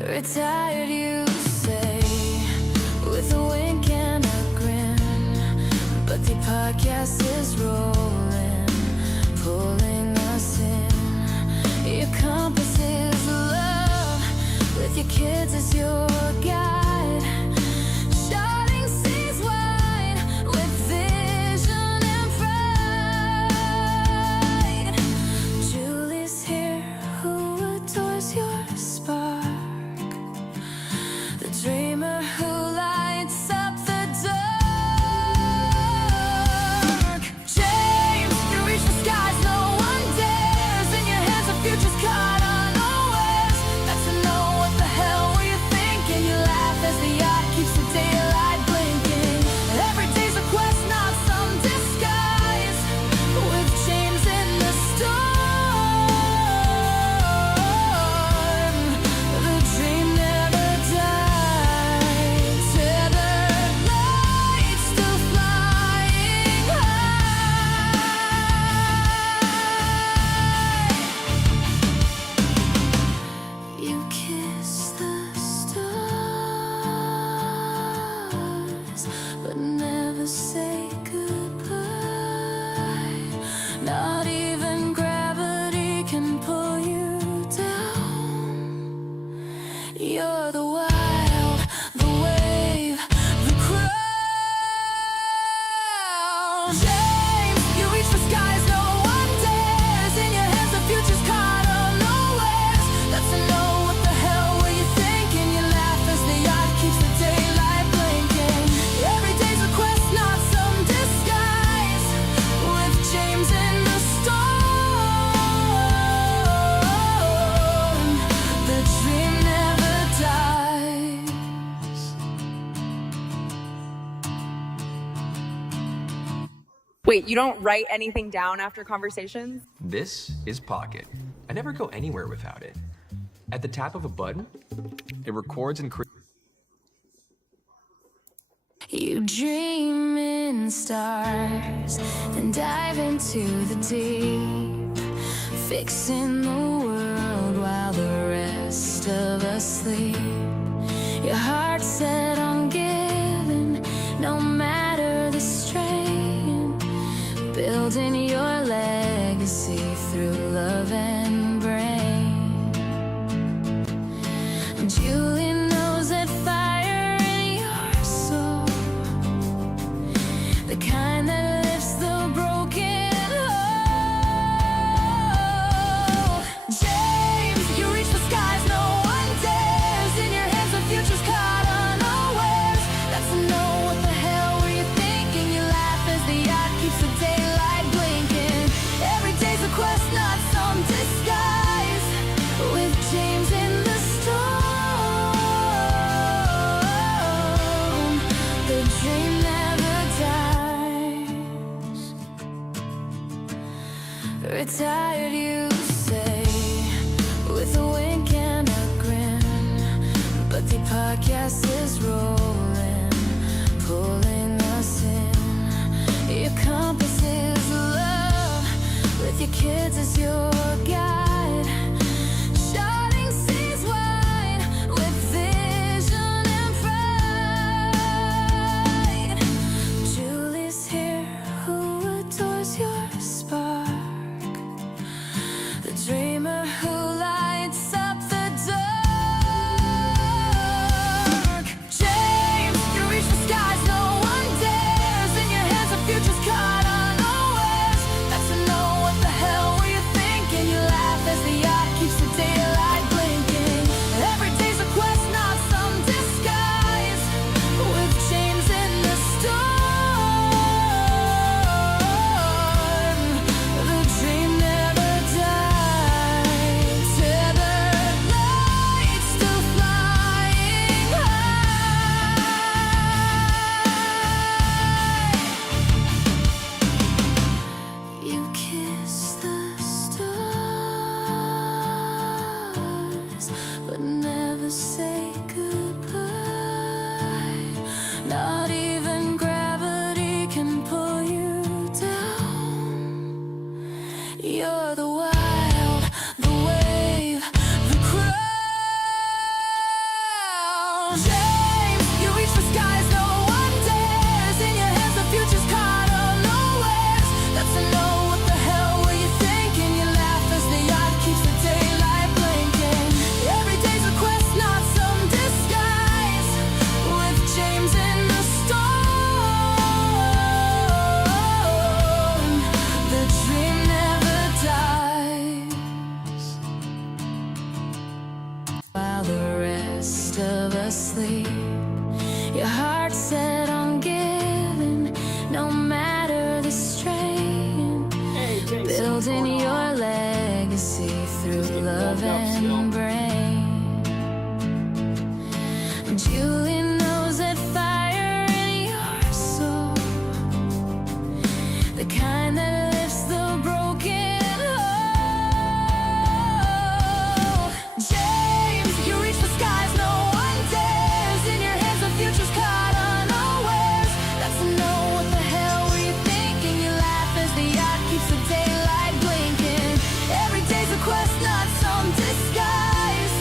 Retired, you say, with a wink and a grin. But the podcast is rolling, pulling us in. Your compass is love, with your kids as your guide. Shining seas wide, with vision and pride. Julie's here, who adores your spark. The dreamer who lights up the dark. James, you reach the skies no one dares. In your hands the future's caught unawares. Got to know what the hell were you thinking. You laugh as the yacht keeps the daylight blinking. Every day's a quest, not some disguise. With James in the storm, the dream never dies. Tethered lights still flying high. You kiss the stars, but never say goodbye. Not even gravity can pull you down. You're the wild, the wave, the crown. James, you reach the skies no one dares. In your hands the future's caught unawares. Got to know what the hell were you thinking. You laugh as the yacht keeps the daylight blinking. Every day's a quest, not some disguise. With James in the storm, the dream never dies. Wait, you don't write anything down after conversations? This is Pocket. I never go anywhere without it. At the tap of a button, it records and creates. You dream in stars, then dive into the deep, fixing the world while the rest of us sleep. Your heart set on giving, no matter the strain, building your legacy through love and brain. Julie knows that fire in your soul, the kind that lifts the broken whole. James, you reach the skies no one dares. In your hands the future's caught unawares. Got to know what the hell were you thinking. You laugh as the yacht keeps the daylight blinking. Every day's a quest, not some disguise. With James in the storm, the dream never dies. Retired, you say, with a wink and a grin. But the podcast is rolling, pulling us in. Your compass is love, with your kids as your guide. Shining seas wide, with vision and pride. Julie's here, who adores your spark. The dreamer who lights up the dark. James, you reach the skies no one dares. In your hands the future's caught unawares. Got to know what the hell were you thinking. You laugh as the yacht keeps the daylight blinking. Every day's a quest, not some disguise. With James in the storm, the dream never dies. Tethered lights still flying high. You kiss the stars, but never say goodbye. Not even gravity can pull you down. You're the wild, the wave, the crown. the rest of us sleep. Your heart set on giving, no matter the strain. Building your legacy through love and brain. Julie knows that fire in your soul, the kind that lifts the broken whole. James, you reach the skies no one dares. In your hands the future's caught unawares. That's to know what the hell were you thinking. You laugh as the yacht keeps the daylight blinking. Every day's a quest, not some disguise.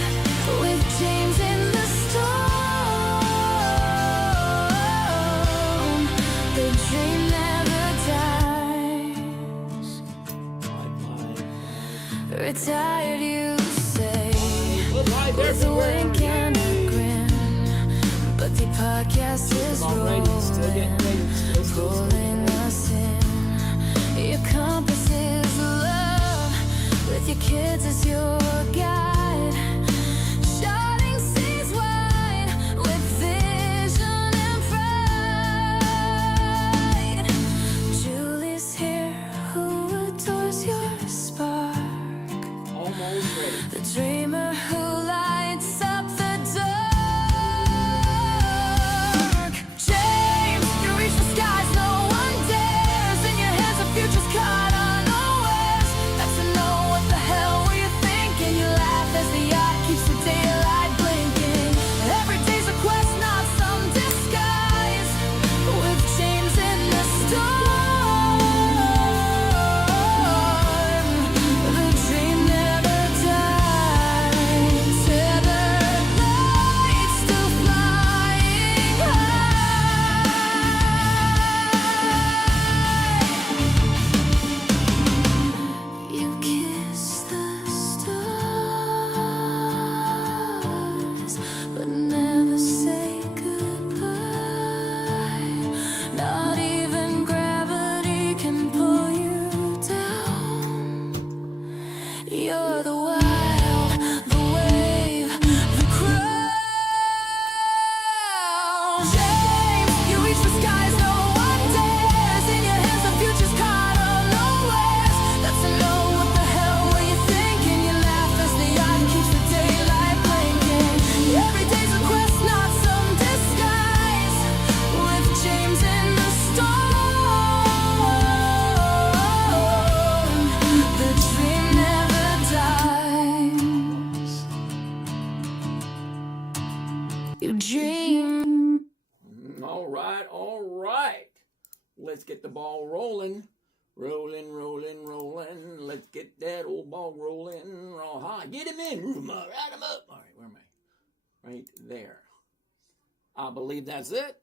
With James in the storm, the dream never dies. Retired, you say, with a wink and a grin. But the podcast is rolling, pulling us in. Your compass is love, with your kids as your guide. Shining seas wide, with vision and pride. Julie's here, who adores your spark. Almost ready. The dreamer who lights up the dark. James, you reach the skies no one dares. In your hands the future's caught unawares. That's to know what the hell were you thinking. You laugh as the yacht keeps the daylight blinking. Every day's a quest, not some disguise. With James in the storm, the dream never dies. Tethered lights still flying high. You kiss the stars, but never say goodbye. Not even gravity can pull you down. You're the wild, the wave, the crown. James, you reach the skies no one dares. In your hands the future's caught unawares. That's to know what the hell were you thinking. You laugh as the yacht keeps the daylight blinking. Every day's a quest, not some disguise. With James in the storm, the dream never dies. You dream. All right, all right. Let's get the ball rolling. Rolling, rolling, rolling. Let's get that old ball rolling. Get him in. Move him up. Ride him up. All right, where am I? Right there. I believe that's it.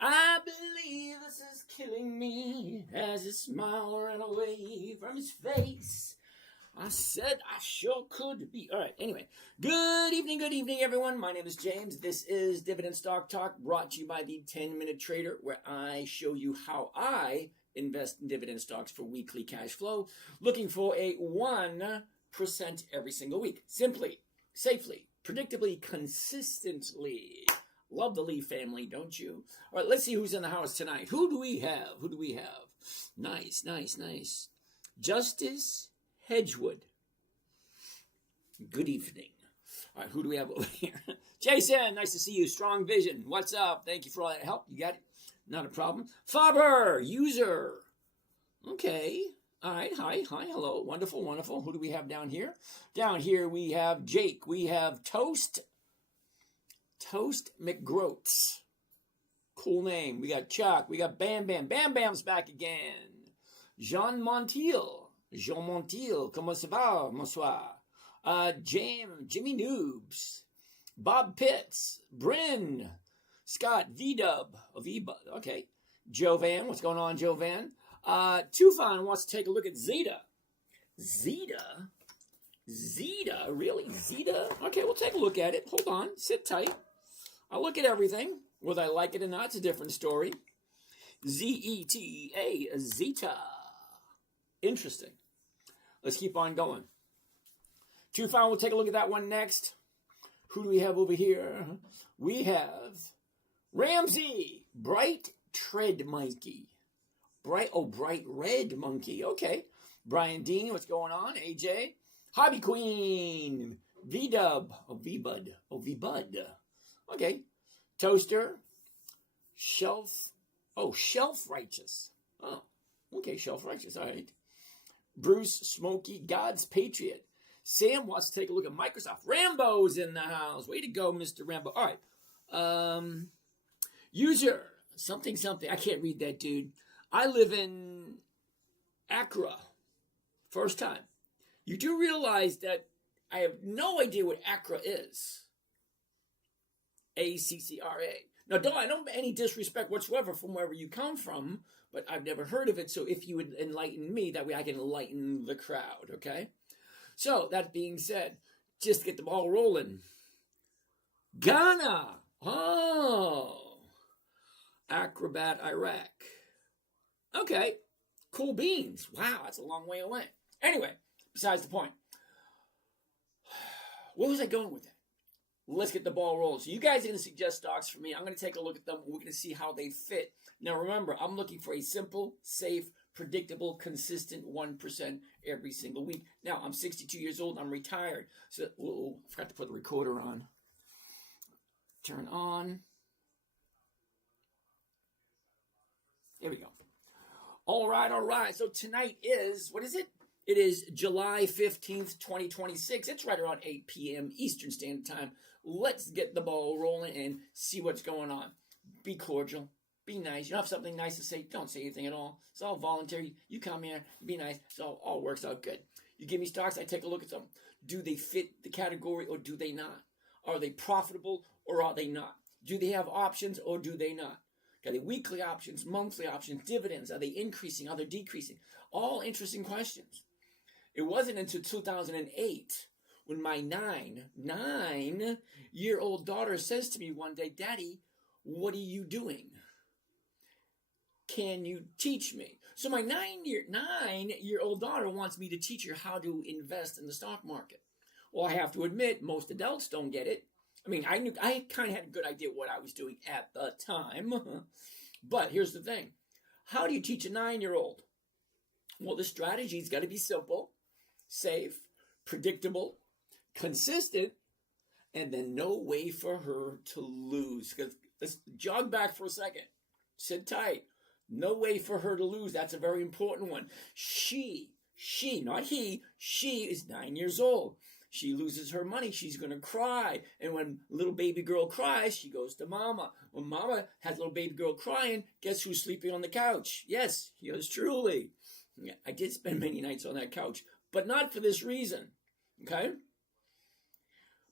I believe this is killing me as a smile ran away from his face. I said I sure could be. All right, anyway. Good evening, everyone. My name is James. This is Dividend Stock Talk, brought to you by the 10-Minute Trader, where I show you how I invest in dividend stocks for weekly cash flow, looking for a 1% every single week. Simply, safely, predictably, consistently. Love the Lee family, don't you? All right, let's see who's in the house tonight. Who do we have? Nice. Justice Hedgewood. Good evening. All right, who do we have over here? Jason, nice to see you. Strong Vision. What's up? Thank you for all that help. You got it? Not a problem. Faber, user. Okay. All right. Hi. Hello. Wonderful. Who do we have down here? Down here we have Jake. We have Toast McGroats. Cool name. We got Chuck. We got Bam Bam. Bam Bam's back again. Jean Montiel. Comment ça va? Bonsoir. Jimmy Noobs. Bob Pitts. Bryn. Scott V-Dub. Okay. Jovan. What's going on, Jovan? Tufan wants to take a look at Zeta. Zeta? Really? Zeta? Okay, we'll take a look at it. Hold on. Sit tight. I'll look at everything. Whether I like it or not, it's a different story. Z-E-T-A. Zeta. Interesting. Let's keep on going. Tufan, we'll take a look at that one next. Who do we have over here? We have Ramsey, Bright Tread Monkey. Bright red monkey. Okay. Brian Dean, what's going on? AJ. Hobby Queen. V-Dub. V-Bud. V-Bud. Okay. Toaster. Shelf Righteous. Oh, okay, Shelf Righteous. All right. Bruce Smokey, God's Patriot. Sam wants to take a look at Microsoft. Rambo's in the house. Way to go, Mr. Rambo. All right. User. Something. I can't read that, dude. I live in Accra. First time. You do realize that I have no idea what Accra is. A-C-C-R-A. Now, I don't any disrespect whatsoever from wherever you come from, but I've never heard of it. So if you would enlighten me, that way I can enlighten the crowd, okay? So, that being said, just to get the ball rolling. Ghana. Oh. Acrobat, Iraq. Okay. Cool beans. Wow, that's a long way away. Anyway, besides the point. Where was I going with that? Let's get the ball rolling. So you guys are going to suggest stocks for me. I'm going to take a look at them. We're going to see how they fit. Now remember, I'm looking for a simple, safe, predictable, consistent 1% every single week. Now, I'm 62 years old. I'm retired. So, I forgot to put the recorder on. Turn on. There we go. All right. So tonight is, what is it? It is July 15th, 2026. It's right around 8 p.m. Eastern Standard Time. Let's get the ball rolling and see what's going on. Be cordial. Be nice. You don't have something nice to say, don't say anything at all. It's all voluntary. You come here, be nice. So all works out good. You give me stocks, I take a look at them. Do they fit the category or do they not? Are they profitable or are they not? Do they have options or do they not? Are they weekly options, monthly options, dividends? Are they increasing? Are they decreasing? All interesting questions. It wasn't until 2008 when my nine-year-old daughter says to me one day, Daddy, what are you doing? Can you teach me? So my nine-year-old daughter wants me to teach her how to invest in the stock market. Well, I have to admit, most adults don't get it. I mean, I kind of had a good idea what I was doing at the time. But here's the thing. How do you teach a 9-year-old? Well, the strategy's got to be simple, safe, predictable, consistent, and then no way for her to lose. Because let's jog back for a second. Sit tight. No way for her to lose. That's a very important one. She, not he, she is 9 years old. She loses her money, she's going to cry. And when little baby girl cries, she goes to mama. When mama has little baby girl crying, guess who's sleeping on the couch? Yes, yours truly. Yeah, I did spend many nights on that couch, but not for this reason. Okay?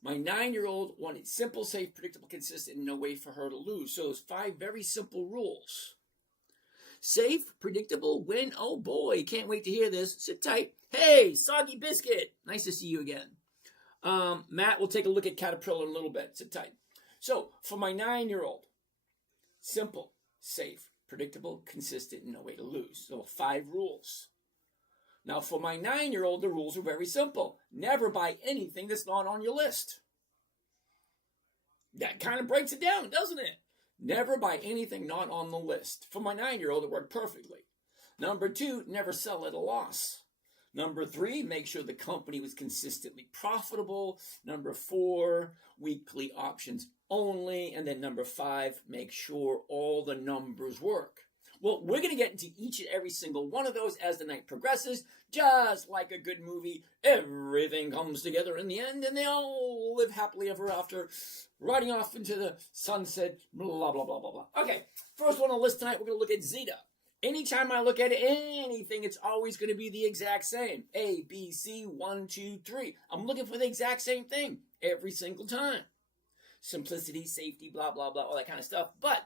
My 9-year-old wanted simple, safe, predictable, consistent, and no way for her to lose. So those 5 very simple rules. Safe, predictable, win. Oh boy, can't wait to hear this. Sit tight. Hey, Soggy Biscuit. Nice to see you again. Matt, we'll take a look at Caterpillar in a little bit. Sit tight. So, for my 9-year-old, simple, safe, predictable, consistent, and no way to lose. So, 5 rules. Now, for my 9-year-old, the rules are very simple. Never buy anything that's not on your list. That kind of breaks it down, doesn't it? Never buy anything not on the list. For my 9-year-old, it worked perfectly. Number 2, never sell at a loss. Number 3, make sure the company was consistently profitable. Number 4, weekly options only. And then number 5, make sure all the numbers work. Well, we're going to get into each and every single one of those as the night progresses. Just like a good movie, everything comes together in the end, and they all live happily ever after, riding off into the sunset, blah, blah, blah, blah, blah. Okay, first one on the list tonight, we're going to look at Zeta. Anytime I look at anything, it's always going to be the exact same. A, B, C, 1, 2, 3. I'm looking for the exact same thing every single time. Simplicity, safety, blah, blah, blah, all that kind of stuff. But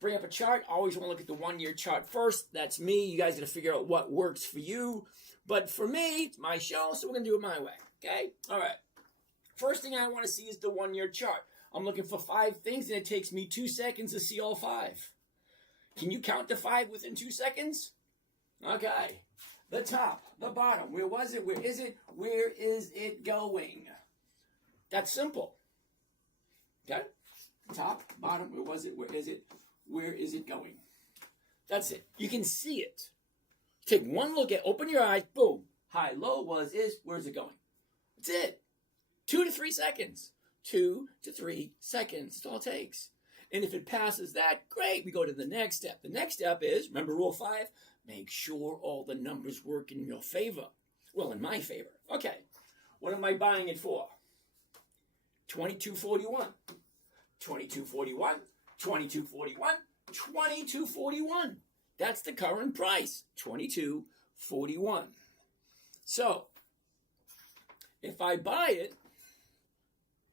bring up a chart. Always want to look at the 1-year chart first. That's me. You guys got to figure out what works for you. But for me, it's my show, so we're going to do it my way. Okay? All right. First thing I want to see is the 1-year chart. I'm looking for 5 things, and it takes me 2 seconds to see all 5. Can you count to 5 within 2 seconds? Okay. The top, the bottom. Where was it? Where is it? Where is it going? That's simple. Okay? Top, bottom, where was it? Where is it? Where is it going? That's it. You can see it. Take one look at, open your eyes, boom. High, low, was, is, where's it going? That's it. 2 to 3 seconds. 2 to 3 seconds. That's all it takes. And if it passes that, great. We go to the next step. The next step is, remember rule 5? Make sure all the numbers work in your favor. Well, in my favor. Okay. What am I buying it for? 22.41. 22.41. 22.41. 22.41. That's the current price. 22.41. So, if I buy it,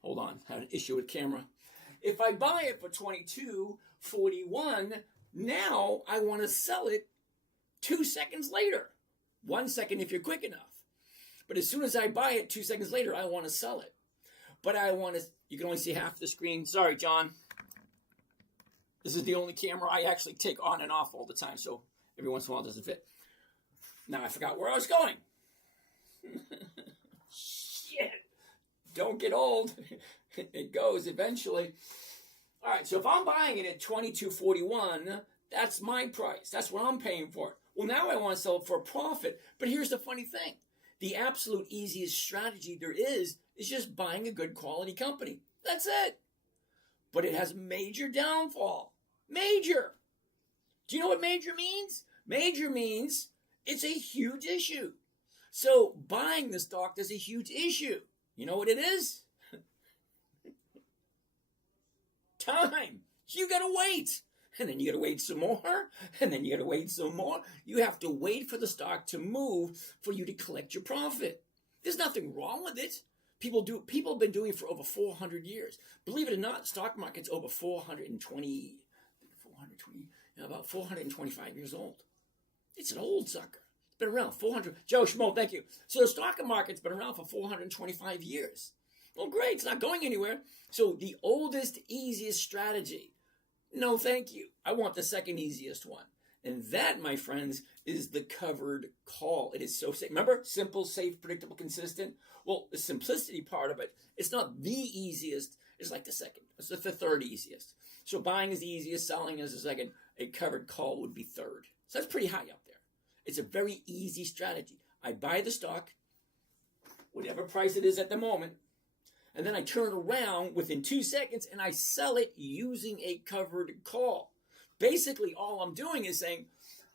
hold on, I had an issue with camera. If I buy it for 22.41, now I want to sell it 2 seconds later. 1 second if you're quick enough. But as soon as I buy it 2 seconds later, I want to sell it. But I want to, you can only see half the screen. Sorry, John. This is the only camera I actually take on and off all the time, so every once in a while it doesn't fit. Now I forgot where I was going. Shit. Don't get old. It goes eventually. All right, so if I'm buying it at $22.41, that's my price. That's what I'm paying for it. Well, now I want to sell it for a profit. But here's the funny thing. The absolute easiest strategy there is just buying a good quality company. That's it. But it has major downfall. Major. Do you know what major means? Major means it's a huge issue. So buying the stock is a huge issue. You know what it is? Time. You got to wait. And then you got to wait some more. And then you got to wait some more. You have to wait for the stock to move for you to collect your profit. There's nothing wrong with it. People have been doing it for over 400 years. Believe it or not, stock market's over 425 years old. It's an old sucker. It's been around 400. Joe Schmo, thank you. So the stock market's been around for 425 years. Well, great. It's not going anywhere. So the oldest, easiest strategy. No, thank you. I want the second easiest one. And that, my friends, is the covered call. It is so safe. Remember, simple, safe, predictable, consistent? Well, the simplicity part of it, it's not the easiest. It's like the second. It's the third easiest. So buying is the easiest, selling is the second. A covered call would be third. So that's pretty high up there. It's a very easy strategy. I buy the stock, whatever price it is at the moment, and then I turn around within 2 seconds and I sell it using a covered call. Basically, all I'm doing is saying,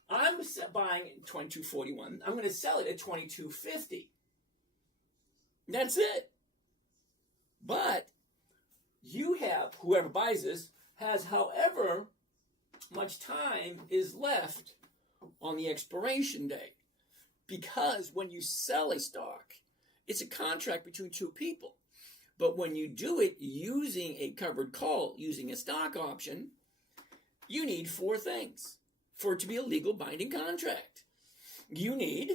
I'm buying it at $22.41. I'm going to sell it at $22.50. That's it. But you have, whoever buys this, has however much time is left on the expiration date. Because when you sell a stock, it's a contract between two people. But when you do it using a covered call, using a stock option, you need 4 things for it to be a legal binding contract. You need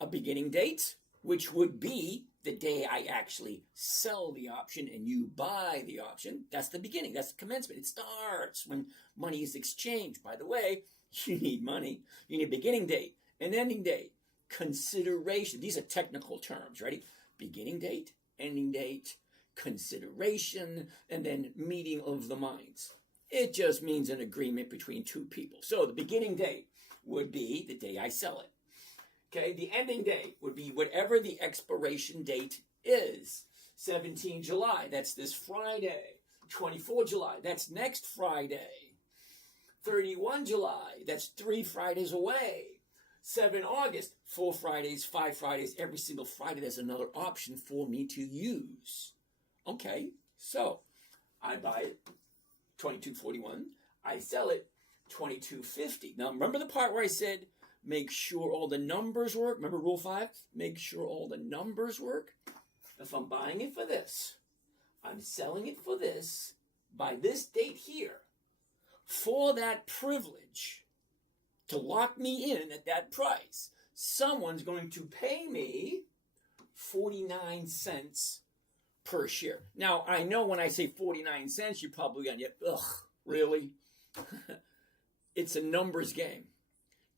a beginning date, which would be the day I actually sell the option and you buy the option. That's the beginning. That's the commencement. It starts when money is exchanged. By the way, you need money. You need a beginning date, an ending date, consideration. These are technical terms. Ready? Beginning date, ending date, consideration, and then meeting of the minds. It just means an agreement between two people. So the beginning date would be the day I sell it. Okay, the ending date would be whatever the expiration date is. 17 July, that's this Friday. 24 July, that's next Friday. 31 July, that's 3 Fridays away. 7 August, 4 Fridays, 5 Fridays, every single Friday there's another option for me to use. Okay, so I buy it $22.41. I sell it $22.50. Now remember the part where I said make sure all the numbers work? Remember rule 5? Make sure all the numbers work. If I'm buying it for this, I'm selling it for this by this date here. For that privilege to lock me in at that price, someone's going to pay me 49 cents per share. Now, I know when I say 49 cents, you're probably going to get, ugh, really? It's a numbers game.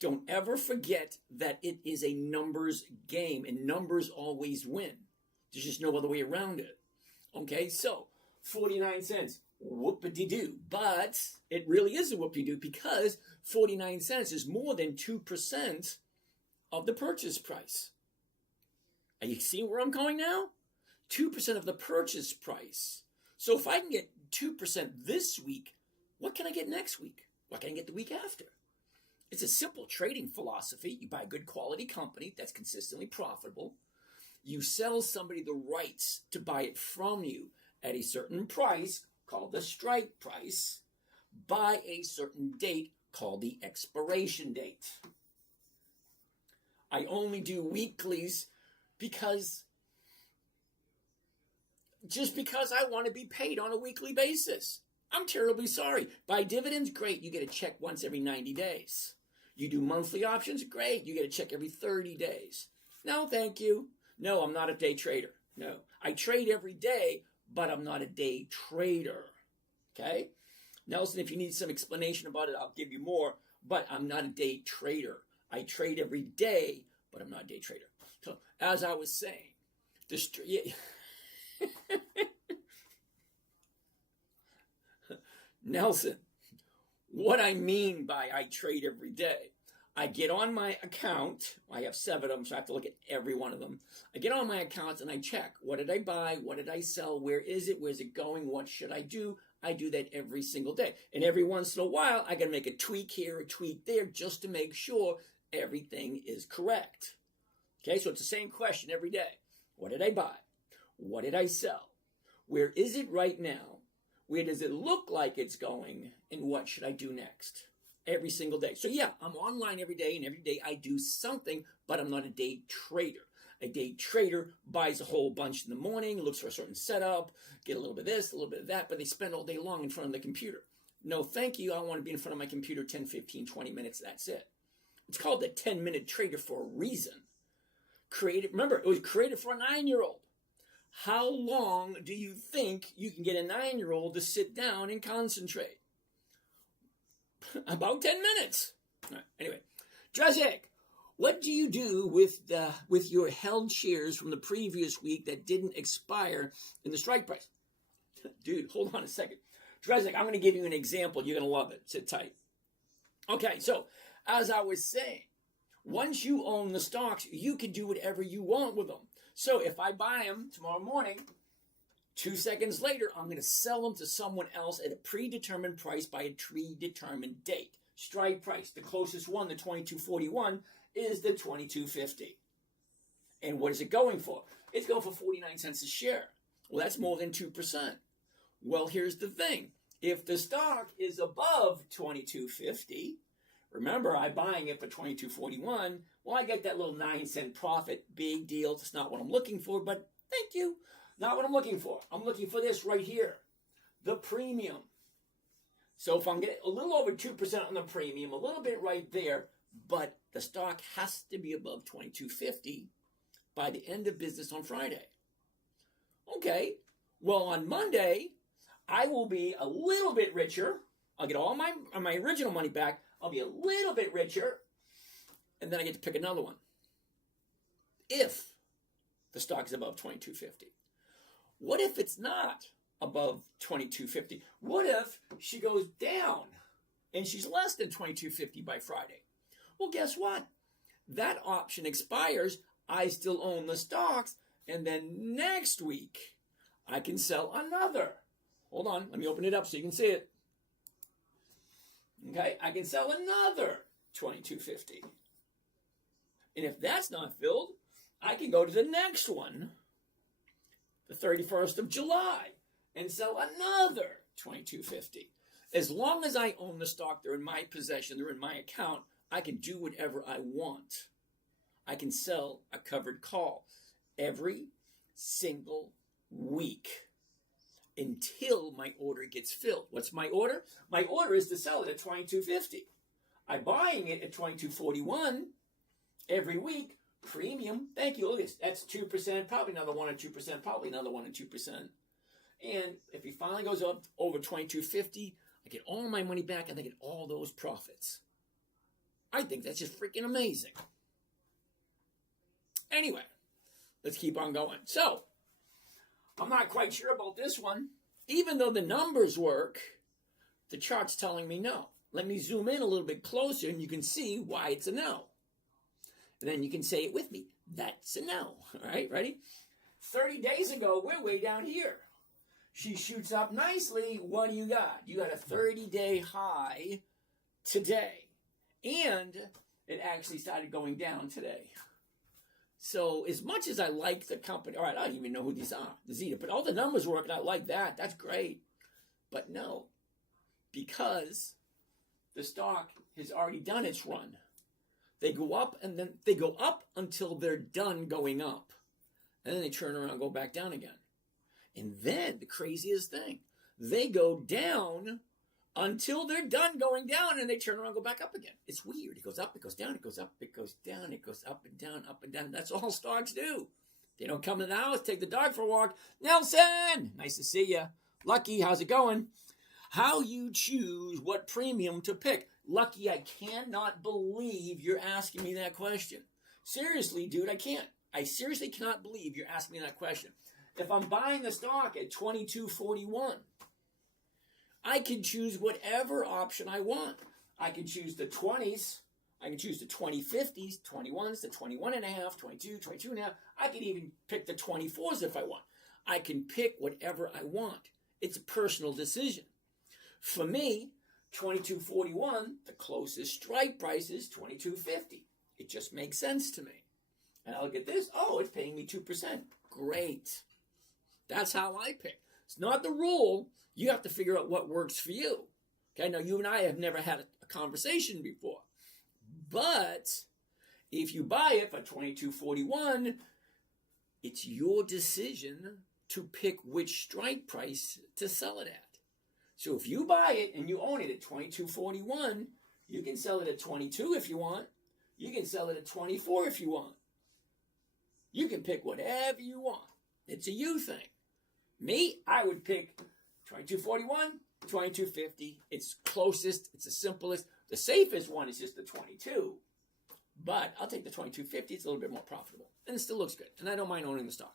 Don't ever forget that it is a numbers game, and numbers always win. There's just no other way around it. Okay, so 49 cents. Whoop-a-de-doo. But it really is a whoop-de-doo because 49 cents is more than 2% of the purchase price. Are you seeing where I'm going now? 2% of the purchase price. So if I can get 2% this week, what can I get next week? What can I get the week after? It's a simple trading philosophy. You buy a good quality company that's consistently profitable. You sell somebody the rights to buy it from you at a certain price called the strike price by a certain date called the expiration date. I only do weeklies because I want to be paid on a weekly basis. I'm terribly sorry. Buy dividends, great. You get a check once every 90 days. You do monthly options, great. You get a check every 30 days. No, thank you. No, I'm not a day trader. No, I trade every day, but I'm not a day trader. Okay? Nelson, if you need some explanation about it, I'll give you more, but I'm not a day trader. I trade every day, but I'm not a day trader. So, as I was saying, Nelson, what I mean by I trade every day, I get on my account. I have 7 of them, so I have to look at every one of them. I get on my accounts and I check. What did I buy? What did I sell? Where is it? Where's it going? What should I do? I do that every single day. And every once in a while, I got to make a tweak here, a tweak there, just to make sure everything is correct. Okay, so it's the same question every day. What did I buy? What did I sell? Where is it right now? Where does it look like it's going? And what should I do next? Every single day. So yeah, I'm online every day, and every day I do something, but I'm not a day trader. A day trader buys a whole bunch in the morning, looks for a certain setup, get a little bit of this, a little bit of that, but they spend all day long in front of the computer. No, thank you. I want to be in front of my computer 10, 15, 20 minutes. That's it. It's called the 10-minute trader for a reason. Remember, it was created for a 9-year-old. How long do you think you can get a 9-year-old to sit down and concentrate? About 10 minutes. All right, anyway, Dresik, what do you do with your held shares from the previous week that didn't expire in the strike price? Dude, hold on a second. Dresik, I'm going to give you an example. You're going to love it. Sit tight. Okay, so as I was saying, once you own the stocks, you can do whatever you want with them. So if I buy them tomorrow morning, 2 seconds later, I'm going to sell them to someone else at a predetermined price by a predetermined date. Strike price, the closest one, the 22.41, is the 22.50. And what is it going for? It's going for 49 cents a share. Well, that's more than 2%. Well, here's the thing. If the stock is above 22.50, remember, I'm buying it for 22.41. Well, I get that little 9-cent profit. Big deal. It's not what I'm looking for, but thank you. Not what I'm looking for. I'm looking for this right here, the premium. So if I'm getting a little over 2% on the premium, a little bit right there, but the stock has to be above 22.50 by the end of business on Friday. Okay, well, on Monday, I will be a little bit richer. I'll get all my original money back. I'll be a little bit richer, and then I get to pick another one. If the stock is above 22.50. What if it's not above 22.50? What if she goes down and she's less than 22.50 by Friday? Well, guess what? That option expires. I still own the stocks, and then next week I can sell another. Hold on, let me open it up so you can see it. Okay, I can sell another 22.50. And if that's not filled, I can go to the next one, the 31st of July, and sell another 22.50. As long as I own the stock, they're in my possession, they're in my account, I can do whatever I want. I can sell a covered call every single week until my order gets filled. What's my order? My order is to sell it at 22.50. I'm buying it at 22.41 every week. Premium, thank you. Look at this. That's 2%, probably another 1 or 2%, probably another 1 or 2%. And if he finally goes up over 22.50, I get all my money back and I get all those profits. I think that's just freaking amazing. Anyway, let's keep on going. So, I'm not quite sure about this one. Even though the numbers work, the chart's telling me no. Let me zoom in a little bit closer and you can see why it's a no. And then you can say it with me. That's a no. All right, ready? 30 days ago, we're way down here. She shoots up nicely. What do you got? You got a 30-day high today. And it actually started going down today. So as much as I like the company, all right, I don't even know who these are, the Zeta, but all the numbers work and I like that. That's great. But no, because the stock has already done its run. They go up and then they go up until they're done going up. And then they turn around and go back down again. And then the craziest thing, they go down until they're done going down and they turn around and go back up again. It's weird. It goes up, it goes down, it goes up, it goes down, it goes up and down, up and down. That's all stocks do. They don't come in the house, take the dog for a walk. Nelson, nice to see you. Lucky, how's it going? How you choose what premium to pick. Lucky, I cannot believe you're asking me that question. Seriously, dude, I can't. I seriously cannot believe you're asking me that question. If I'm buying a stock at $22.41, I can choose whatever option I want. I can choose the 20s. I can choose the 2050s, 21s, the 21.5, 22, 22.5. I can even pick the 24s if I want. I can pick whatever I want. It's a personal decision. For me, 22.41, the closest strike price is 22.50. It just makes sense to me. And I'll get this. Oh, it's paying me 2%. Great. That's how I pick. It's not the rule. You have to figure out what works for you. Okay, now you and I have never had a conversation before. But if you buy it for $22.41, it's your decision to pick which strike price to sell it at. So if you buy it and you own it at $22.41, you can sell it at $22 if you want. You can sell it at $24 if you want. You can pick whatever you want. It's a you thing. Me, I would pick $22.41, $22.50. It's closest. It's the simplest. The safest one is just the 22. But I'll take the $22.50. It's a little bit more profitable. And it still looks good. And I don't mind owning the stock.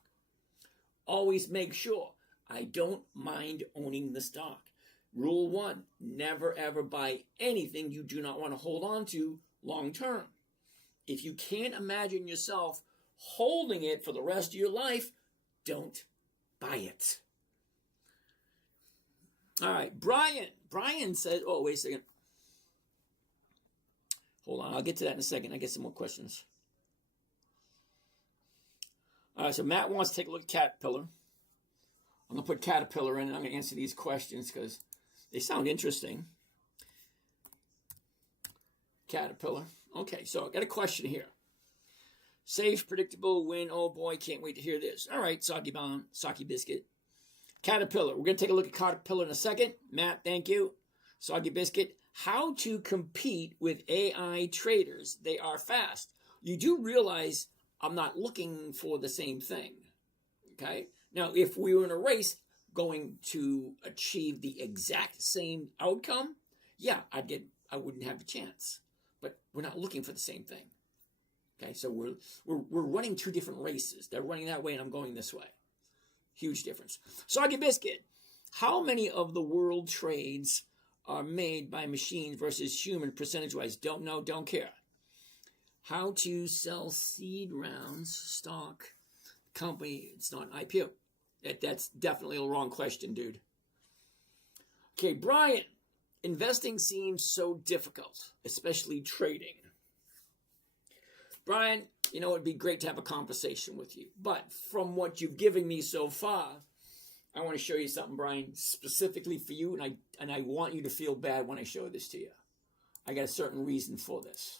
Always make sure I don't mind owning the stock. Rule 1, never ever buy anything you do not want to hold on to long term. If you can't imagine yourself holding it for the rest of your life, don't buy it. All right, Brian. Brian said, oh, wait a second. Hold on, I'll get to that in a second. I get some more questions. All right, so Matt wants to take a look at Caterpillar. I'm going to put Caterpillar in and I'm going to answer these questions because they sound interesting. Caterpillar. Okay, so I got a question here. Safe, predictable, win. Oh boy, can't wait to hear this. All right, Soggy Bomb, Soggy Biscuit. Caterpillar. We're going to take a look at Caterpillar in a second. Matt, thank you. Soggy Biscuit. How to compete with AI traders. They are fast. You do realize I'm not looking for the same thing. Okay? Now, if we were in a race going to achieve the exact same outcome, yeah, I wouldn't have a chance. But we're not looking for the same thing. Okay, so we're running two different races. They're running that way and I'm going this way. Huge difference. Soggy Biscuit. How many of the world trades are made by machines versus human percentage-wise? Don't know, don't care. How to sell seed rounds, stock, company, it's not an IPO. That's definitely a wrong question, dude. Okay, Brian. Investing seems so difficult, especially trading. Brian, you know, it'd be great to have a conversation with you. But from what you've given me so far, I want to show you something, Brian, specifically for you. And I want you to feel bad when I show this to you. I got a certain reason for this.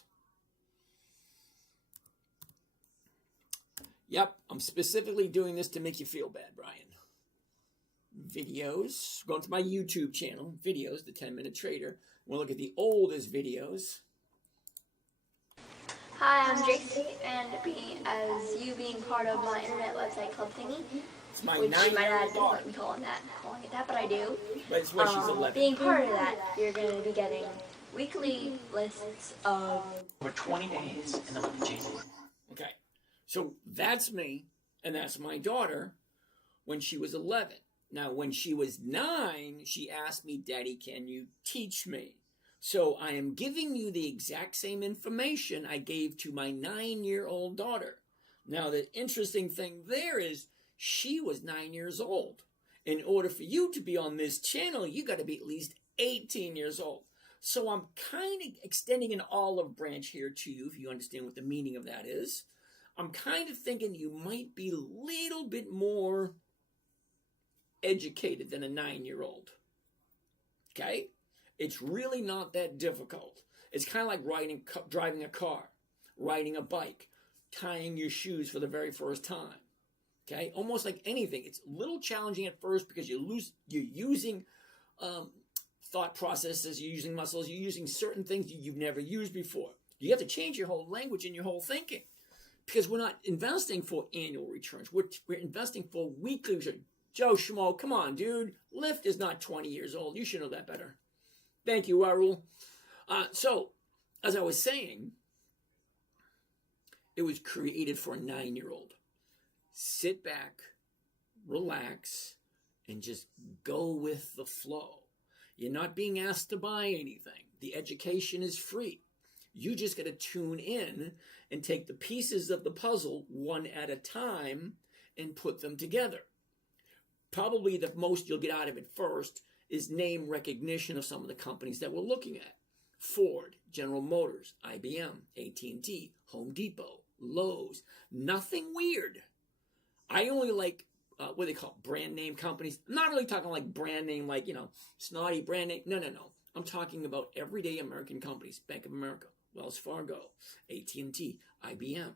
Yep, I'm specifically doing this to make you feel bad, Brian. Videos. Going to my YouTube channel. Videos, the 10-Minute Trader. We'll look at the oldest videos. Hi, I'm Jason, and being part of my internet website club thingy, It's my which my 9-year-old dad doesn't daughter. like me calling it that, but I do. But it's when she's 11. Being part of that, you're going to be getting weekly lists of Over 20 days in the month of January. Okay, so that's me, and that's my daughter when she was 11. Now, when she was 9, she asked me, Daddy, can you teach me? So I am giving you the exact same information I gave to my 9-year-old daughter. Now, the interesting thing there is she was 9 years old. In order for you to be on this channel, you got to be at least 18 years old. So I'm kind of extending an olive branch here to you, if you understand what the meaning of that is. I'm kind of thinking you might be a little bit more educated than a 9-year-old. Okay? It's really not that difficult. It's kind of like driving a car, riding a bike, tying your shoes for the very first time. Okay? Almost like anything. It's a little challenging at first because you're using thought processes, you're using muscles, you're using certain things you've never used before. You have to change your whole language and your whole thinking because we're not investing for annual returns. We're investing for weekly returns. Joe Schmo, come on, dude. Lyft is not 20 years old. You should know that better. Thank you, Arul. So, as I was saying, it was created for a 9-year-old. Sit back, relax, and just go with the flow. You're not being asked to buy anything. The education is free. You just got to tune in and take the pieces of the puzzle one at a time and put them together. Probably the most you'll get out of it first is name recognition of some of the companies that we're looking at. Ford, General Motors, IBM, AT&T, Home Depot, Lowe's. Nothing weird. I only like what they call brand name companies. I'm not really talking like brand name, like, snotty brand name. No. I'm talking about everyday American companies. Bank of America, Wells Fargo, AT&T, IBM.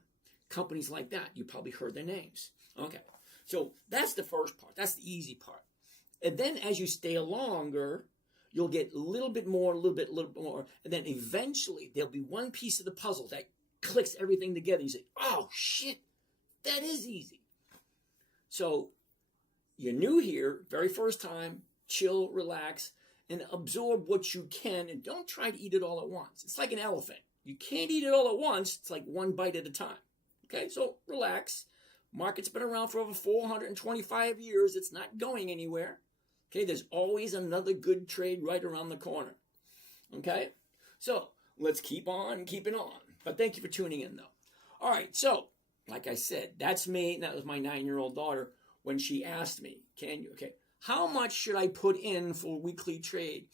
Companies like that. You probably heard their names. Okay. So that's the first part. That's the easy part. And then as you stay longer, you'll get a little bit more, a little bit more. And then eventually there'll be one piece of the puzzle that clicks everything together. You say, oh, shit, that is easy. So you're new here, very first time, chill, relax, and absorb what you can. And don't try to eat it all at once. It's like an elephant. You can't eat it all at once. It's like one bite at a time. Okay, so relax. Market's been around for over 425 years. It's not going anywhere. Okay, there's always another good trade right around the corner. Okay, so let's keep on keeping on. But thank you for tuning in, though. All right, so like I said, that's me. That was my 9-year-old daughter when she asked me, how much should I put in for weekly trade?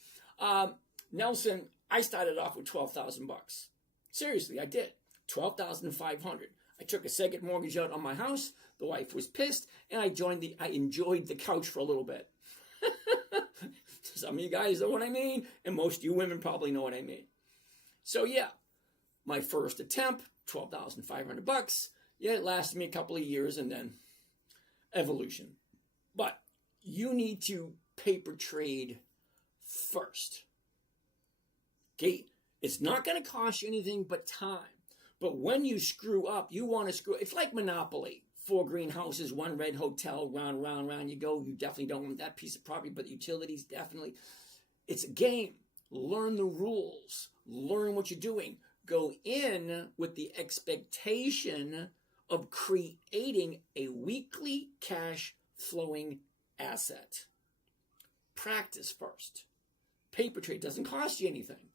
Nelson, I started off with $12,000. Seriously, I did. $12,500. I took a second mortgage out on my house. The wife was pissed, and I enjoyed the couch for a little bit. Some of you guys know what I mean, and most of you women probably know what I mean. So yeah, my first attempt, $12,500. Yeah, it lasted me a couple of years, and then evolution. But you need to paper trade first. Okay, it's not going to cost you anything but time. But when you screw up, you want to screw. It's like Monopoly. 4 greenhouses, 1 red hotel, round you go. You definitely don't want that piece of property, but utilities definitely. It's a game. Learn the rules. Learn what you're doing. Go in with the expectation of creating a weekly cash flowing asset. Practice first. Paper trade doesn't cost you anything.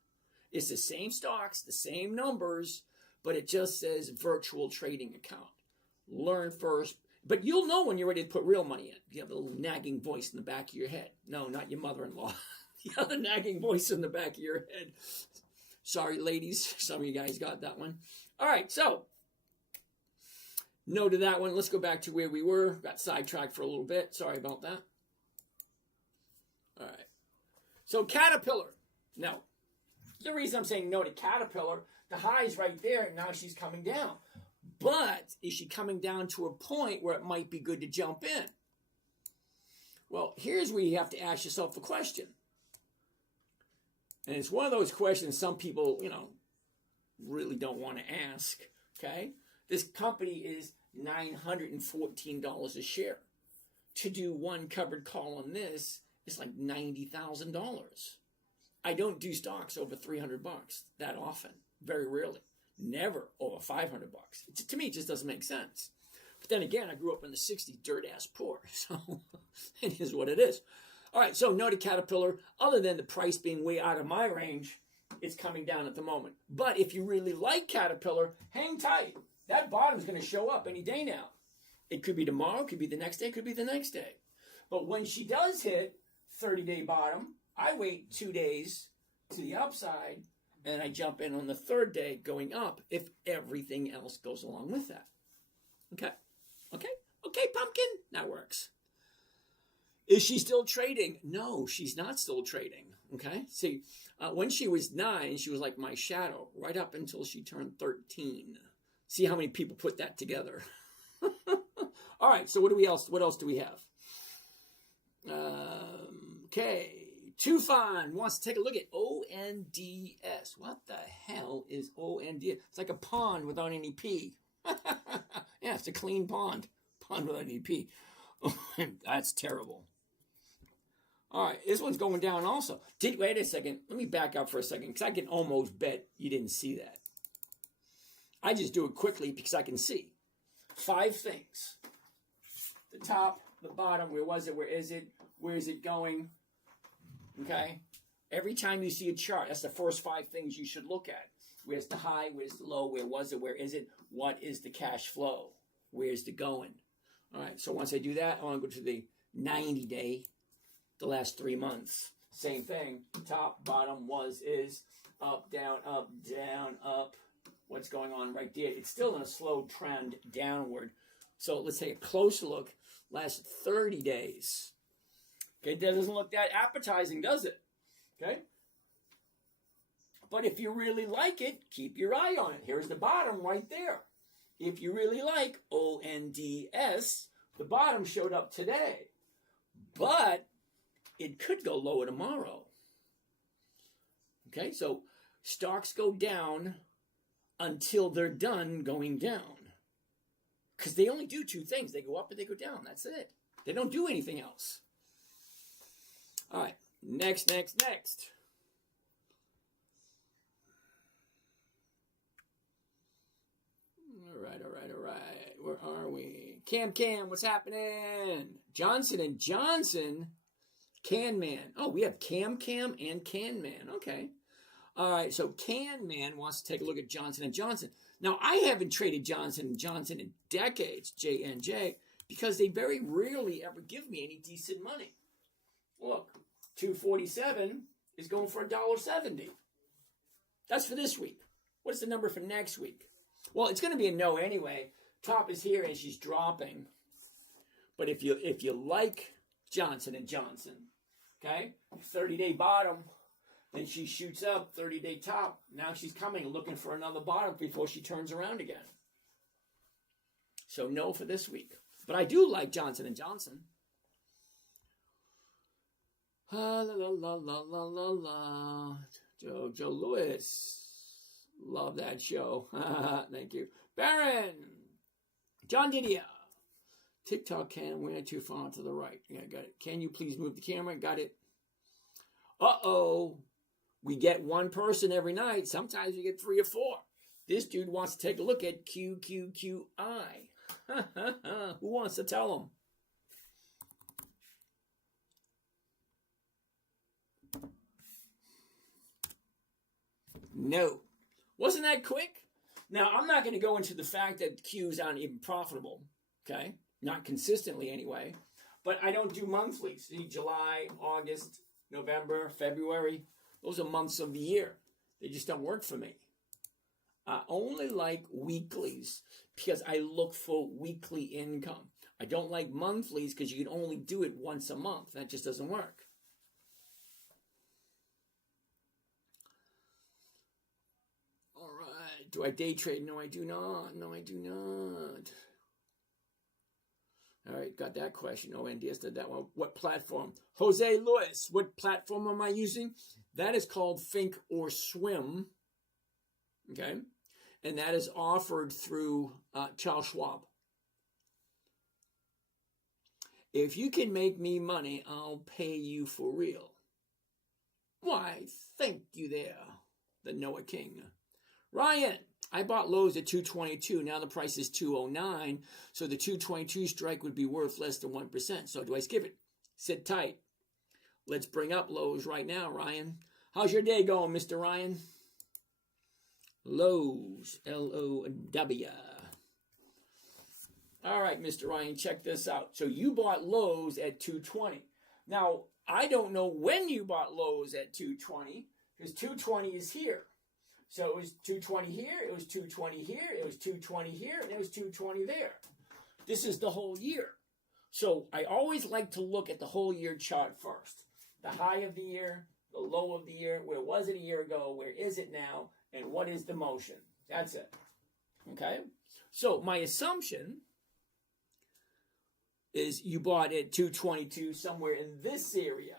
It's the same stocks, the same numbers, but it just says virtual trading account. Learn first, but you'll know when you're ready to put real money in. You have a little nagging voice in the back of your head. No, not your mother-in-law. The other nagging voice in the back of your head. Sorry, ladies. Some of you guys got that one. All right, so no to that one. Let's go back to where we were. Got sidetracked for a little bit. Sorry about that. All right. So Caterpillar. No. The reason I'm saying no to Caterpillar, the high's right there, and now she's coming down. But is she coming down to a point where it might be good to jump in? Well, here's where you have to ask yourself the question. And it's one of those questions some people, really don't want to ask, okay? This company is $914 a share. To do one covered call on this is like $90,000. I don't do stocks over $300 that often, very rarely. Never over $500. To me, it just doesn't make sense. Then again, I grew up in the 60s, dirt-ass poor. So it is what it is. All right, so no to Caterpillar. Other than the price being way out of my range, it's coming down at the moment. But if you really like Caterpillar, hang tight. That bottom's going to show up any day now. It could be tomorrow, could be the next day, could be the next day. But when she does hit 30-day bottom, I wait 2 days to the upside, and I jump in on the third day going up if everything else goes along with that. Okay? Okay, pumpkin? That works. Is she still trading? No, she's not still trading. Okay? See, when she was 9, she was like my shadow, right up until she turned 13. See how many people put that together. All right, so what else do we have? Okay. Tufan wants to take a look at ONDS. What the hell is ONDS? It's like a pond without any P. Yeah, it's a clean pond. Pond without any P. That's terrible. All right, this one's going down also. Wait a second. Let me back up for a second because I can almost bet you didn't see that. I just do it quickly because I can see. 5 things. The top, the bottom, where was it, where is it, where is it going? Okay? Every time you see a chart, that's the first 5 things you should look at. Where's the high, where's the low, where was it, where is it, what is the cash flow, where's the going? All right, so once I do that, I want to go to the 90-day, the last 3 months. Same thing, top, bottom, was, is, up, down, up, down, up. What's going on right there? It's still in a slow trend downward. So let's take a close look. Last 30 days. Okay, that doesn't look that appetizing, does it? Okay? But if you really like it, keep your eye on it. Here's the bottom right there. If you really like ONDS, the bottom showed up today. But it could go lower tomorrow. Okay, so stocks go down until they're done going down. Because they only do 2 things. They go up and they go down. That's it. They don't do anything else. All right. Next. All right. Where are we? Cam, what's happening? Johnson & Johnson, Can Man. Oh, we have Cam and Can Man. Okay. All right, so Can Man wants to take a look at Johnson & Johnson. Now, I haven't traded Johnson & Johnson in decades, J&J, because they very rarely ever give me any decent money. Look, 247 is going for $1.70. That's for this week. What's the number for next week? Well, it's going to be a no anyway. Top is here and she's dropping. But if you like Johnson & Johnson, okay, 30-day bottom, then she shoots up, 30-day top. Now she's coming, looking for another bottom before she turns around again. So no for this week. But I do like Johnson & Johnson. La la la la la la la. Joe Lewis. Love that show. Thank you. Baron. John Didier. TikTok can win too far to the right. Yeah, got it. Can you please move the camera? Got it. Uh-oh. We get 1 person every night. Sometimes we get 3 or 4. This dude wants to take a look at QQQI. Who wants to tell him? No. Wasn't that quick? Now, I'm not going to go into the fact that Qs aren't even profitable. Okay? Not consistently anyway. But I don't do monthlies. See, July, August, November, February. Those are months of the year. They just don't work for me. I only like weeklies because I look for weekly income. I don't like monthlies because you can only do it once a month. That just doesn't work. All right. Do I day trade? No, I do not. No, I do not. All right, got that question. ONDS did that one. What platform? Jose Luis, what platform am I using? That is called Think or Swim. Okay? And that is offered through Charles Schwab. If you can make me money, I'll pay you for real. Why, thank you there, the Noah King. Ryan, I bought Lowe's at 222. Now the price is 209. So the 222 strike would be worth less than 1%. So do I skip it? Sit tight. Let's bring up Lowe's right now, Ryan. How's your day going, Mr. Ryan? Lowe's, L-O-W. All right, Mr. Ryan, check this out. So you bought Lowe's at 220. Now, I don't know when you bought Lowe's at 220, because 220 is here. So it was 220 here, it was 220 here, it was 220 here, and it was 220 there. This is the whole year. So I always like to look at the whole year chart first. The high of the year, the low of the year, where was it a year ago, where is it now, and what is the motion? That's it. Okay? So my assumption is you bought at 222 somewhere in this area,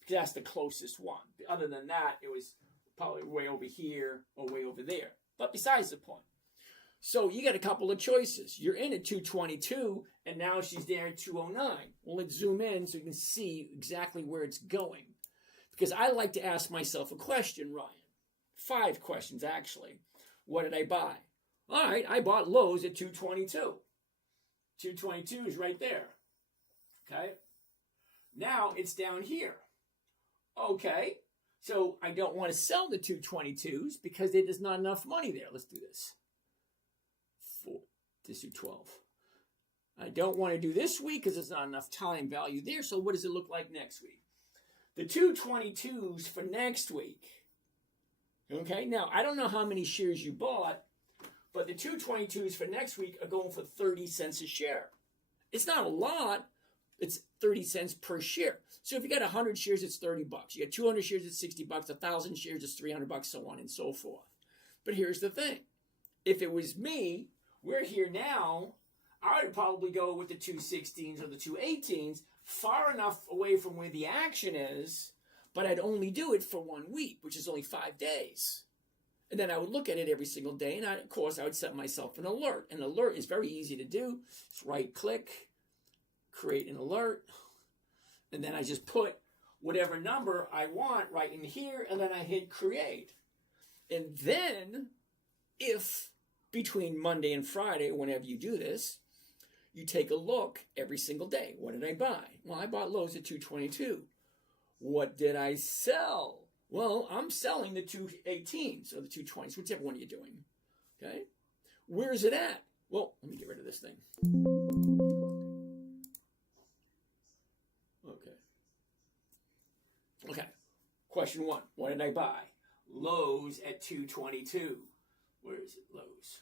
because that's the closest one. Other than that, it was probably way over here or way over there. But besides the point. So you got a couple of choices. You're in at 222, and now she's there at 209. Well, let's zoom in so you can see exactly where it's going. Because I like to ask myself a question, Ryan. 5 questions, actually. What did I buy? All right, I bought Lowe's at 222. 222 is right there. Okay? Now it's down here. Okay. So I don't want to sell the 222s because there's not enough money there. Let's do this. 4, let's do 12. I don't want to do this week because there's not enough time value there. So what does it look like next week? The 222s for next week. Okay, now I don't know how many shares you bought, but the 222s for next week are going for 30 cents a share. It's not a lot. It's 30 cents per share. So if you got 100 shares, it's 30 bucks. You got 200 shares, it's 60 bucks. 1,000 shares, it's 300 bucks, so on and so forth. But here's the thing. If it was me, we're here now, I would probably go with the 216s or the 218s, far enough away from where the action is, but I'd only do it for 1 week, which is only 5 days. And then I would look at it every single day, and of course, I would set myself an alert. An alert is very easy to do. It's right-click, create an alert, and then I just put whatever number I want right in here, and then I hit create. And then, if between Monday and Friday, whenever you do this, you take a look every single day. What did I buy? Well, I bought Lowe's at 222. What did I sell? Well, I'm selling the 218s or the 220s, whichever one you're doing. Okay? Where is it at? Well, let me get rid of this thing. Okay. Question 1. What did I buy? Lowe's at 222. Where is it? Lowe's.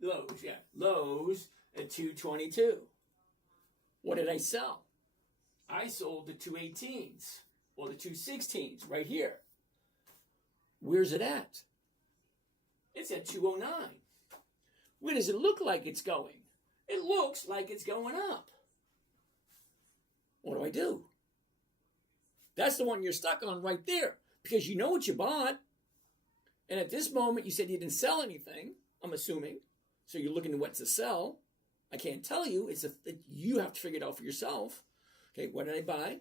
Lowe's, yeah. Lowe's at 222. What did I sell? I sold the 218s or the 216s right here. Where's it at? It's at 209. Where does it look like it's going? It looks like it's going up. What do? That's the one you're stuck on right there, because you know what you bought. And at this moment, you said you didn't sell anything, I'm assuming. So you're looking at what to sell. I can't tell you. You have to figure it out for yourself. Okay, what did I buy?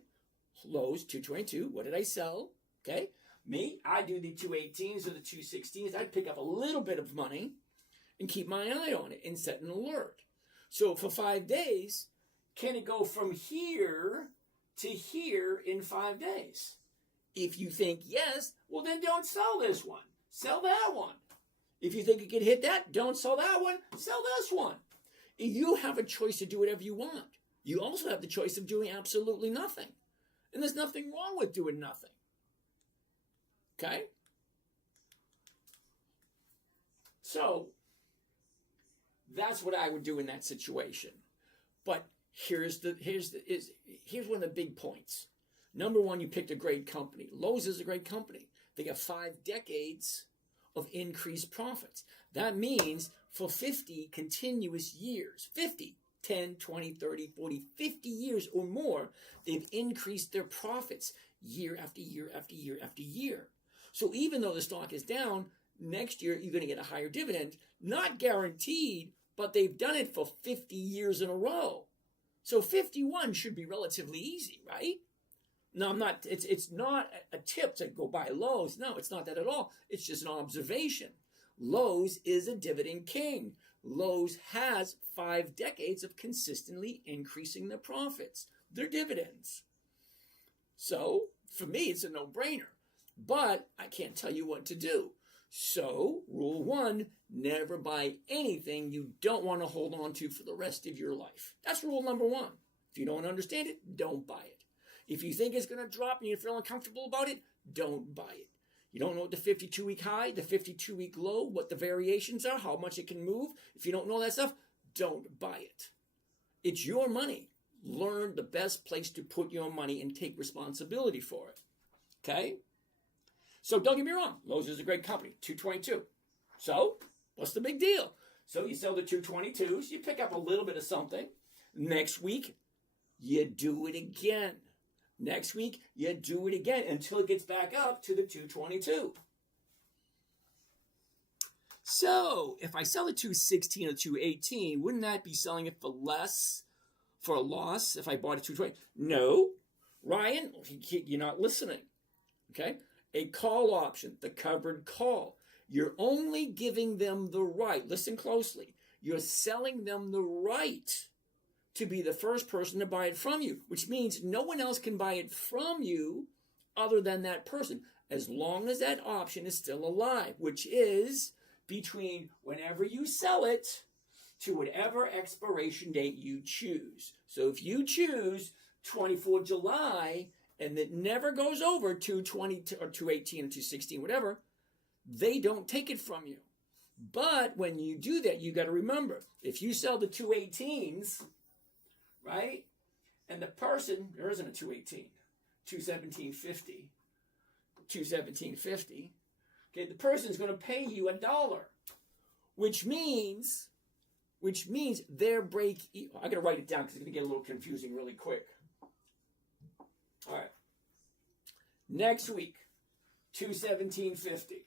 Lowe's, 222. What did I sell? Okay, me, I do the 218s or the 216s. I'd pick up a little bit of money and keep my eye on it and set an alert. So for 5 days, can it go from here to here in 5 days? If you think yes, well then don't sell this one. Sell that one. If you think you can hit that, don't sell that one. Sell this one. You have a choice to do whatever you want. You also have the choice of doing absolutely nothing. And there's nothing wrong with doing nothing. Okay? So, that's what I would do in that situation. But here's one of the big points. Number one, you picked a great company. Lowe's is a great company. They got 5 decades of increased profits. That means for 50 continuous years, 50, 10, 20, 30, 40, 50 years or more, they've increased their profits year after year after year after year. So even though the stock is down, next year you're going to get a higher dividend. Not guaranteed, but they've done it for 50 years in a row. So 51 should be relatively easy, right? No, I'm not. It's not a tip to go buy Lowe's. No, it's not that at all. It's just an observation. Lowe's is a dividend king. Lowe's has 5 decades of consistently increasing their profits, their dividends. So, for me, it's a no-brainer. But I can't tell you what to do. So, rule 1, never buy anything you don't want to hold on to for the rest of your life. That's rule number 1. If you don't understand it, don't buy it. If you think it's going to drop and you feel uncomfortable about it, don't buy it. You don't know what the 52-week high, the 52-week low, what the variations are, how much it can move. If you don't know that stuff, don't buy it. It's your money. Learn the best place to put your money and take responsibility for it. Okay? So don't get me wrong. Lowe's is a great company, 222. So what's the big deal? So you sell the 222s, you pick up a little bit of something. Next week, you do it again. Next week, you do it again until it gets back up to the 222. So, if I sell a 216 or 218, wouldn't that be selling it for less, for a loss, if I bought a 220? No. Ryan, you're not listening. Okay? A call option, the covered call. You're only giving them the right, listen closely, you're selling them the right to be the first person to buy it from you, which means no one else can buy it from you other than that person, as long as that option is still alive, which is between whenever you sell it to whatever expiration date you choose. So if you choose 24 July and it never goes over 220 or 218 or 216, whatever, they don't take it from you. But when you do that, you got to remember, if you sell the 218s, right? And the person, there isn't a 218, 217.50, 217.50. Okay, the person's going to pay you $1, which means their break. I got to write it down because it's going to get a little confusing really quick. All right. Next week, 217.50.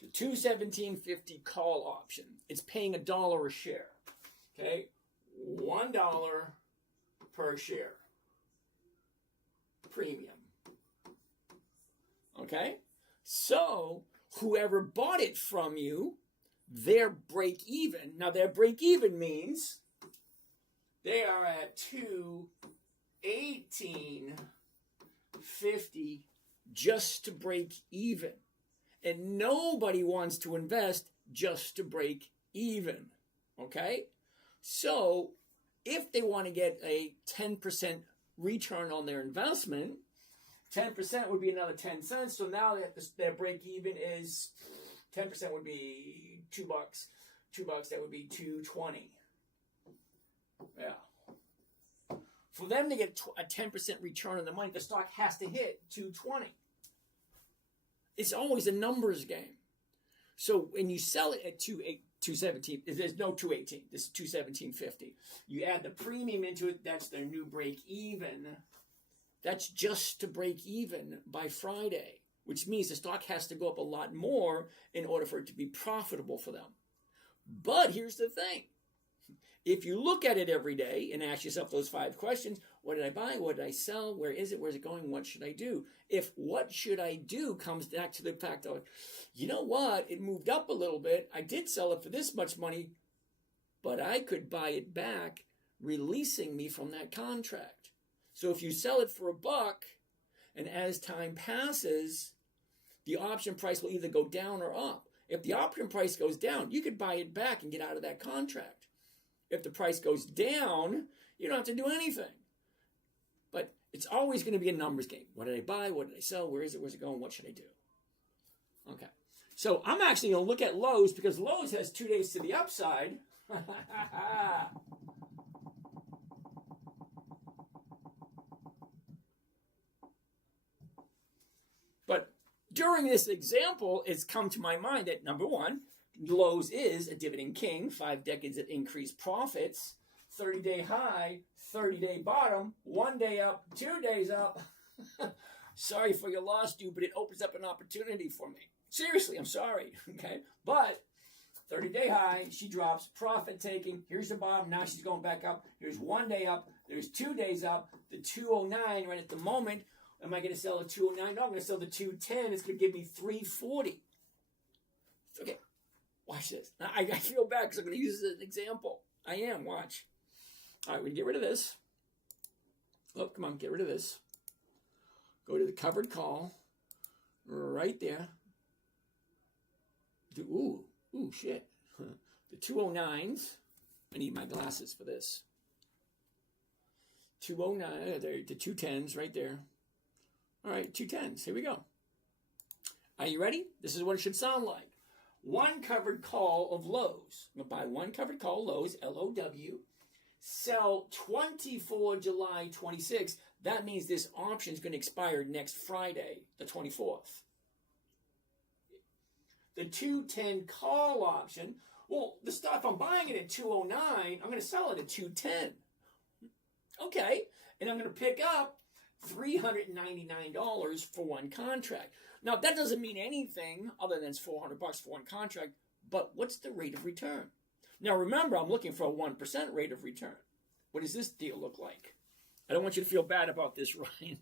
The 217.50 call option. It's paying $1 a share. Okay, $1 per share premium. Okay, so whoever bought it from you, their break even. Now their break even means they are at 218.50 just to break even. And nobody wants to invest just to break even. Okay? So if they want to get a 10% return on their investment, 10% would be another 10 cents. So now their break even is 10% would be $2. $2, that would be $2.20. Yeah. For them to get a 10% return on the money, the stock has to hit $2.20. It's always a numbers game. So when you sell it at 217, there's no 218. This is 217.50. You add the premium into it. That's their new break even. That's just to break even by Friday, which means the stock has to go up a lot more in order for it to be profitable for them. But here's the thing. If you look at it every day and ask yourself those 5 questions, what did I buy? What did I sell? Where is it? Where's it going? What should I do? If what should I do comes back to the fact of, you know what? It moved up a little bit. I did sell it for this much money, but I could buy it back, releasing me from that contract. So if you sell it for $1, and as time passes, the option price will either go down or up. If the option price goes down, you could buy it back and get out of that contract. If the price goes down, you don't have to do anything. But it's always going to be a numbers game. What did I buy? What did I sell? Where is it? Where's it going? What should I do? Okay. So I'm actually going to look at Lowe's because Lowe's has 2 days to the upside. But during this example, it's come to my mind that, number one, Lowe's is a dividend king, 5 decades of increased profits, 30-day high, 30-day bottom, 1 day up, 2 days up. Sorry for your loss, dude, but it opens up an opportunity for me. Seriously, I'm sorry, okay? But 30-day high, she drops, profit taking. Here's the bottom. Now she's going back up. Here's 1 day up. There's 2 days up. The 209 right at the moment. Am I going to sell the 209? No, I'm going to sell the 210. It's going to give me 340. Okay, watch this. Now, I feel bad because I'm going to use this as an example. I am. Watch. All right, we get rid of this. Oh, come on, get rid of this. Go to the covered call. Right there. Ooh, shit. The 209s. I need my glasses for this. 209, the 210s right there. All right, 210s. Here we go. Are you ready? This is what it should sound like. One covered call of Lowe's. I'm going to buy one covered call, Lowe's, L-O-W. Sell 24 July 26. That means this option is going to expire next Friday, the 24th. The 210 call option, well, the stuff I'm buying it at 209, I'm going to sell it at 210. Okay, and I'm going to pick up $399 for one contract. Now, that doesn't mean anything other than it's $400 for one contract, but what's the rate of return? Now, remember, I'm looking for a 1% rate of return. What does this deal look like? I don't want you to feel bad about this, Ryan,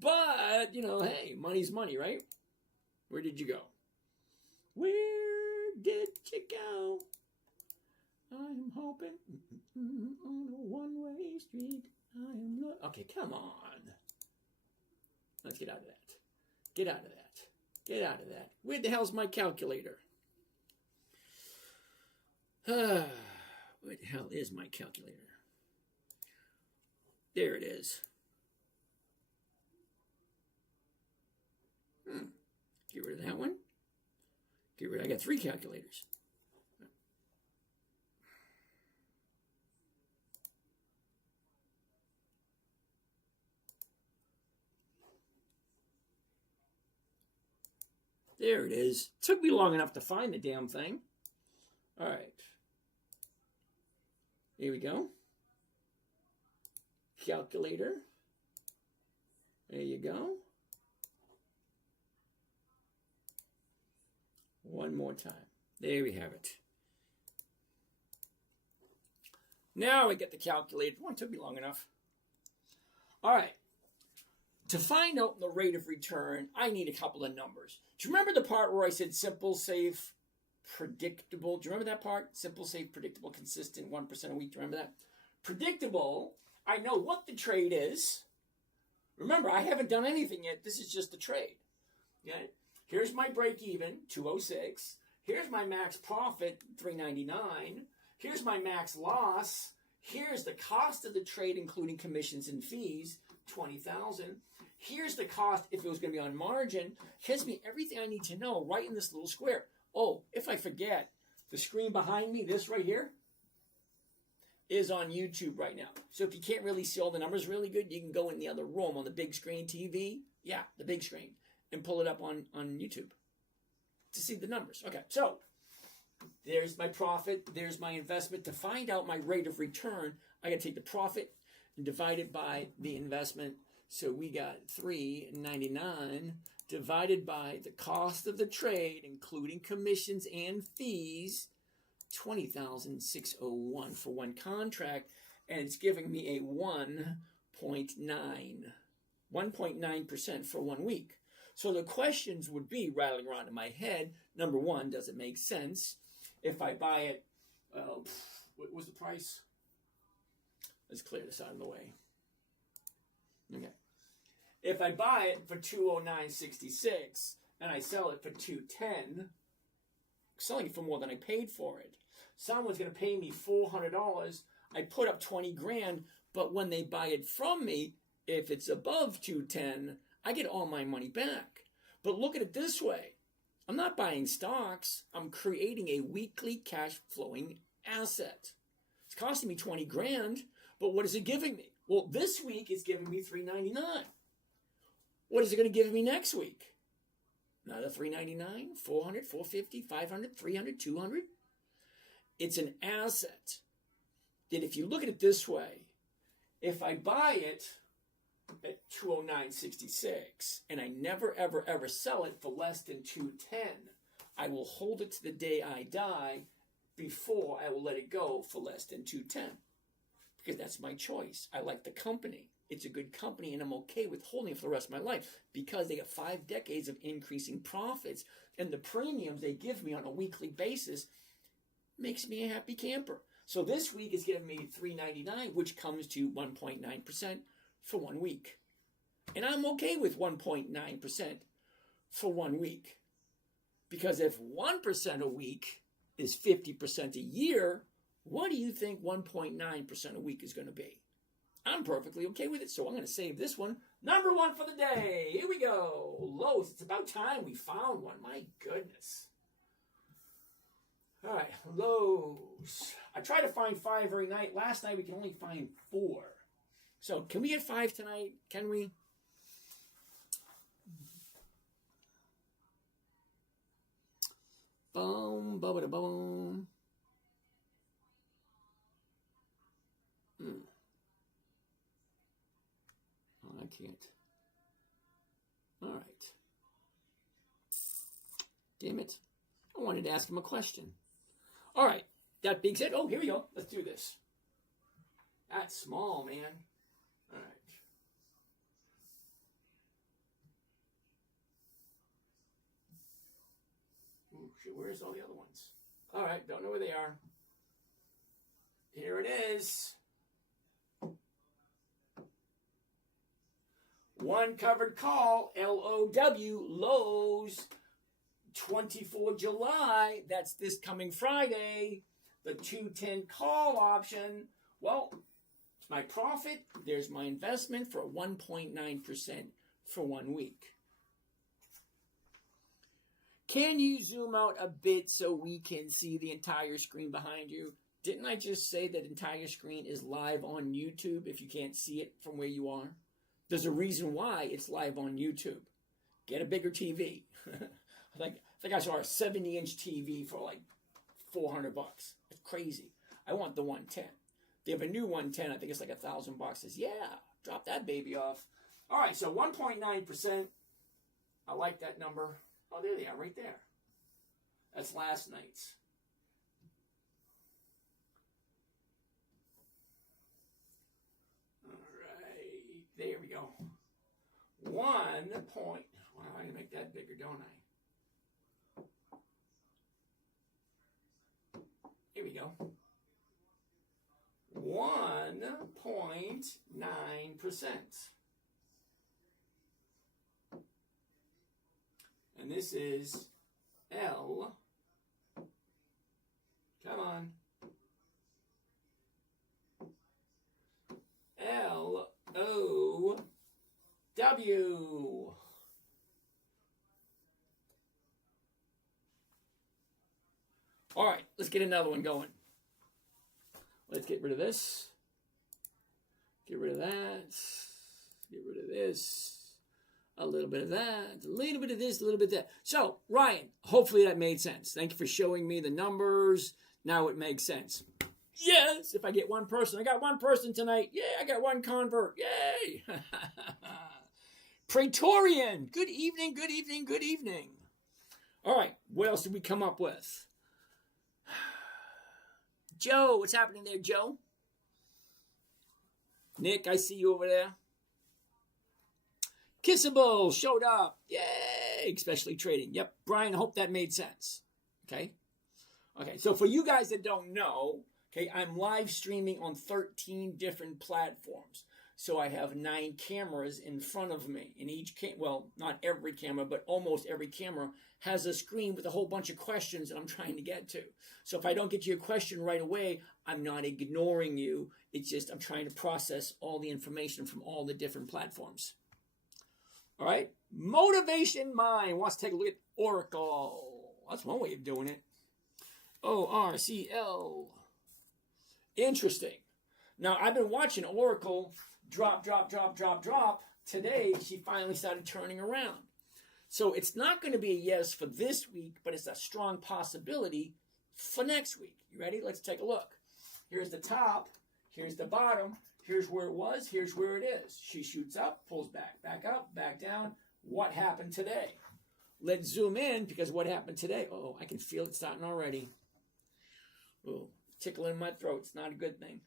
but you know, hey, money's money, right? Where did you go? Where did you go? I'm hoping on a one-way street. I am not. Okay, come on. Let's get out of that. Get out of that. Get out of that. Where the hell's my calculator? Where the hell is my calculator? There it is. Get rid of that one. I got 3 calculators. There it is. Took me long enough to find the damn thing. All right. Here we go. Calculator. There you go. One more time. There we have it. Now we get the calculator. Boy, it took me long enough. All right. To find out the rate of return, I need a couple of numbers. Do you remember the part where I said simple, safe, predictable? Do you remember that part? Simple, safe, predictable, consistent, 1% a week. Do you remember that? Predictable, I know what the trade is. Remember, I haven't done anything yet. This is just the trade. Okay? Here's my break even, 206. Here's my max profit, 399. Here's my max loss. Here's the cost of the trade, including commissions and fees, 20,000. Here's the cost if it was going to be on margin. Gives me everything I need to know right in this little square. Oh, if I forget, the screen behind me, this right here, is on YouTube right now. So if you can't really see all the numbers really good, you can go in the other room on the big screen TV. Yeah, the big screen. And pull it up on YouTube to see the numbers. Okay, so there's my profit. There's my investment. To find out my rate of return, I got to take the profit and divide it by the investment. So we got $3.99 divided by the cost of the trade, including commissions and fees, $20,601 for one contract, and it's giving me a 1.9% for 1 week. So the questions would be rattling around in my head. Number one, does it make sense? If I buy it, what was the price? Let's clear this out of the way. Okay. If I buy it for $209.66 and I sell it for $210, selling it for more than I paid for it. Someone's going to pay me $400. I put up 20 grand, but when they buy it from me, if it's above $210, I get all my money back. But look at it this way. I'm not buying stocks. I'm creating a weekly cash flowing asset. It's costing me 20 grand, but what is it giving me? Well, this week it's giving me $399. What is it going to give me next week? Another $399, $400, $450, $500, $300, $200. It's an asset that if you look at it this way, if I buy it at $209.66 and I never, ever, ever sell it for less than $210, I will hold it to the day I die before I will let it go for less than 210. Because that's my choice. I like the company. It's a good company, and I'm okay with holding it for the rest of my life because they got 5 decades of increasing profits, and the premiums they give me on a weekly basis makes me a happy camper. So this week is giving me $3.99, which comes to 1.9% for 1 week. And I'm okay with 1.9% for 1 week. Because if 1% a week is 50% a year, what do you think 1.9% a week is going to be? I'm perfectly okay with it, so I'm going to save this one. Number 1 for the day. Here we go. Lowe's. It's about time we found one. My goodness. All right, Lowe's. I try to find 5 every night. Last night we can only find 4. So can we get 5 tonight? Can we? Boom, ba boom. Oh, I can't. All right. Damn it. I wanted to ask him a question. All right. That being said, oh, here we go. Let's do this. That's small, man. All right. Ooh, shit, where's all the other ones? All right, don't know where they are. Here it is. One covered call, L-O-W, Lowe's, 24 July. That's this coming Friday. The 210 call option. Well, it's my profit. There's my investment for 1.9% for 1 week. Can you zoom out a bit so we can see the entire screen behind you? Didn't I just say that entire screen is live on YouTube if you can't see it from where you are? There's a reason why it's live on YouTube. Get a bigger TV. I think I saw a 70-inch TV for like $400. It's crazy. I want the 110. They have a new 110. I think it's like $1,000. Says, yeah, drop that baby off. All right, so 1.9%. I like that number. Oh, there they are, right there. That's last night's. All right, there we go. 1 point. Wow, I can make that bigger, don't I? Here we go. 1.9%. And this is L. Come on. L-O-W. All right, let's get another one going. Let's get rid of this. Get rid of that. Get rid of this. A little bit of that. A little bit of this. A little bit of that. So, Ryan, hopefully that made sense. Thank you for showing me the numbers. Now it makes sense. Yes, if I get one person. I got one person tonight. Yeah, I got one convert. Yay. Praetorian. Good evening, good evening, good evening. All right, what else did we come up with? Joe, what's happening there, Joe? Nick, I see you over there. Kissable showed up. Yay, especially trading. Yep, Brian, I hope that made sense. Okay, so for you guys that don't know, okay, I'm live streaming on 13 different platforms. So I have 9 cameras in front of me. And each well, not every camera, but almost every camera has a screen with a whole bunch of questions that I'm trying to get to. So if I don't get to your question right away, I'm not ignoring you. It's just I'm trying to process all the information from all the different platforms. All right. Motivation Mind wants to take a look at Oracle. That's one way of doing it. ORCL. Interesting. Now, I've been watching Oracle drop. Today, she finally started turning around. So it's not going to be a yes for this week, but it's a strong possibility for next week. You ready? Let's take a look. Here's the top. Here's the bottom. Here's where it was. Here's where it is. She shoots up, pulls back up, back down. What happened today? let's zoom in because what happened today? Oh, I can feel it starting already. Oh, tickling in my throat. It's not a good thing.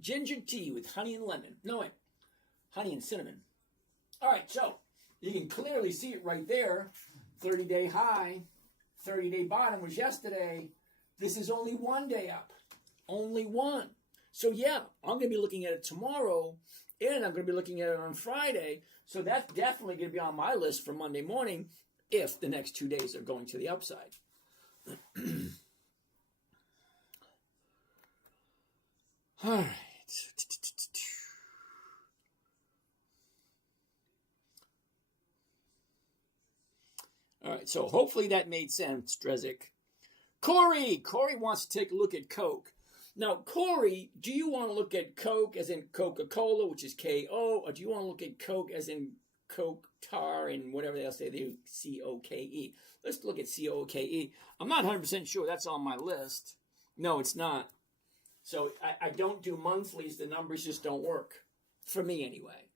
Ginger tea with honey and lemon. No, wait. Honey and cinnamon. All right, so you can clearly see it right there. 30-day high, 30-day bottom was yesterday. This is only 1 day up. Only one. So, yeah, I'm going to be looking at it tomorrow, and I'm going to be looking at it on Friday. So that's definitely going to be on my list for Monday morning if the next 2 days are going to the upside. All right. All right, so hopefully that made sense, Drezik. Corey wants to take a look at Coke. Now, Corey, do you want to look at Coke as in Coca-Cola, which is K-O, or do you want to look at Coke as in Coke tar and whatever they'll say, they do C-O-K-E? Let's look at C-O-K-E. I'm not 100% sure that's on my list. No, it's not. So I don't do monthlies. The numbers just don't work. For me, anyway.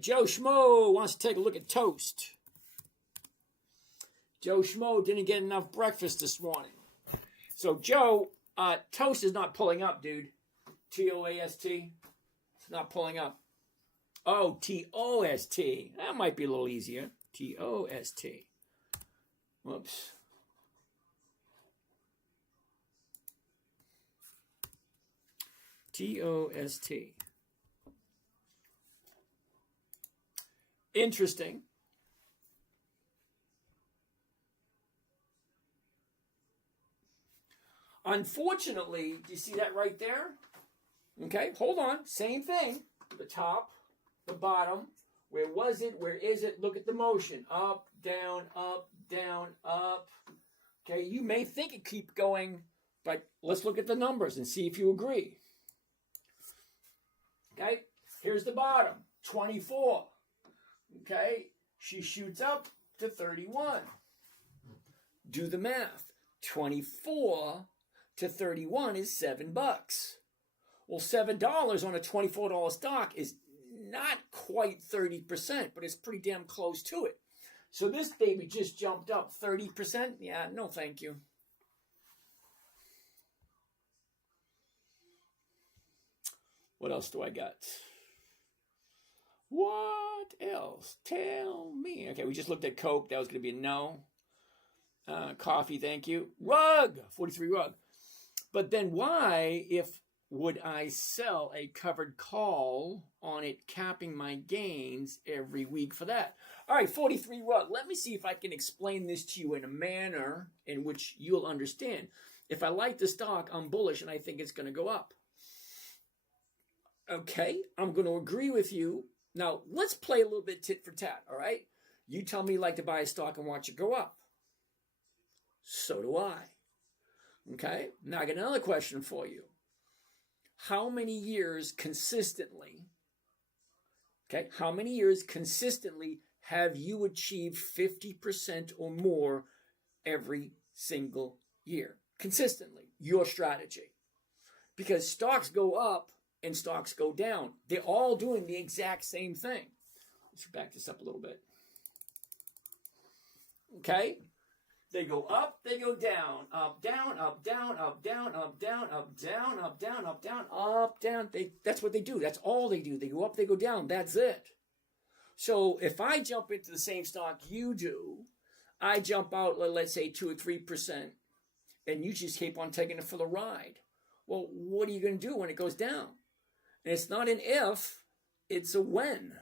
Joe Schmo wants to take a look at Toast. Joe Schmo didn't get enough breakfast this morning. So, Joe, Toast is not pulling up, dude. T-O-A-S-T. It's not pulling up. Oh, T-O-S-T. That might be a little easier. T-O-S-T. Whoops. T-O-S-T. Interesting. Unfortunately, do you see that right there? Okay, hold on. Same thing. The top, the bottom. Where was it? Where is it? Look at the motion. Up, down, up, down, up. Okay, you may think it keep going, but let's look at the numbers and see if you agree. Okay, here's the bottom, 24. Okay, she shoots up to 31. Do the math. 24 to 31 is $7. Well, $7 on a $24 stock is not quite 30%, but it's pretty damn close to it. So this baby just jumped up 30%. Yeah, no thank you. What else do I got? What else? Tell me. Okay, we just looked at Coke. That was going to be a no. Coffee, thank you. Rug, 43 rug. But then why, if would I sell a covered call on it, capping my gains every week for that? All right, 43 rug. Let me see if I can explain this to you in a manner in which you'll understand. If I like the stock, I'm bullish and I think it's going to go up. Okay, I'm going to agree with you. Now, let's play a little bit tit for tat, all right? You tell me you like to buy a stock and watch it go up. So do I. Okay, now I got another question for you. How many years consistently, have you achieved 50% or more every single year? Consistently, your strategy. Because stocks go up and stocks go down. They're all doing the exact same thing. Let's back this up a little bit. Okay? They go up, they go down, up, down, up, down, up, down, up, down, up, down, up, down, up, down, up, down. That's what they do. That's all they do. They go up, they go down. That's it. So if I jump into the same stock you do, I jump out, let's say 2 or 3%, and you just keep on taking it for the ride. Well, what are you going to do when it goes down? And it's not an if, it's a when.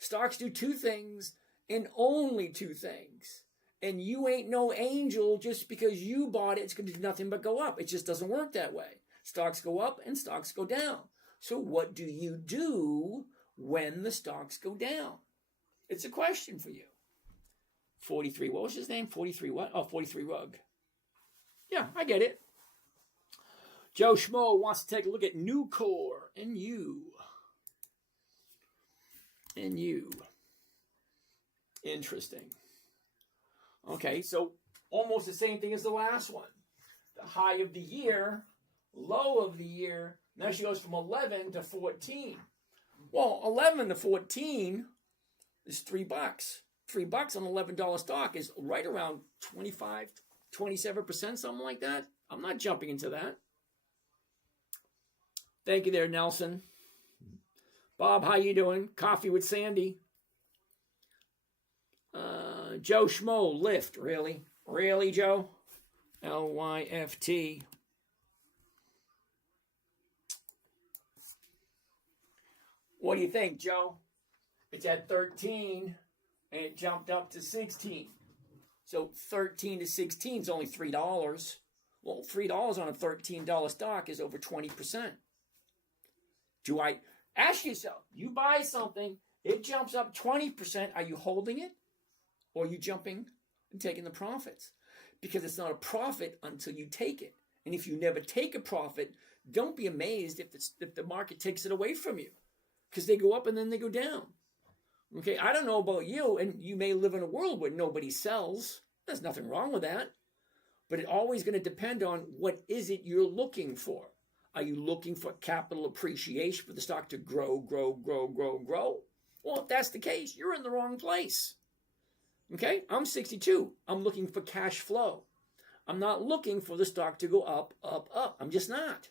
Stocks do two things and only two things. And you ain't no angel just because you bought it, it's going to do nothing but go up. It just doesn't work that way. Stocks go up and stocks go down. So what do you do when the stocks go down? It's a question for you. 43, what was his name? 43 what? Oh, 43 Rug. Yeah, I get it. Joe Schmo wants to take a look at Nucor and you. And you. Interesting. Okay, so almost the same thing as the last one. The high of the year, low of the year. Now she goes from 11 to 14. Well, 11 to 14 is $3. $3 on $11 stock is right around 25, 27%, something like that. I'm not jumping into that. Thank you there, Nelson. Bob, how you doing? Coffee with Sandy. Joe Schmo, Lyft. Really? Really, Joe? Lyft. What do you think, Joe? It's at 13 and it jumped up to 16. So 13 to 16 is only $3. Well, $3 on a $13 stock is over 20%. Do I ask yourself, you buy something, it jumps up 20%, are you holding it? Or are you jumping and taking the profits? Because it's not a profit until you take it. And if you never take a profit, don't be amazed if the market takes it away from you. Because they go up and then they go down. Okay, I don't know about you, and you may live in a world where nobody sells. There's nothing wrong with that. But it's always going to depend on what is it you're looking for. Are you looking for capital appreciation for the stock to grow? Well, if that's the case, you're in the wrong place. Okay, I'm 62. I'm looking for cash flow. I'm not looking for the stock to go up. I'm just not.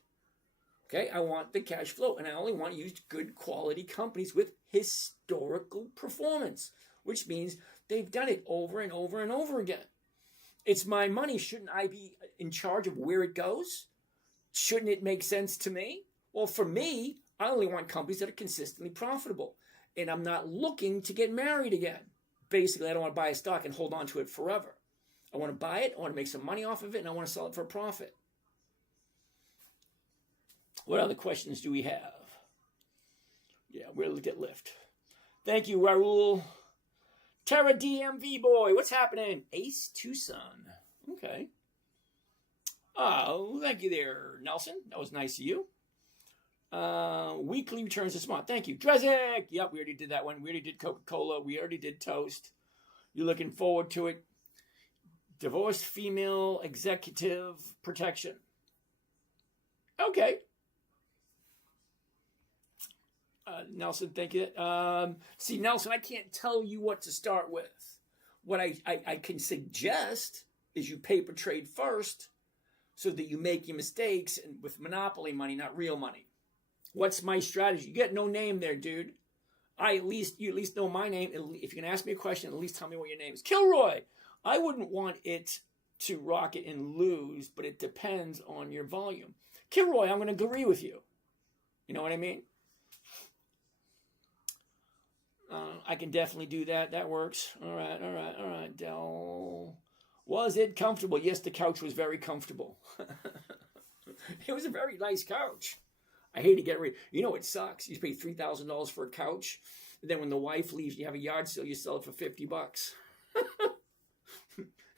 Okay, I want the cash flow, and I only want to use good quality companies with historical performance, which means they've done it over and over and over again. It's my money. Shouldn't I be in charge of where it goes? Shouldn't it make sense to me? Well, for me, I only want companies that are consistently profitable, and I'm not looking to get married again. Basically, I don't want to buy a stock and hold on to it forever. I want to buy it, I want to make some money off of it, and I want to sell it for a profit. What other questions do we have? Yeah, we'll look at Lyft. Thank you, Raul. Terra DMV boy, what's happening? Ace Tucson. Okay. Oh, thank you there, Nelson. That was nice of you. Weekly returns this month. Thank you. Drezek. Yep, we already did that one. We already did Coca-Cola. We already did Toast. You're looking forward to it. Divorced female executive protection. Okay. Nelson, thank you. See, Nelson, I can't tell you what to start with. What I can suggest is you paper trade first so that you make your mistakes and with monopoly money, not real money. What's my strategy? You get no name there, dude. You at least know my name. If you can ask me a question, at least tell me what your name is. Kilroy. I wouldn't want it to rocket and lose, but it depends on your volume. Kilroy, I'm going to agree with you. You know what I mean? I can definitely do that. That works. All right. Dell. Was it comfortable? Yes, the couch was very comfortable. It was a very nice couch. I hate to get rid. You know it sucks. You pay $3,000 for a couch, and then when the wife leaves, you have a yard sale. You sell it for $50.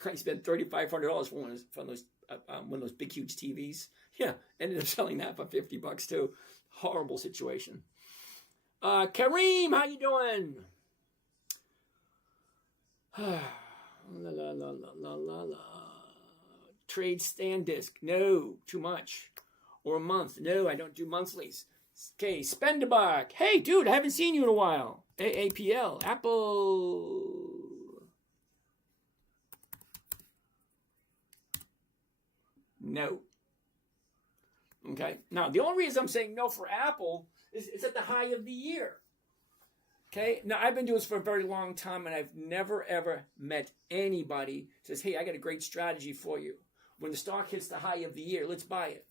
I spent $3,500 for one of those big huge TVs. Yeah, ended up selling that for $50 too. Horrible situation. Kareem, how you doing? La. Trade stand disc. No, too much. Or a month. No, I don't do monthlies. Okay, spend a buck. Hey, dude, I haven't seen you in a while. AAPL. Apple. No. Okay. Now, the only reason I'm saying no for Apple is it's at the high of the year. Okay. Now, I've been doing this for a very long time, and I've never, ever met anybody who says, hey, I got a great strategy for you. When the stock hits the high of the year, let's buy it.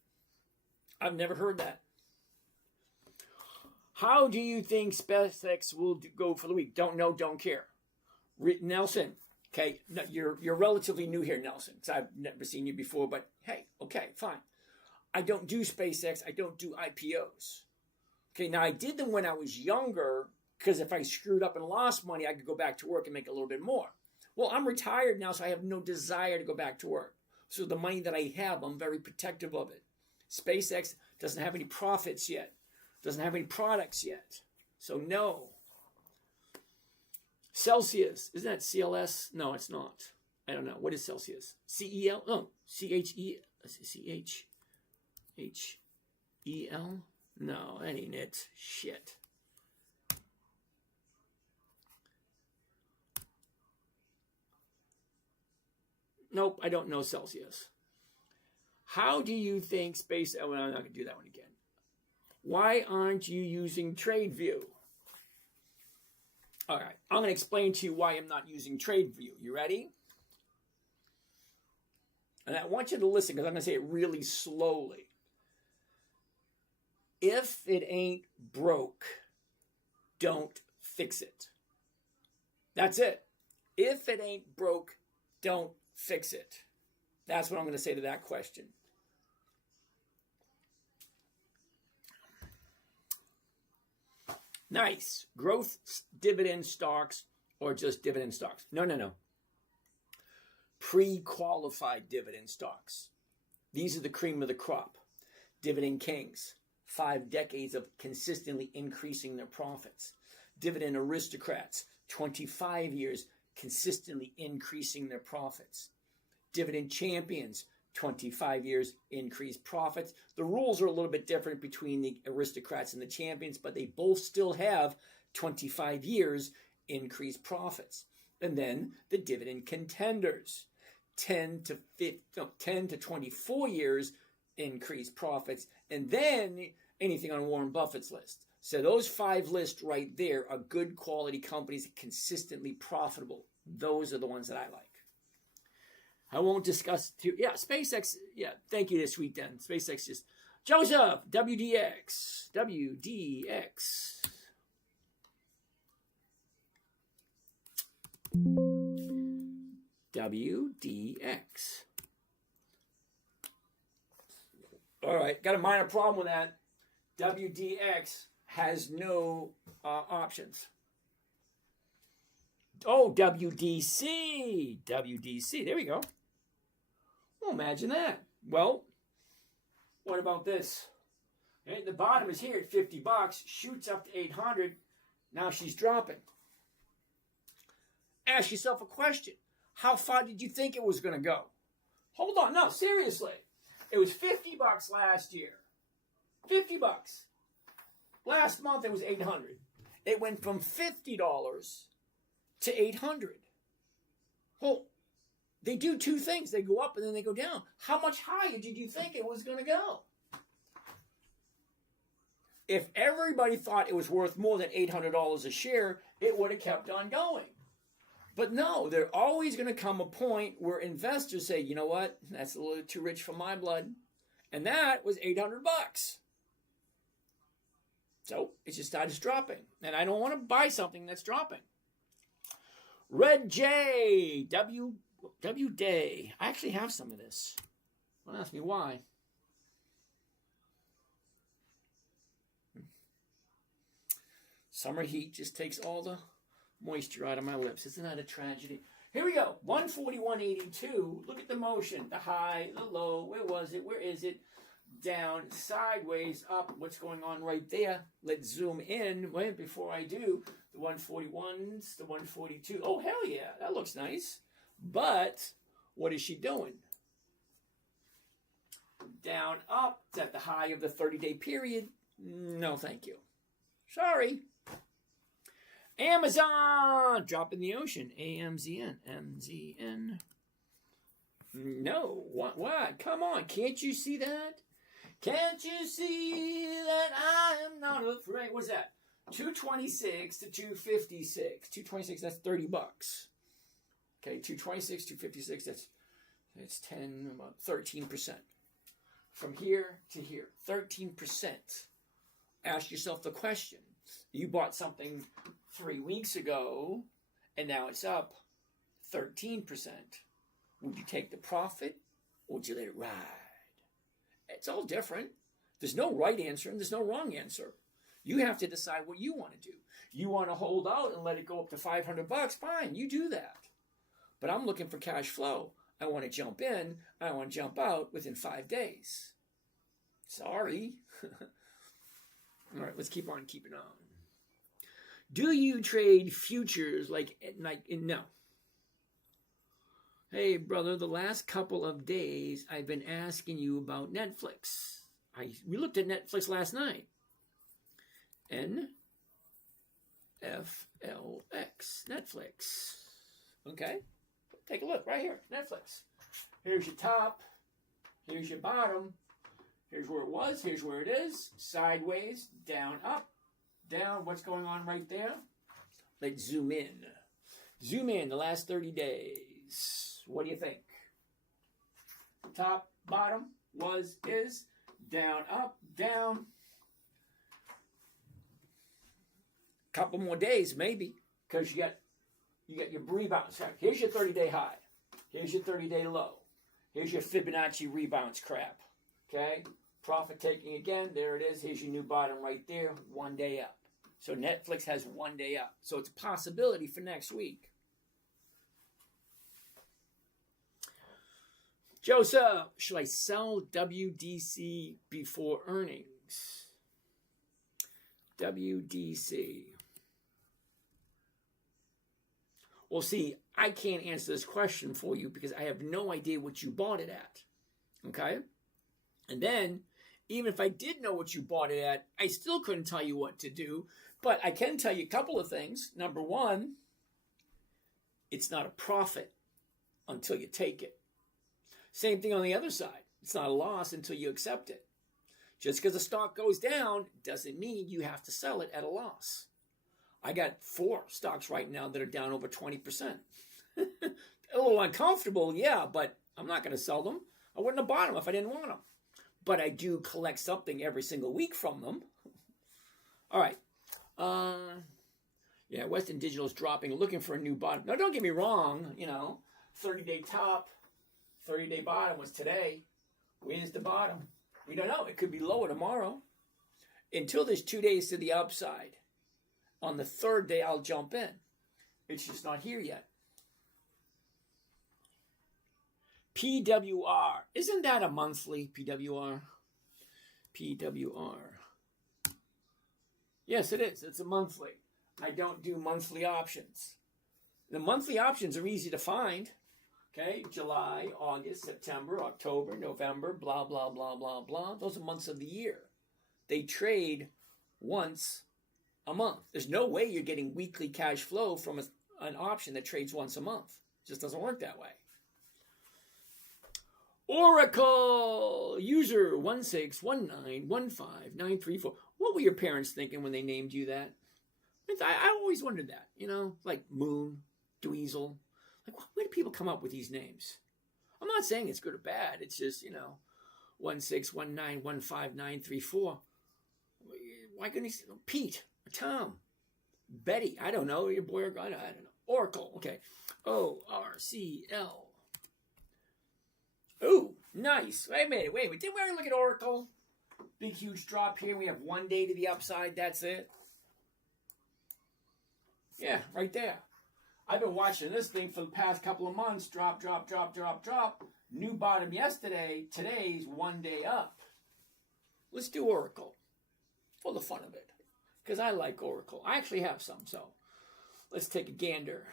I've never heard that. How do you think SpaceX will go for the week? Don't know, don't care. Nelson, okay, you're relatively new here, Nelson, because I've never seen you before, but hey, okay, fine. I don't do SpaceX. I don't do IPOs. Okay, now I did them when I was younger, because if I screwed up and lost money, I could go back to work and make a little bit more. Well, I'm retired now, so I have no desire to go back to work. So the money that I have, I'm very protective of it. SpaceX doesn't have any profits yet. Doesn't have any products yet. So no. Celsius. Isn't that CLS? No, it's not. I don't know. What is Celsius? CEL? No. CHEHEL? No, that ain't it. Shit. Nope, I don't know Celsius. How do you think space... Oh, well, I'm not going to do that one again. Why aren't you using TradeView? All right, I'm going to explain to you why I'm not using TradeView. You ready? And I want you to listen because I'm going to say it really slowly. If it ain't broke, don't fix it. That's it. If it ain't broke, don't fix it. That's what I'm going to say to that question. Nice. Growth dividend stocks or just dividend stocks? No. Pre-qualified dividend stocks. These are the cream of the crop. Dividend kings. 5 decades of consistently increasing their profits. Dividend aristocrats. 25 years consistently increasing their profits. Dividend champions. 25 years increased profits. The rules are a little bit different between the aristocrats and the champions, but they both still have 25 years increased profits. And then the dividend contenders, 10 to 24 years increased profits, and then anything on Warren Buffett's list. So those 5 lists right there are good quality companies, consistently profitable. Those are the ones that I like. I won't discuss SpaceX. Yeah, thank you this weekend. SpaceX just Joseph WDX. All right, got a minor problem with that. WDX has no options. Oh, WDC. There we go. Well, imagine that. Well, what about this? Okay, the bottom is here at $50, shoots up to 800. Now she's dropping. Ask yourself a question. How far did you think it was going to go? Hold on. No, seriously. It was $50 last year. $50. Last month it was 800. It went from $50 to 800. Well, they do 2 things. They go up and then they go down. How much higher did you think it was going to go? If everybody thought it was worth more than $800 a share, it would have kept on going. But no, there's always going to come a point where investors say, you know what, that's a little too rich for my blood. And that was $800. So it just started dropping. And I don't want to buy something that's dropping. Red J, W Day. I actually have some of this. Don't ask me why. Summer heat just takes all the moisture out of my lips. Isn't that a tragedy? Here we go. 141.82. Look at the motion. The high, the low. Where was it? Where is it? Down, sideways, up. What's going on right there? Let's zoom in. Wait, before I do, the 141s, the 142. Oh, hell yeah. That looks nice. But what is she doing? Down, up. It's at the high of the 30-day period. No, thank you. Sorry. Amazon! Drop in the ocean. AMZN. MZN. No. What? Come on. Can't you see that? Can't you see that I am not afraid? What's that? 226 to 256. 226, that's $30. Okay, 226, 256, that's 10, about 13%. From here to here, 13%. Ask yourself the question. You bought something 3 weeks ago, and now it's up 13%. Would you take the profit, or would you let it ride? It's all different. There's no right answer, and there's no wrong answer. You have to decide what you want to do. You want to hold out and let it go up to $500? Fine, you do that. But I'm looking for cash flow. I want to jump in. I want to jump out within 5 days. Sorry. All right, let's keep on keeping on. Do you trade futures no? Hey, brother, the last couple of days I've been asking you about Netflix. We looked at Netflix last night. NFLX, Netflix. Okay, take a look right here, Netflix. Here's your top. Here's your bottom. Here's where it was. Here's where it is. Sideways, down, up, down. What's going on right there? Let's zoom in. Zoom in the last 30 days. What do you think? Top, bottom, was, is, down, up, down. Couple more days, maybe, because you got your rebounds. Here's your 30-day high. Here's your 30-day low. Here's your Fibonacci rebounds crap. Okay? Profit taking again. There it is. Here's your new bottom right there. 1 day up. So Netflix has 1 day up. So it's a possibility for next week. Joseph, should I sell WDC before earnings? WDC. Well, see, I can't answer this question for you because I have no idea what you bought it at. Okay? And then, even if I did know what you bought it at, I still couldn't tell you what to do. But I can tell you a couple of things. Number one, it's not a profit until you take it. Same thing on the other side. It's not a loss until you accept it. Just because the stock goes down doesn't mean you have to sell it at a loss. I got 4 stocks right now that are down over 20%. A little uncomfortable, yeah, but I'm not going to sell them. I wouldn't have bought them if I didn't want them. But I do collect something every single week from them. All right. Yeah, Western Digital is dropping, looking for a new bottom. Now, don't get me wrong, 30-day top, 30-day bottom was today. Where's the bottom? We don't know. It could be lower tomorrow. Until there's 2 days to the upside. On the 3rd day, I'll jump in. It's just not here yet. PWR. Isn't that a monthly PWR? PWR. Yes, it is. It's a monthly. I don't do monthly options. The monthly options are easy to find. Okay, July, August, September, October, November, blah, blah, blah, blah, blah. Those are months of the year. They trade once a month. There's no way you're getting weekly cash flow from an option that trades once a month. It just doesn't work that way. Oracle user 161915934. What were your parents thinking when they named you that? I always wondered that, like Moon, Dweezil. Like, where do people come up with these names? I'm not saying it's good or bad. It's just, 161915934. Why couldn't he say Pete, Tom, Betty? I don't know. Your boy or God? I don't know. Oracle. Okay. ORCL. Ooh, nice. Wait a minute. Didn't we already look at Oracle? Big, huge drop here. We have 1 day to the upside. That's it. Yeah, right there. I've been watching this thing for the past couple of months. Drop, drop, drop, drop, drop. New bottom yesterday. Today's 1 day up. Let's do Oracle for the fun of it. Because I like Oracle. I actually have some, so let's take a gander.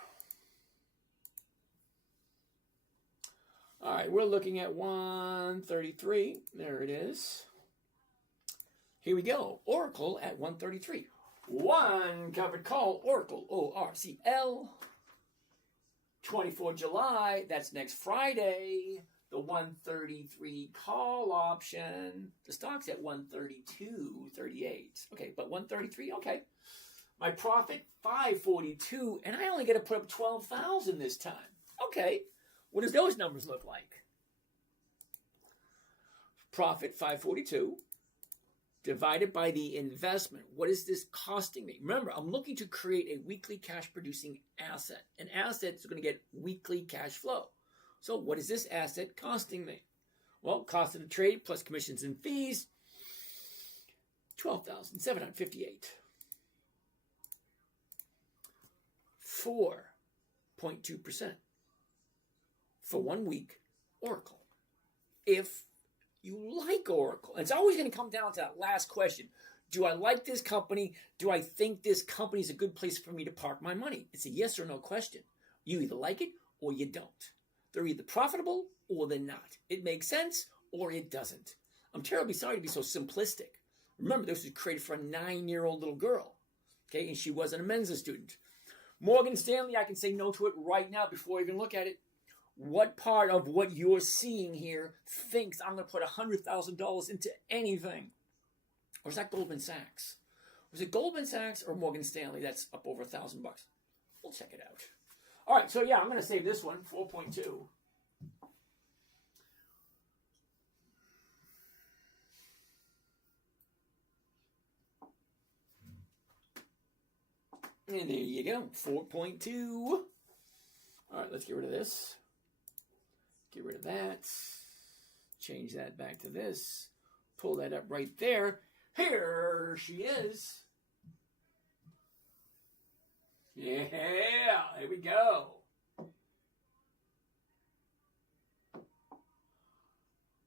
All right, we're looking at 133. There it is. Here we go. Oracle at 133. One covered call. Oracle. ORCL. 24 July. That's next Friday. The 133 call option. The stock's at 132.38. Okay, but 133. Okay. My profit 542, and I only got to put up 12,000 this time. Okay. What does those numbers look like? Profit 542 divided by the investment. What is this costing me? Remember, I'm looking to create a weekly cash producing asset. An asset is going to get weekly cash flow. So what is this asset costing me? Well, cost of the trade plus commissions and fees, $12,758. 4.2%. For 1 week, Oracle. If you like Oracle, it's always going to come down to that last question. Do I like this company? Do I think this company is a good place for me to park my money? It's a yes or no question. You either like it or you don't. They're either profitable or they're not. It makes sense or it doesn't. I'm terribly sorry to be so simplistic. Remember, this was created for a 9-year-old little girl. Okay, and she wasn't a Mensa student. Morgan Stanley, I can say no to it right now before I even look at it. What part of what you're seeing here thinks I'm going to put $100,000 into anything? Or is that Goldman Sachs? Was it Goldman Sachs or Morgan Stanley that's up over $1,000? We'll check it out. All right, so yeah, I'm going to save this one, 4.2. And there you go, 4.2. All right, let's get rid of this. Get rid of that. Change that back to this. Pull that up right there. Here she is. Yeah, there we go.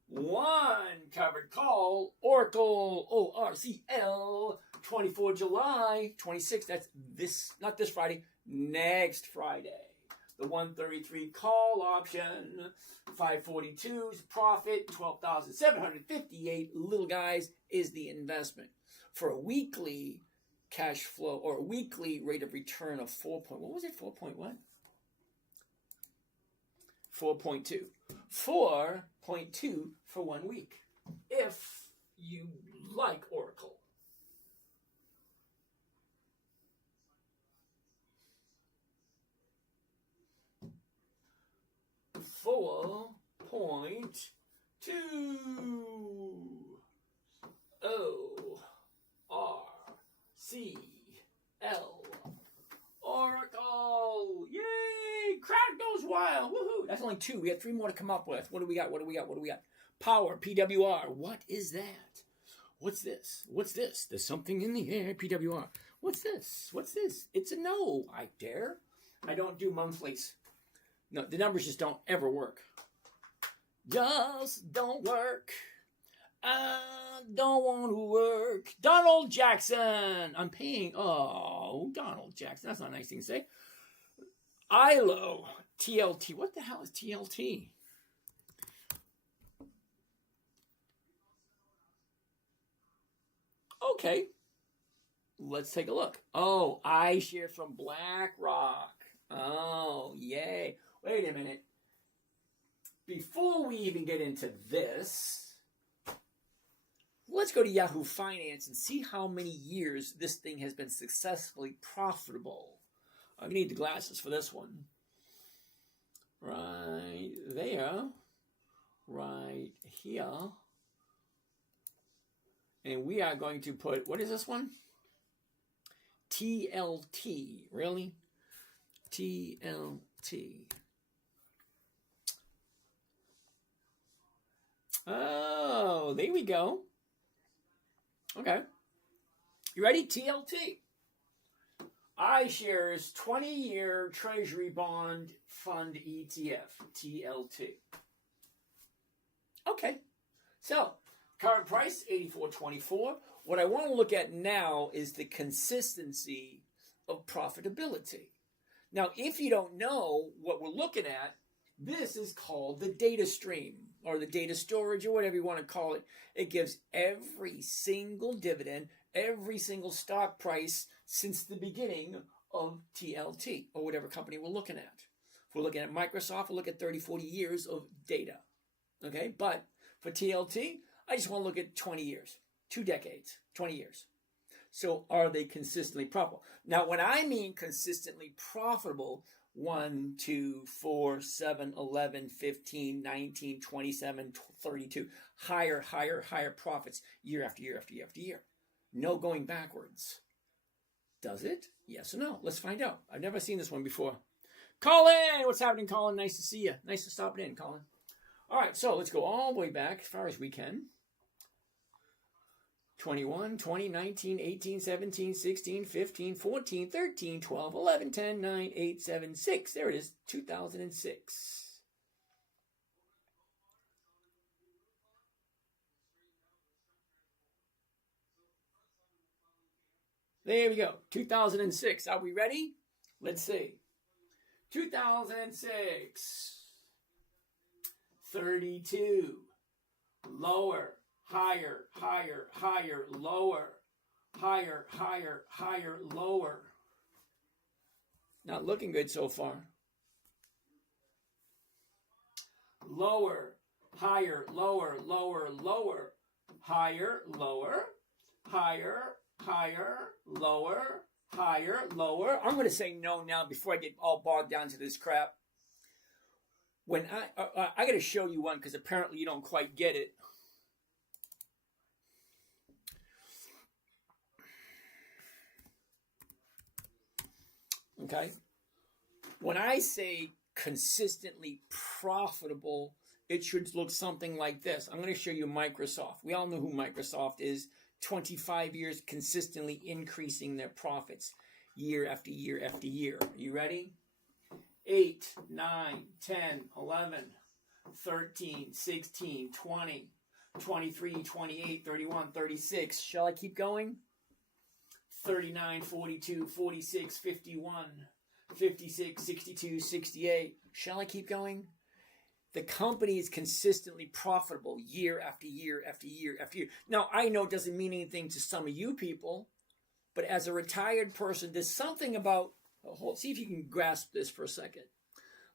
One covered call, Oracle, ORCL, 24 July 26th. That's this, not this Friday, next Friday. The 133 call option, 542's profit, 12,758 little guys is the investment. For a weekly cash flow or a weekly rate of return of 4.2 for 1 week. If you like Oracle. $4.2 ORCL Oracle. Yay! Crowd goes wild. Woohoo! That's only 2. We have 3 more to come up with. What do we got? Power, PWR. What is that? What's this? There's something in the air, PWR. What's this? It's a no. I dare. I don't do monthlies. No, the numbers just don't ever work. Just don't work. I don't want to work. Donald Jackson. I'm paying. Oh, Donald Jackson. That's not a nice thing to say. ILO. TLT. What the hell is TLT? Okay. Let's take a look. Oh, iShares from BlackRock. Oh, yay. Wait a minute. Before we even get into this, let's go to Yahoo Finance and see how many years this thing has been successfully profitable. I need the glasses for this one. Right there. Right here. And we are going to put, what is this one? TLT. Really? TLT. Oh, there we go. Okay. You ready? TLT. iShares 20-year Treasury Bond Fund ETF. TLT. Okay. So, current price, $84.24. What I want to look at now is the consistency of profitability. Now, if you don't know what we're looking at, this is called the data stream or the data storage or whatever you want to call it. It gives every single dividend, every single stock price since the beginning of TLT or whatever company we're looking at. If we're looking at Microsoft, we'll look at 30, 40 years of data. Okay, but for TLT, I just want to look at 20 years, 2 decades, 20 years. So are they consistently profitable? Now, when I mean consistently profitable, 1, 2, 4, 7, 11, 15, 19, 27, 32, higher profits year after year after year after year. No going backwards. Does it? Yes or no? Let's find out. I've never seen this one before. Colin! What's happening, Colin? Nice to see you. Nice to stop in, Colin. All right, so let's go all the way back as far as we can. 21, 20, 19, 18, 17, 16, 15, 14, 13, 12, 11, 10, 9, 8, 7, 6. There it is, 2006. There we go, 2006. Are we ready? Let's see. 2006. 32. Lower. Higher, lower. Higher, lower. Not looking good so far. lower, higher, lower, lower, lower, higher, lower, higher, higher, lower, higher, lower. I'm going to say no now before I get all bogged down to this crap. When I got to show you one because apparently you don't quite get it. Okay? When I say consistently profitable, it should look something like this. I'm going to show you Microsoft. We all know who Microsoft is. 25 years consistently increasing their profits year after year after year. Are you ready? 8, 9, 10, 11, 13, 16, 20, 23, 28, 31, 36. Shall I keep going? 39, 42, 46, 51, 56, 62, 68. Shall I keep going? The company is consistently profitable year after year after year after year. Now, I know it doesn't mean anything to some of you people, but as a retired person, there's something about, see if you can grasp this for a second.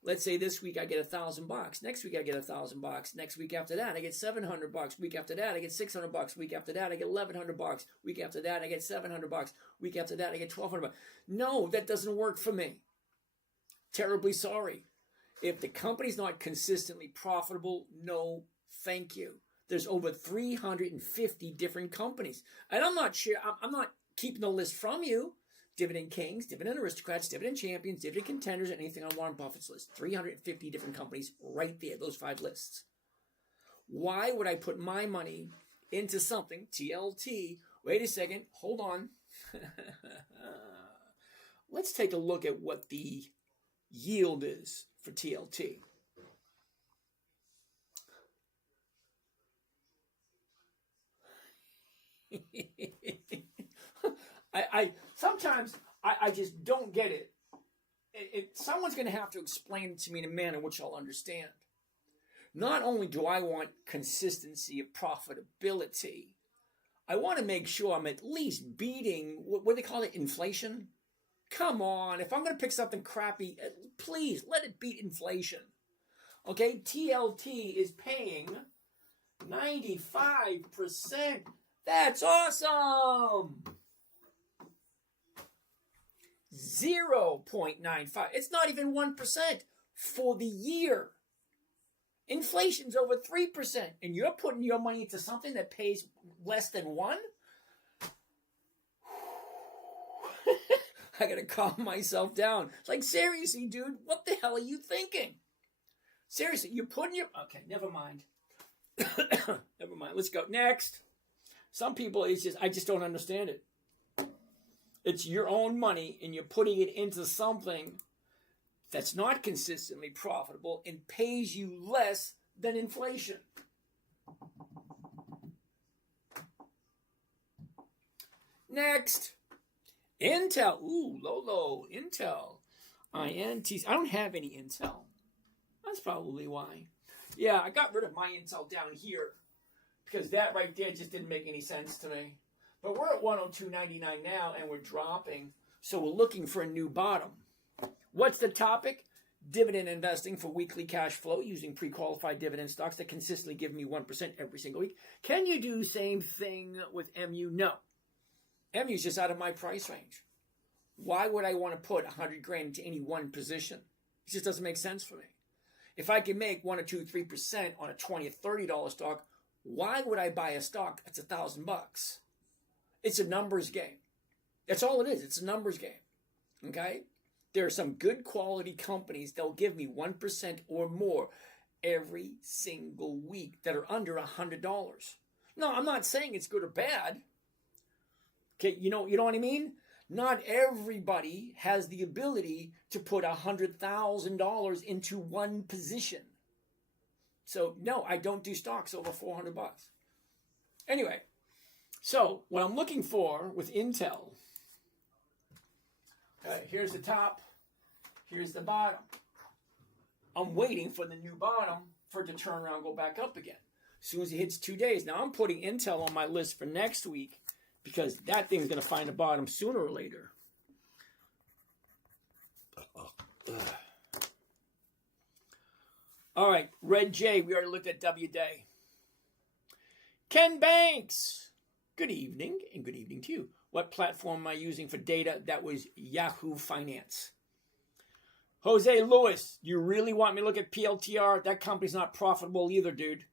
Let's say this week I get $1,000. Next week I get $1,000. Next week after that I get $700. Week after that I get $600. Week after that I get $1,100. Week after that I get $700. Week after that I get $1,200. No, that doesn't work for me. Terribly sorry. If the company's not consistently profitable, no, thank you. There's over 350 different companies. And I'm not keeping the list from you. Dividend Kings, Dividend Aristocrats, Dividend Champions, Dividend Contenders, and anything on Warren Buffett's list. 350 different companies right there, those 5 lists. Why would I put my money into something, TLT? Wait a second, hold on. Let's take a look at what the yield is for TLT. Sometimes I just don't get it. Someone's going to have to explain it to me in a manner which I'll understand. Not only do I want consistency of profitability, I want to make sure I'm at least beating, what do they call it, inflation? Come on, if I'm going to pick something crappy, please let it beat inflation. Okay, TLT is paying 95%. That's awesome! 0.95. It's not even 1% for the year. Inflation's over 3%, and you're putting your money into something that pays less than 1%? I gotta calm myself down. It's like, seriously, dude, what the hell are you thinking? Seriously, you're putting your... Okay, never mind. Never mind. Let's go. Next. Some people, I just don't understand it. It's your own money, and you're putting it into something that's not consistently profitable and pays you less than inflation. Next. Intel. Ooh, low. Intel. INTs. I don't have any Intel. That's probably why. Yeah, I got rid of my Intel down here because that right there just didn't make any sense to me. But we're at 102.99 now, and we're dropping. So we're looking for a new bottom. What's the topic? Dividend investing for weekly cash flow using pre-qualified dividend stocks that consistently give me 1% every single week. Can you do the same thing with MU? No. MU's just out of my price range. Why would I want to put $100,000 into any one position? It just doesn't make sense for me. If I can make 1 or 2, 3% on a $20 or $30 stock, why would I buy a stock that's $1,000? It's a numbers game. That's all it is. It's a numbers game. Okay? There are some good quality companies that'll give me 1% or more every single week that are under $100. No, I'm not saying it's good or bad. Okay, you know what I mean? Not everybody has the ability to put $100,000 into one position. So no, I don't do stocks over $400. Anyway, so what I'm looking for with Intel, okay, here's the top, here's the bottom. I'm waiting for the new bottom for it to turn around and go back up again. As soon as it hits 2 days. Now I'm putting Intel on my list for next week because that thing's going to find a bottom sooner or later. All right, Red J, we already looked at W Day. Ken Banks, good evening, and good evening to you. What platform am I using for data? That was Yahoo Finance. Jose Lewis, you really want me to look at PLTR? That company's not profitable either, dude.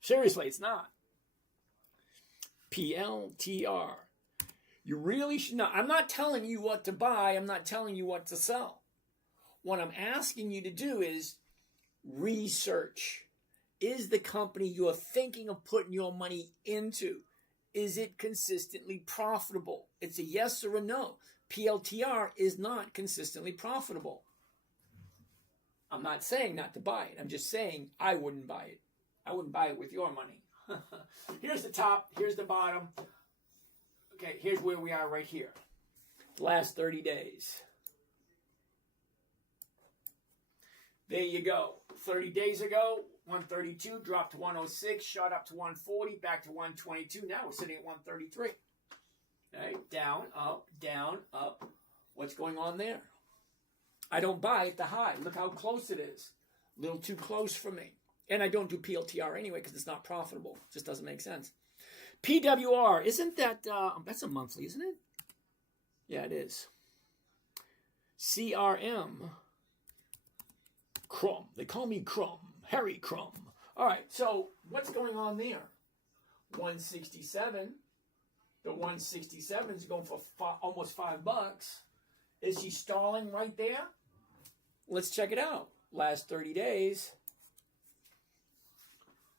Seriously, it's not. PLTR. You really should not. I'm not telling you what to buy. I'm not telling you what to sell. What I'm asking you to do is research. Is the company you're thinking of putting your money into, is it consistently profitable? It's a yes or a no. PLTR is not consistently profitable. I'm not saying not to buy it. I'm just saying I wouldn't buy it. I wouldn't buy it with your money. Here's the top. Here's the bottom. Okay, here's where we are right here. The last 30 days. There you go. 30 days ago, 132, dropped to 106, shot up to 140, back to 122. Now we're sitting at 133. Okay, down, up. What's going on there? I don't buy at the high. Look how close it is. A little too close for me. And I don't do PLTR anyway because it's not profitable. It just doesn't make sense. PWR, isn't that, that's a monthly, isn't it? Yeah, it is. CRM, Crumb. They call me Crumb. Harry Crumb. All right, so what's going on there? 167. The 167 is going for almost $5. Is he stalling right there? Let's check it out. Last 30 days.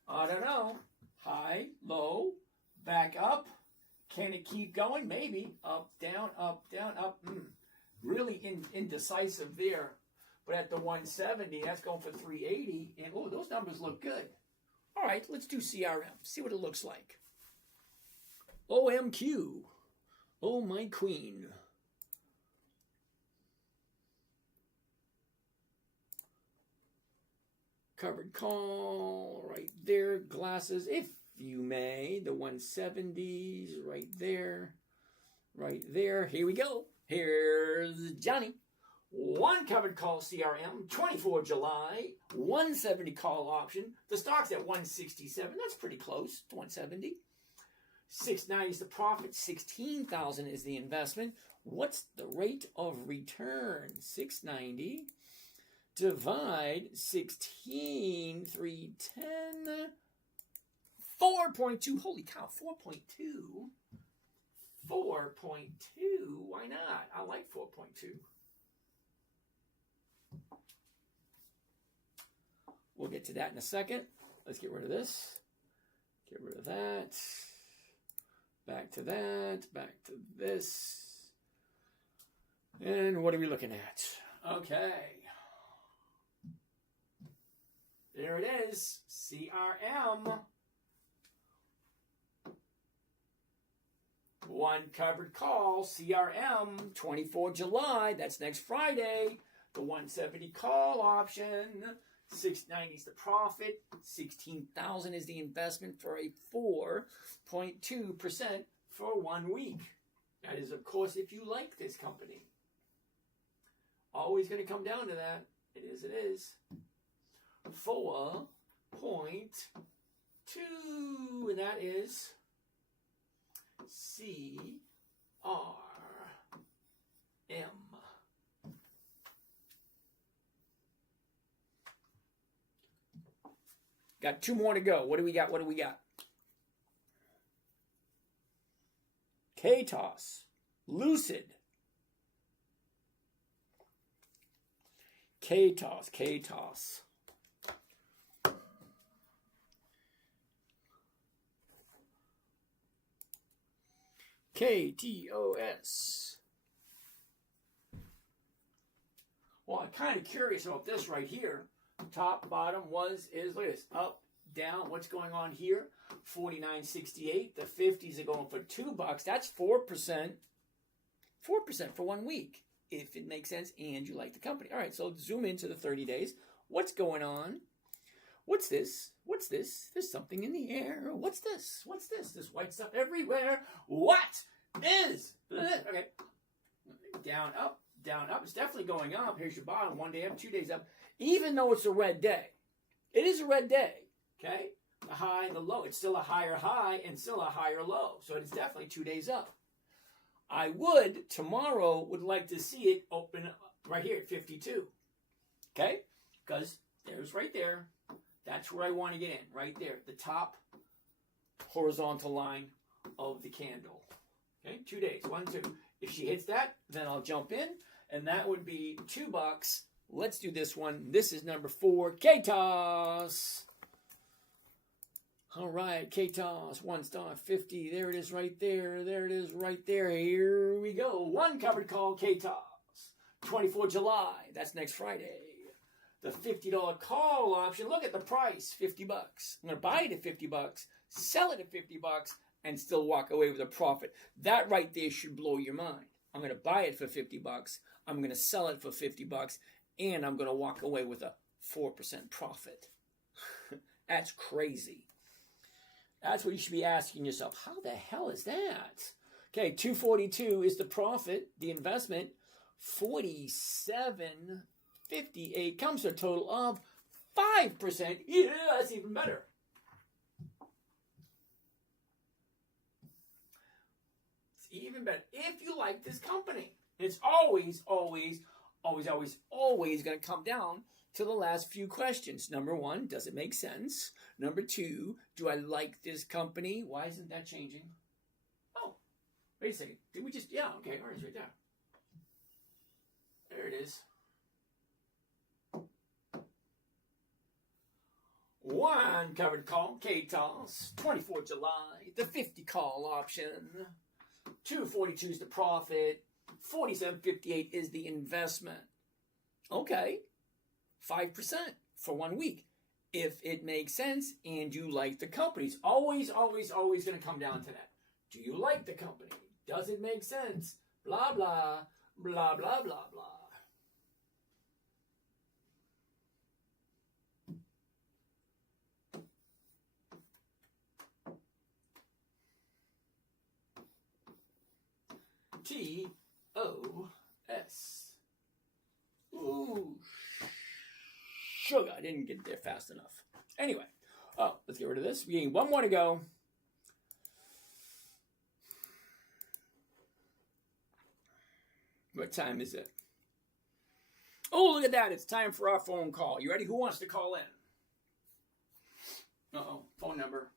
I don't know. High, low, back up. Can it keep going? Maybe. Up, down, up, down, up. Really indecisive there. But at the 170, that's going for 380. And, oh, those numbers look good. All right, let's do CRM. See what it looks like. OMQ. Oh, my queen. Covered call right there. Glasses, if you may. The 170s right there. Right there. Here we go. Here's Johnny. One covered call CRM, 24 July, 170 call option. The stock's at 167. That's pretty close to 170. 690 is the profit. 16,000 is the investment. What's the rate of return? 690 divide 16, 310, 4.2. Holy cow, 4.2. 4.2. Why not? I like 4.2. We'll get to that in a second. Let's get rid of this. Get rid of that. Back to that. Back to this. And what are we looking at? Okay. There it is. CRM. One covered call. CRM. 24 July. That's next Friday. The 170 call option. 690 is the profit. 16,000 is the investment for a 4.2% for 1 week. That is, of course, if you like this company. Always going to come down to that. It is, it is. 4.2. And that is CRM. Got 2 more to go. What do we got? What do we got? KTOS. Lucid. KTOS. KTOS. KTOS. Well, I'm kind of curious about this right here. Top, bottom, is, look at this. Up, down, what's going on here? 49.68. The 50s are going for $2. That's 4%. 4% for 1 week, if it makes sense and you like the company. All right, so zoom into the 30 days. What's going on? What's this? What's this? There's something in the air. What's this? What's this? There's white stuff everywhere. What is this? Okay. Down, up, down, up. It's definitely going up. Here's your bottom. 1 day up, 2 days up. Even though it's a red day. It is a red day. Okay? The high and the low. It's still a higher high and still a higher low. So it's definitely 2 days up. I tomorrow would like to see it open up right here at 52. Okay? Because there's right there. That's where I want to get in. Right there. The top horizontal line of the candle. Okay? 2 days. 1, 2. If she hits that, then I'll jump in. And that would be $2. Let's do this one. This is number 4. KTOS. All right, KTOS, 1 star, 50. There it is right there. There it is right there. Here we go. One covered call, KTOS. 24 July. That's next Friday. The $50 call option. Look at the price, $50. I'm going to buy it at $50, sell it at $50, and still walk away with a profit. That right there should blow your mind. I'm going to buy it for $50. I'm going to sell it for $50, and I'm going to walk away with a 4% profit. That's crazy. That's what you should be asking yourself. How the hell is that? Okay, 242 is the profit, the investment. 47.58 comes to a total of 5%. Yeah, that's even better. It's even better if you like this company. It's always going to come down to the last few questions. Number 1, does it make sense? Number 2, do I like this company? Why isn't that changing? Oh, wait a second. Did we just, yeah, okay, orange right there. There it is. 1 covered call, KTOS, 24 July, the 50 call option. 242 is the profit. 47.58 is the investment. Okay. 5% for 1 week. If it makes sense and you like the company. It's always going to come down to that. Do you like the company? Does it make sense? Blah, blah, blah, blah, blah, blah. TOS. Ooh. Sugar. I didn't get there fast enough. Anyway. Oh, let's get rid of this. We need 1 more to go. What time is it? Oh, look at that. It's time for our phone call. You ready? Who wants to call in? Uh-oh. Phone number.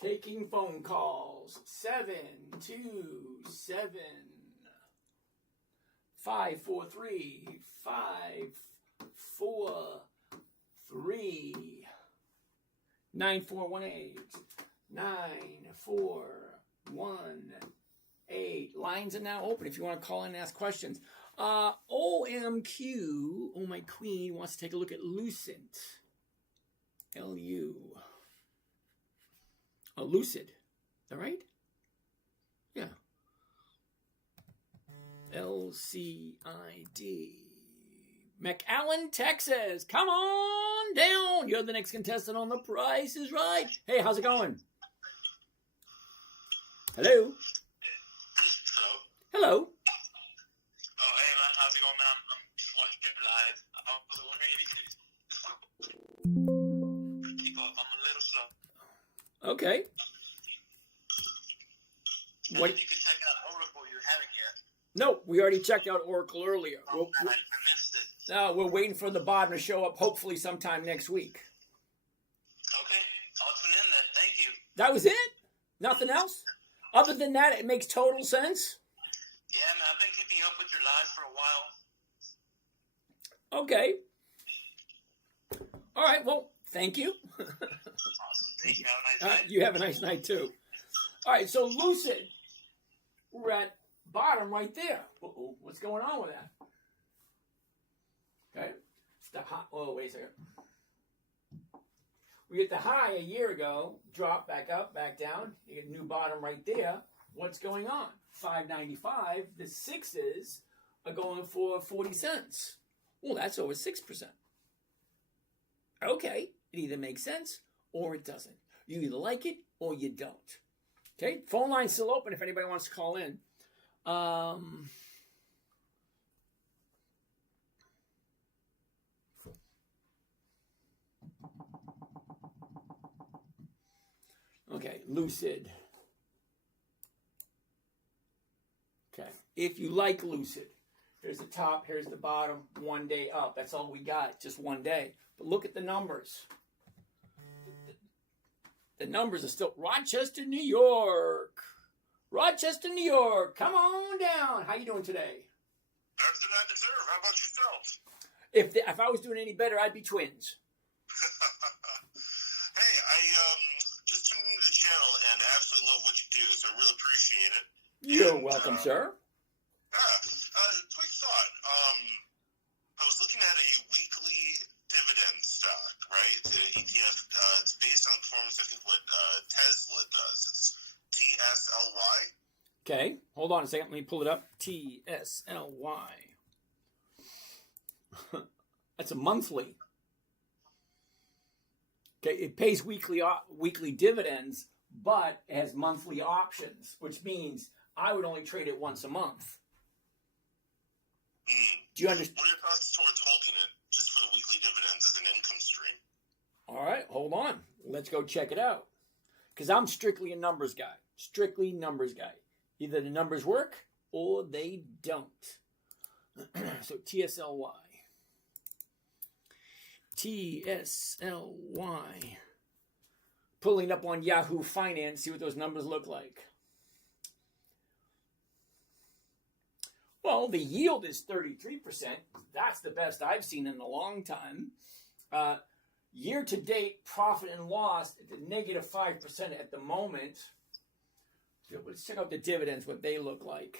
Taking phone calls. 727 543 543 9418 9418. Lines are now open if you want to call in and ask questions. OMQ, oh my queen, wants to take a look at Lucent. LU. Oh, Lucid. Is that right? Yeah. LCID. McAllen, Texas. Come on down. You're the next contestant on The Price is Right. Hey, how's it going? Hello? Hello? Oh, hey, man. How's it going, man? I'm just watching it live. I was wondering if you could keep up. I'm a little slow. Okay. And What? if you could check out Oracle you're having yet. No, we already checked out Oracle earlier. Oh, man, I missed it. We're waiting for the bottom to show up hopefully sometime next week. Okay. I'll tune in then. Thank you. That was it? Nothing else? Other than that, it makes total sense? Yeah, man. I've been keeping up with your lives for a while. Okay. All right, well, thank you. Awesome. Thank you. Have a nice night. You have a nice night, too. All right, so Lucid, we're at bottom right there. Uh-oh, what's going on with that? Okay. The high, oh, wait a second. We get the high a year ago, drop back up, back down. You get a new bottom right there. What's going on? $5.95. The sixes are going for 40 cents. Well, that's over 6%. Okay, it either makes sense or it doesn't. You either like it or you don't. Okay, phone line's still open if anybody wants to call in. Okay, Lucid. Okay, if you like Lucid, here's the top, here's the bottom, 1 day up. That's all we got, just 1 day. But look at the numbers. The numbers are still Rochester, New York. Rochester, New York. Come on down. How you doing today? Better than I deserve. How about yourself? If I was doing any better, I'd be twins. Hey, I just tuned into the channel and I absolutely love what you do, so I really appreciate it. You're welcome, sir. Quick thought. I was looking at a weekly dividend stock, right? The ETF. It's based on performance. I think what Tesla does. It's TSLY. Okay, hold on a second. Let me pull it up. TSLY. That's a monthly. Okay, it pays weekly dividends, but it has monthly options, which means I would only trade it once a month. Do you understand? What are your thoughts towards holding it just for the weekly dividends as an income stream? All right, hold on. Let's go check it out. Because I'm strictly a numbers guy. Strictly numbers guy. Either the numbers work or they don't. So TSLY. TSLY. Pulling up on Yahoo Finance, see what those numbers look like. Well, the yield is 33%. That's the best I've seen in a long time. Year-to-date profit and loss at the negative 5% at the moment. Let's check out the dividends, what they look like.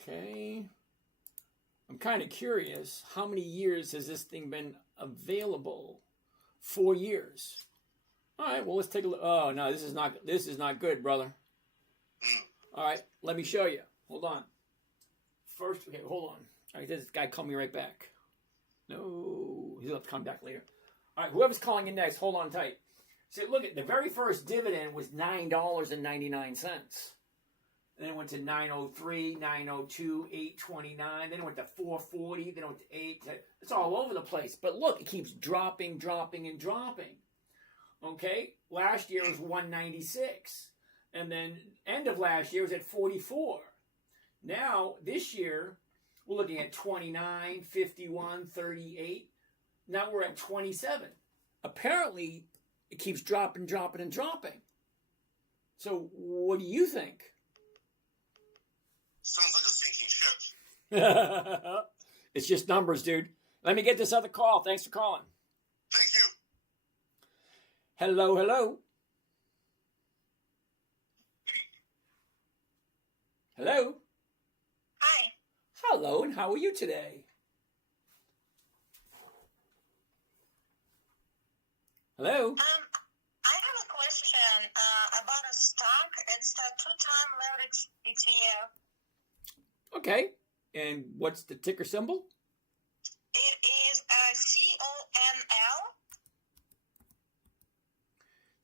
Okay. I'm kind of curious, how many years has this thing been available? 4 years. All right, well, let's take a look. Oh, no, this is not good, brother. All right, let me show you. Hold on. First, okay, hold on. All right, this guy called me right back. No, he'll have to come back later. All right, whoever's calling in next, hold on tight. See, look at the very first dividend was $9.99. Then it went to 903, 902, 829. Then it went to 440. Then it went to 8. It's all over the place. But look, it keeps dropping, dropping, and dropping. Okay, last year was 196. And then end of last year was at 44. Now, this year, we're looking at 29, 51, 38. Now we're at 27. Apparently, it keeps dropping, dropping, and dropping. So, what do you think? Sounds like a sinking ship. It's just numbers, dude. Let me get this other call. Thanks for calling. Thank you. Hello, hello. Hello. Hi. Hello, and how are you today? Hello. I have a question about a stock. It's the two-time leverage ETF. Okay. And what's the ticker symbol? It is COML.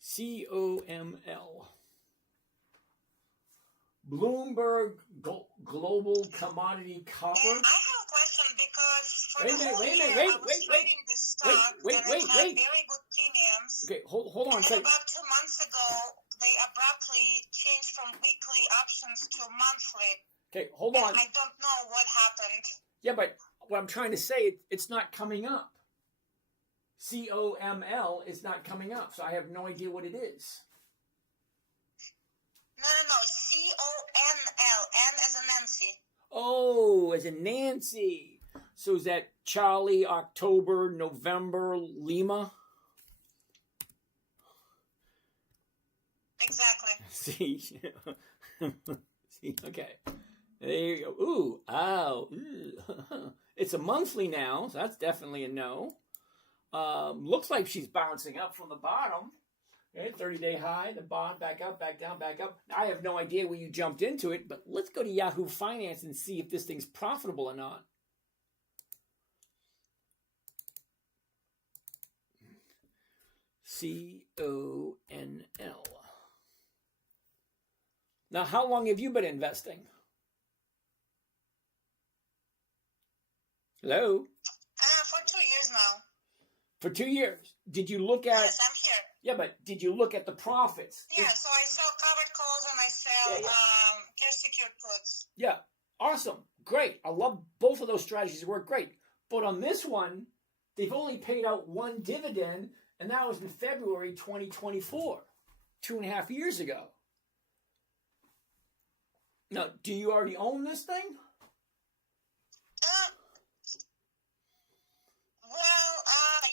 COML. Bloomberg Global Commodity Copper. And I have a question because for Wait a the minute, whole wait a year minute, I was trading this stock wait, and it had very good premiums. Okay, hold on a And then second. about 2 months ago, they abruptly changed from weekly options to monthly. Okay, hold on. And I don't know what happened. Yeah, but what I'm trying to say, it's not coming up. COML is not coming up, so I have no idea what it is. No. CONL. N as in Nancy. Oh, as in Nancy. So is that Charlie, October, November, Lima? Exactly. See? See, okay. There you go. Ooh, ow. Ooh. It's a monthly now, so that's definitely a no. Looks like she's bouncing up from the bottom. Okay, 30-day high, the bottom, back up, back down, back up. I have no idea where you jumped into it, but let's go to Yahoo Finance and see if this thing's profitable or not. CONL. Now, how long have you been investing? Hello? For 2 years now. For 2 years. Did you look at... Yes, I'm here. Yeah, but did you look at the profits? Yeah, so I sell covered calls and I sell Yeah. cash secured puts. Yeah, awesome. Great. I love both of those strategies. Work great. But on this one, they've only paid out one dividend, and that was in February 2024, 2.5 years ago. Now, do you already own this thing?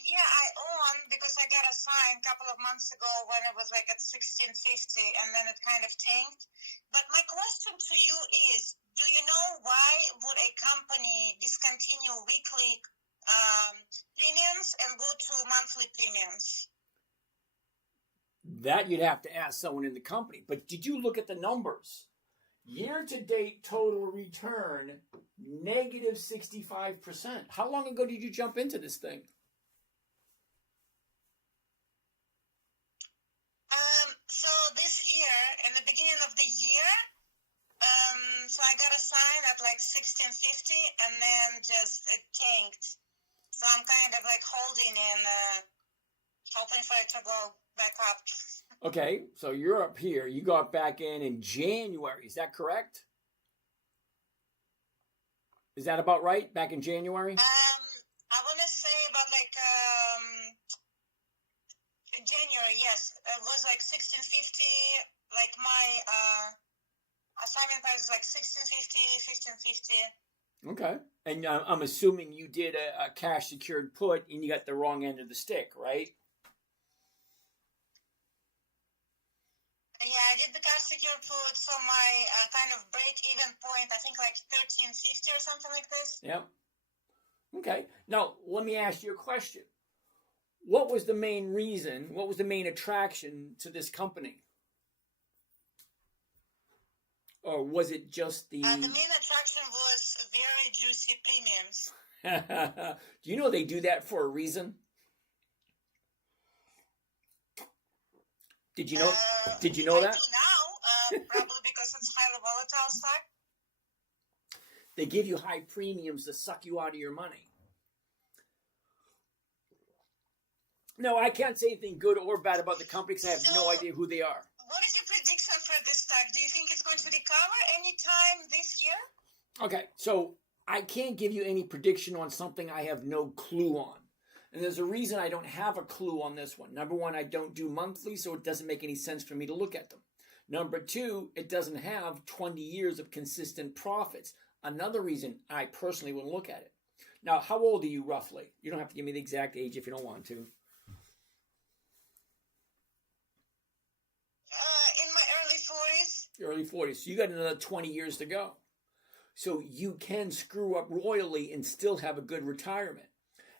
Yeah, I own because I got a sign a couple of months ago when it was like at 1650 and then it kind of tanked. But my question to you is, do you know why would a company discontinue weekly premiums and go to monthly premiums? That you'd have to ask someone in the company. But did you look at the numbers? Year-to-date total return, negative 65%. How long ago did you jump into this thing? So this year, in the beginning of the year, so I got a sign at like 1650 and then just it tanked. So I'm kind of like holding and hoping for it to go back up. Okay, so you're up here. You got back in January. Is that correct? Is that about right? Back in January? I want to say about like January, yes. It was like 1650, like my assignment price is like 1650, 1550. Okay. And I'm assuming you did a cash secured put and you got the wrong end of the stick, right? Yeah, I did the cash secured put, so my kind of break-even point, I think like 1350 or something like this. Yep. Okay. Now, let me ask you a question. What was the main reason, what was the main attraction to this company? Or was it just the... The main attraction was very juicy premiums. Do you know they do that for a reason? Did you know that? I do now, probably because it's highly volatile stock. They give you high premiums to suck you out of your money. No, I can't say anything good or bad about the company because I have no idea who they are. What is your prediction for this stock? Do you think it's going to recover anytime this year? Okay, so I can't give you any prediction on something I have no clue on. And there's a reason I don't have a clue on this one. Number one, I don't do monthly, so it doesn't make any sense for me to look at them. Number two, it doesn't have 20 years of consistent profits. Another reason I personally wouldn't look at it. Now, how old are you roughly? You don't have to give me the exact age if you don't want to. In my early 40s. Early 40s. So you got another 20 years to go. So you can screw up royally and still have a good retirement.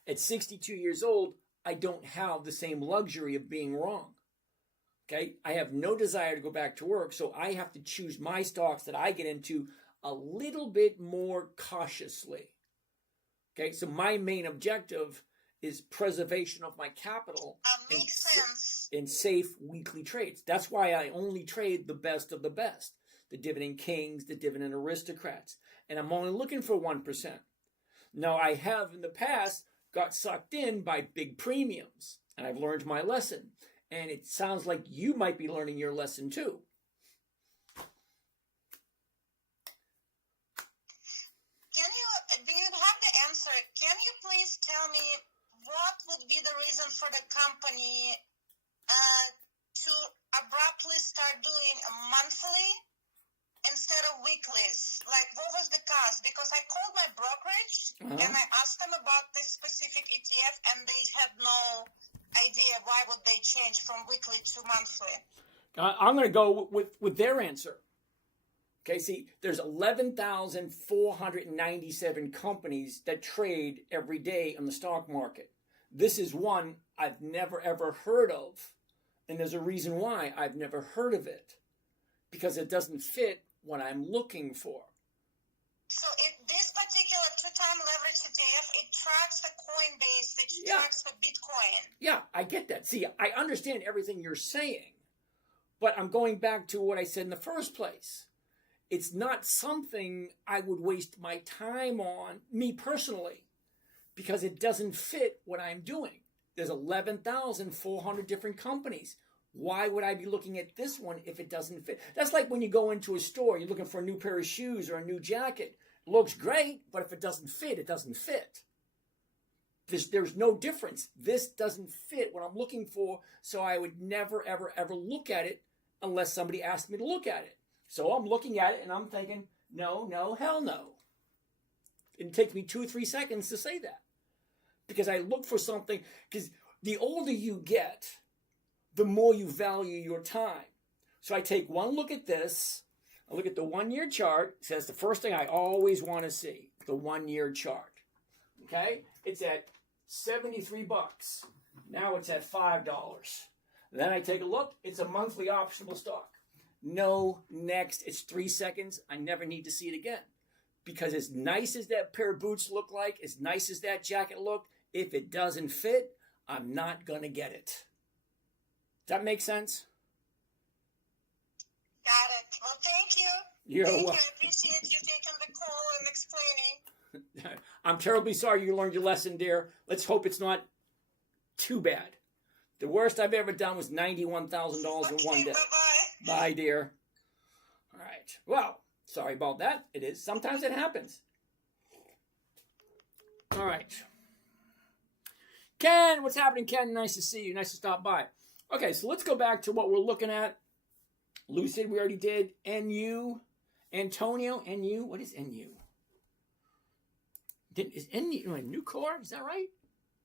At 62 years old, I don't have the same luxury of being wrong. Okay? I have no desire to go back to work, so I have to choose my stocks that I get into a little bit more cautiously. Okay? So my main objective is preservation of my capital Makes sense. in safe weekly trades. That's why I only trade the best of the best. The dividend kings, the dividend aristocrats. And I'm only looking for 1%. Now, I have in the past got sucked in by big premiums, and I've learned my lesson. And it sounds like you might be learning your lesson too. Do you have the answer? Can you please tell me what would be the reason for the company to abruptly start doing a monthly instead of weeklies? Like, what was the cause? Because I called my brokerage and I asked them about this specific ETF, and they had no idea why would they change from weekly to monthly. I'm going to go with their answer. Okay, see, there's 11,497 companies that trade every day on the stock market. This is one I've never ever heard of. And there's a reason why I've never heard of it. Because it doesn't fit what I'm looking for. So this particular two-time leverage ETF, it tracks the Coinbase, it Yeah. tracks the Bitcoin. Yeah, I get that. See, I understand everything you're saying, but I'm going back to what I said in the first place. It's not something I would waste my time on, me personally, because it doesn't fit what I'm doing. There's 11,400 different companies. Why would I be looking at this one if it doesn't fit? That's like when you go into a store, you're looking for a new pair of shoes or a new jacket. It looks great, but if it doesn't fit, it doesn't fit. There's no difference. This doesn't fit what I'm looking for, so I would never, ever, ever look at it unless somebody asked me to look at it. So I'm looking at it and I'm thinking, no, no, hell no. It takes me 2 or 3 seconds to say that. Because I look for something, because the older you get, the more you value your time. So I take one look at this, I look at the 1 year chart, it says the first thing I always want to see, the 1 year chart. Okay? It's at $73. Now it's at $5. Then I take a look, it's a monthly optional stock. No, next, it's 3 seconds, I never need to see it again. Because as nice as that pair of boots look like, as nice as that jacket look, if it doesn't fit, I'm not going to get it. Does that make sense? Got it. Well, thank you. You're Thank you. welcome. I appreciate you taking the call and explaining. I'm terribly sorry you learned your lesson, dear. Let's hope it's not too bad. The worst I've ever done was $91,000 in one day. Bye-bye. Bye, dear. All right. Well, sorry about that. It is. Sometimes it happens. All right. Ken, what's happening, Ken? Nice to see you. Nice to stop by. Okay, so let's go back to what we're looking at. Lucid, we already did. NU. Antonio, NU. What is NU? Is NU a new core? Is that right?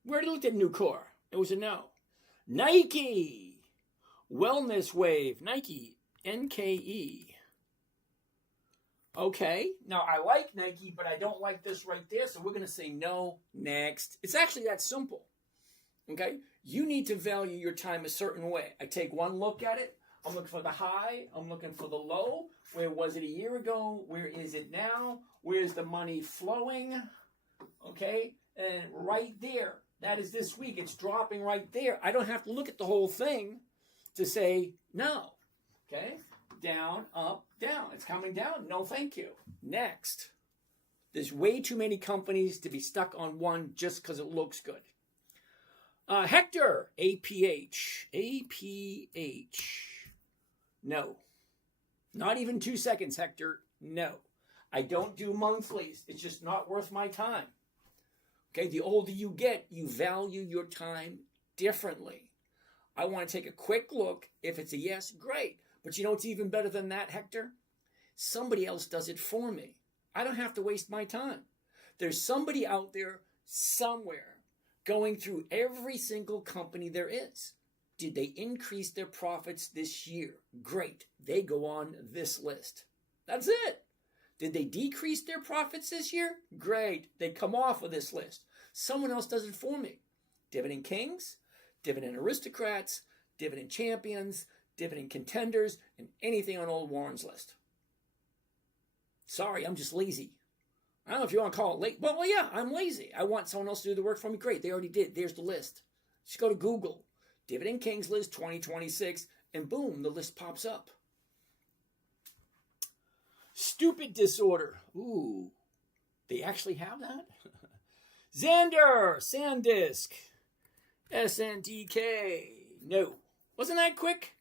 We already looked at new core. It was a no. Nike. Wellness Wave. Nike. NKE. Okay. Now, I like Nike, but I don't like this right there. So we're going to say no. Next. It's actually that simple. Okay? You need to value your time a certain way. I take one look at it. I'm looking for the high. I'm looking for the low. Where was it a year ago? Where is it now? Where's the money flowing? Okay? And right there. That is this week. It's dropping right there. I don't have to look at the whole thing to say no. Okay? Down, up, down. It's coming down. No, thank you. Next. There's way too many companies to be stuck on one just because it looks good. Hector, APH. APH. No. Not even 2 seconds, Hector. No. I don't do monthlies. It's just not worth my time. Okay, the older you get, you value your time differently. I want to take a quick look. If it's a yes, great. But you know what's even better than that, Hector? Somebody else does it for me. I don't have to waste my time. There's somebody out there somewhere going through every single company there is. Did they increase their profits this year? Great. They go on this list. That's it. Did they decrease their profits this year? Great. They come off of this list. Someone else does it for me. Dividend Kings, Dividend Aristocrats, Dividend Champions, Dividend Contenders, and anything on old Warren's list. Sorry, I'm just lazy. I don't know if you want to call it late. Well, yeah, I'm lazy. I want someone else to do the work for me. Great, they already did. There's the list. Just go to Google. Dividend Kings list 2026, and boom, the list pops up. Stupid disorder. Ooh, they actually have that? Xander, SanDisk, SNDK. No. Wasn't that quick?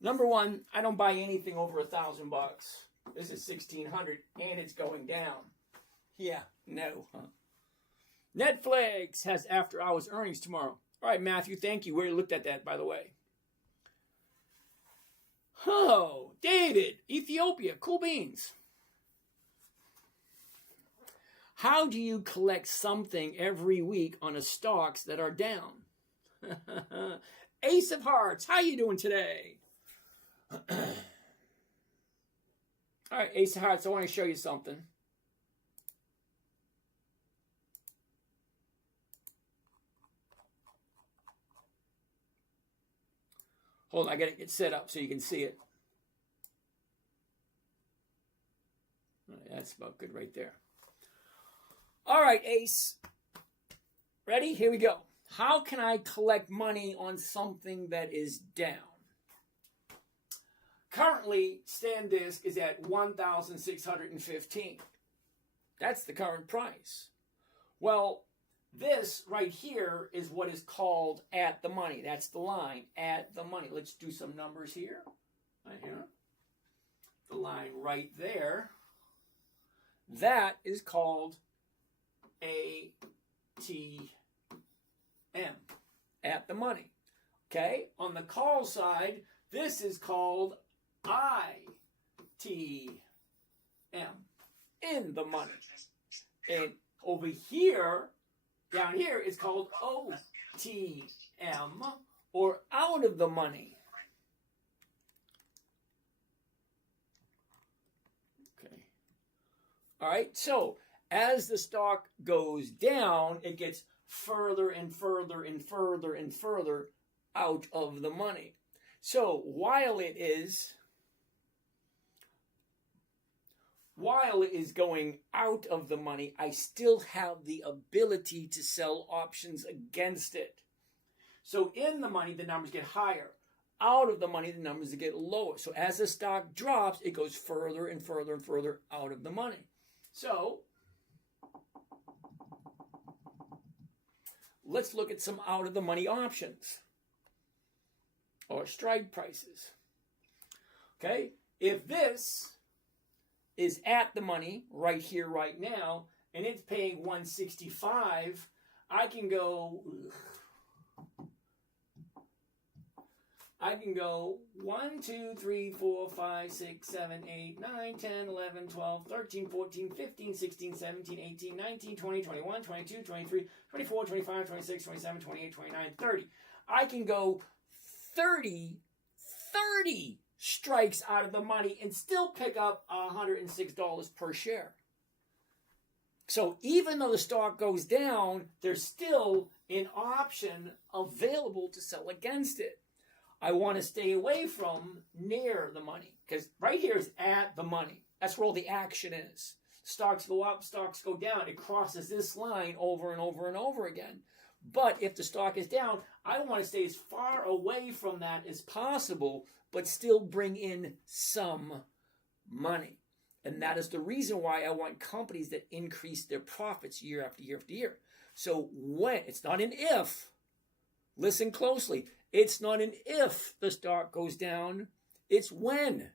Number one, I don't buy anything over $1,000. This is 1,600, and it's going down. Yeah, no. Huh? Netflix has after-hours earnings tomorrow. All right, Matthew, thank you. We already looked at that, by the way. Oh, David, Ethiopia, cool beans. How do you collect something every week on the stocks that are down? Ace of Hearts, how you doing today? All right, Ace of Hearts, I want to show you something. Hold on, I got to get set up so you can see it. All right, that's about good right there. All right, Ace. Ready? Here we go. How can I collect money on something that is down? Currently, SanDisk is at $1,615. That's the current price. Well, this right here is what is called at the money. That's the line, at the money. Let's do some numbers here. Right here. The line right there. That is called ATM, at the money. Okay? On the call side, this is called ITM, in the money. And over here, down here, it's called OTM, or out of the money. Okay. All right, so as the stock goes down, it gets further and further and further and further out of the money. So while it is going out of the money, I still have the ability to sell options against it. So in the money, the numbers get higher. Out of the money, the numbers get lower. So as the stock drops, it goes further and further and further out of the money. So let's look at some out of the money options or strike prices. Okay, if this is at the money right here, right now, and it's paying $165, I can go 1, 2, 3, 4, 5, 6, 7, 8, 9, 10, 11, 12, 13, 14, 15, 16, 17, 18, 19, 20, 21, 22, 23, 24, 25, 26, 27, 28, 29, 30. I can go 30 strikes out of the money and still pick up $106 per share. So even though the stock goes down, there's still an option available to sell against it. I want to stay away from near the money, because right here is at the money. That's where all the action is. Stocks go up, stocks go down. It crosses this line over and over and over again. But if the stock is down, I want to stay as far away from that as possible, but still bring in some money. And that is the reason why I want companies that increase their profits year after year after year. So when, it's not an if, listen closely, it's not an if the stock goes down, it's when.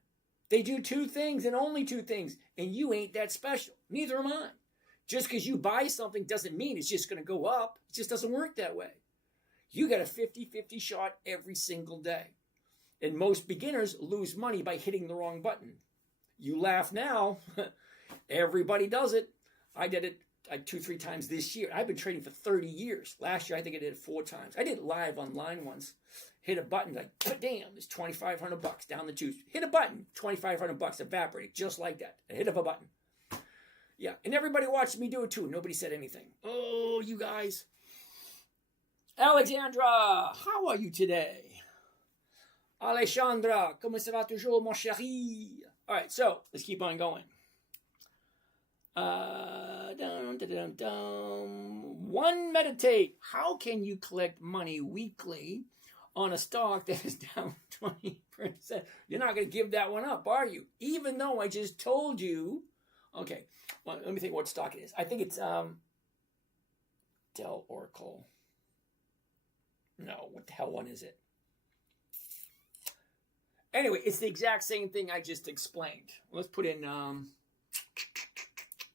They do two things and only two things, and you ain't that special. Neither am I. Just because you buy something doesn't mean it's just going to go up. It just doesn't work that way. You got a 50-50 shot every single day. And most beginners lose money by hitting the wrong button. You laugh now. Everybody does it. I did it like 2-3 times this year. I've been trading for 30 years. Last year, I think I did it 4 times. I did it live online once. Hit a button, like, damn, it's $2,500 down the tubes. Hit a button, $2,500 evaporated, just like that. I hit up a button. Yeah, and everybody watched me do it too. Nobody said anything. Oh, you guys. Alexandra, how are you today? Alexandra, comment ça va toujours, mon chéri? All right, so let's keep on going. One meditate. How can you collect money weekly on a stock that is down 20%? You're not going to give that one up, are you? Even though I just told you. Okay, well, let me think what stock it is. I think it's Dell Oracle. No, what the hell one is it? Anyway, it's the exact same thing I just explained. Let's put in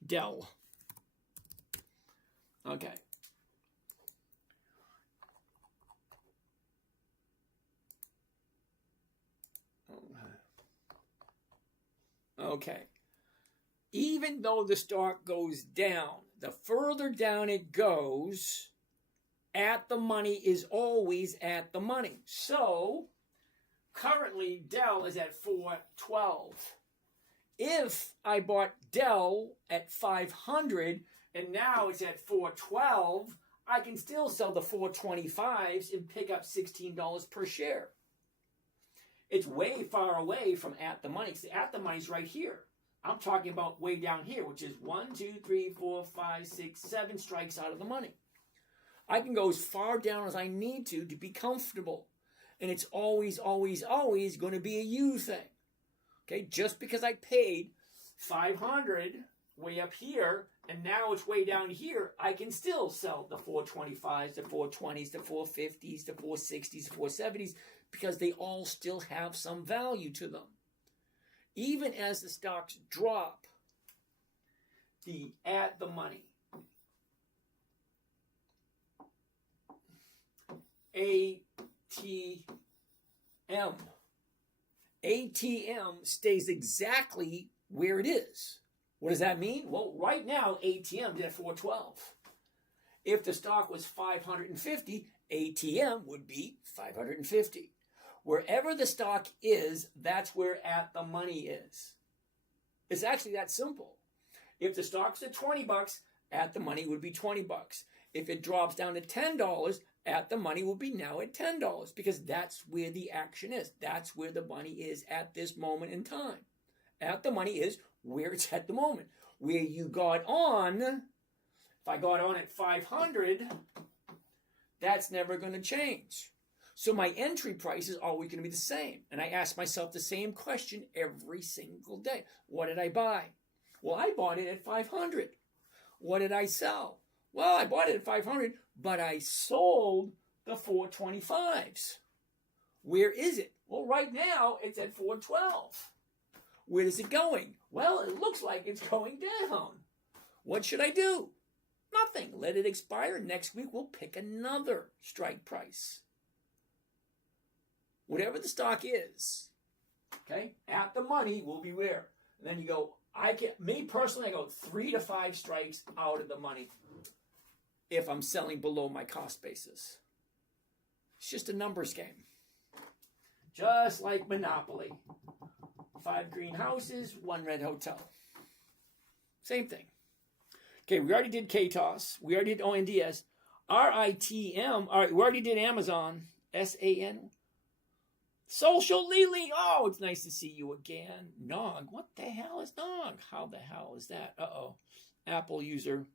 Dell. Okay. Okay. Even though the stock goes down, the further down it goes, at the money is always at the money. So, currently, Dell is at 412. If I bought Dell at 500 and now it's at 412, I can still sell the 425s and pick up $16 per share. It's way far away from at the money. See, at the money's right here. I'm talking about way down here, which is 1, 2, 3, 4, 5, 6, 7 strikes out of the money. I can go as far down as I need to be comfortable. And it's always, always, always going to be a you thing. Okay, just because I paid 500 way up here, and now it's way down here, I can still sell the 425s, the 420s, the 450s, the 460s, the 470s, because they all still have some value to them. Even as the stocks drop, the at the money, ATM stays exactly where it is. What does that mean? Well, right now, ATM did at 412. If the stock was 550, ATM would be 550. Wherever the stock is, that's where at the money is. It's actually that simple. If the stock's at $20, at the money would be $20. If it drops down to $10, at the money will be now at $10, because that's where the action is. That's where the money is at this moment in time. At the money is where it's at the moment. Where you got on, if I got on at 500, that's never going to change. So my entry price is always going to be the same. And I ask myself the same question every single day. What did I buy? Well, I bought it at 500. What did I sell? Well, I bought it at 500, but I sold the 425s. Where is it? Well, right now it's at 412. Where is it going? Well, it looks like it's going down. What should I do? Nothing. Let it expire. Next week we'll pick another strike price. Whatever the stock is, okay, at the money will be where. And then you go, me personally, I go 3 to 5 strikes out of the money if I'm selling below my cost basis. It's just a numbers game. Just like Monopoly. 5 green houses, 1 red hotel. Same thing. Okay, we already did KTOS. We already did ONDS. RITM. All right, we already did Amazon. SAN. Social Lily. Oh, it's nice to see you again. Nog. What the hell is Nog? How the hell is that? Uh-oh. Apple user.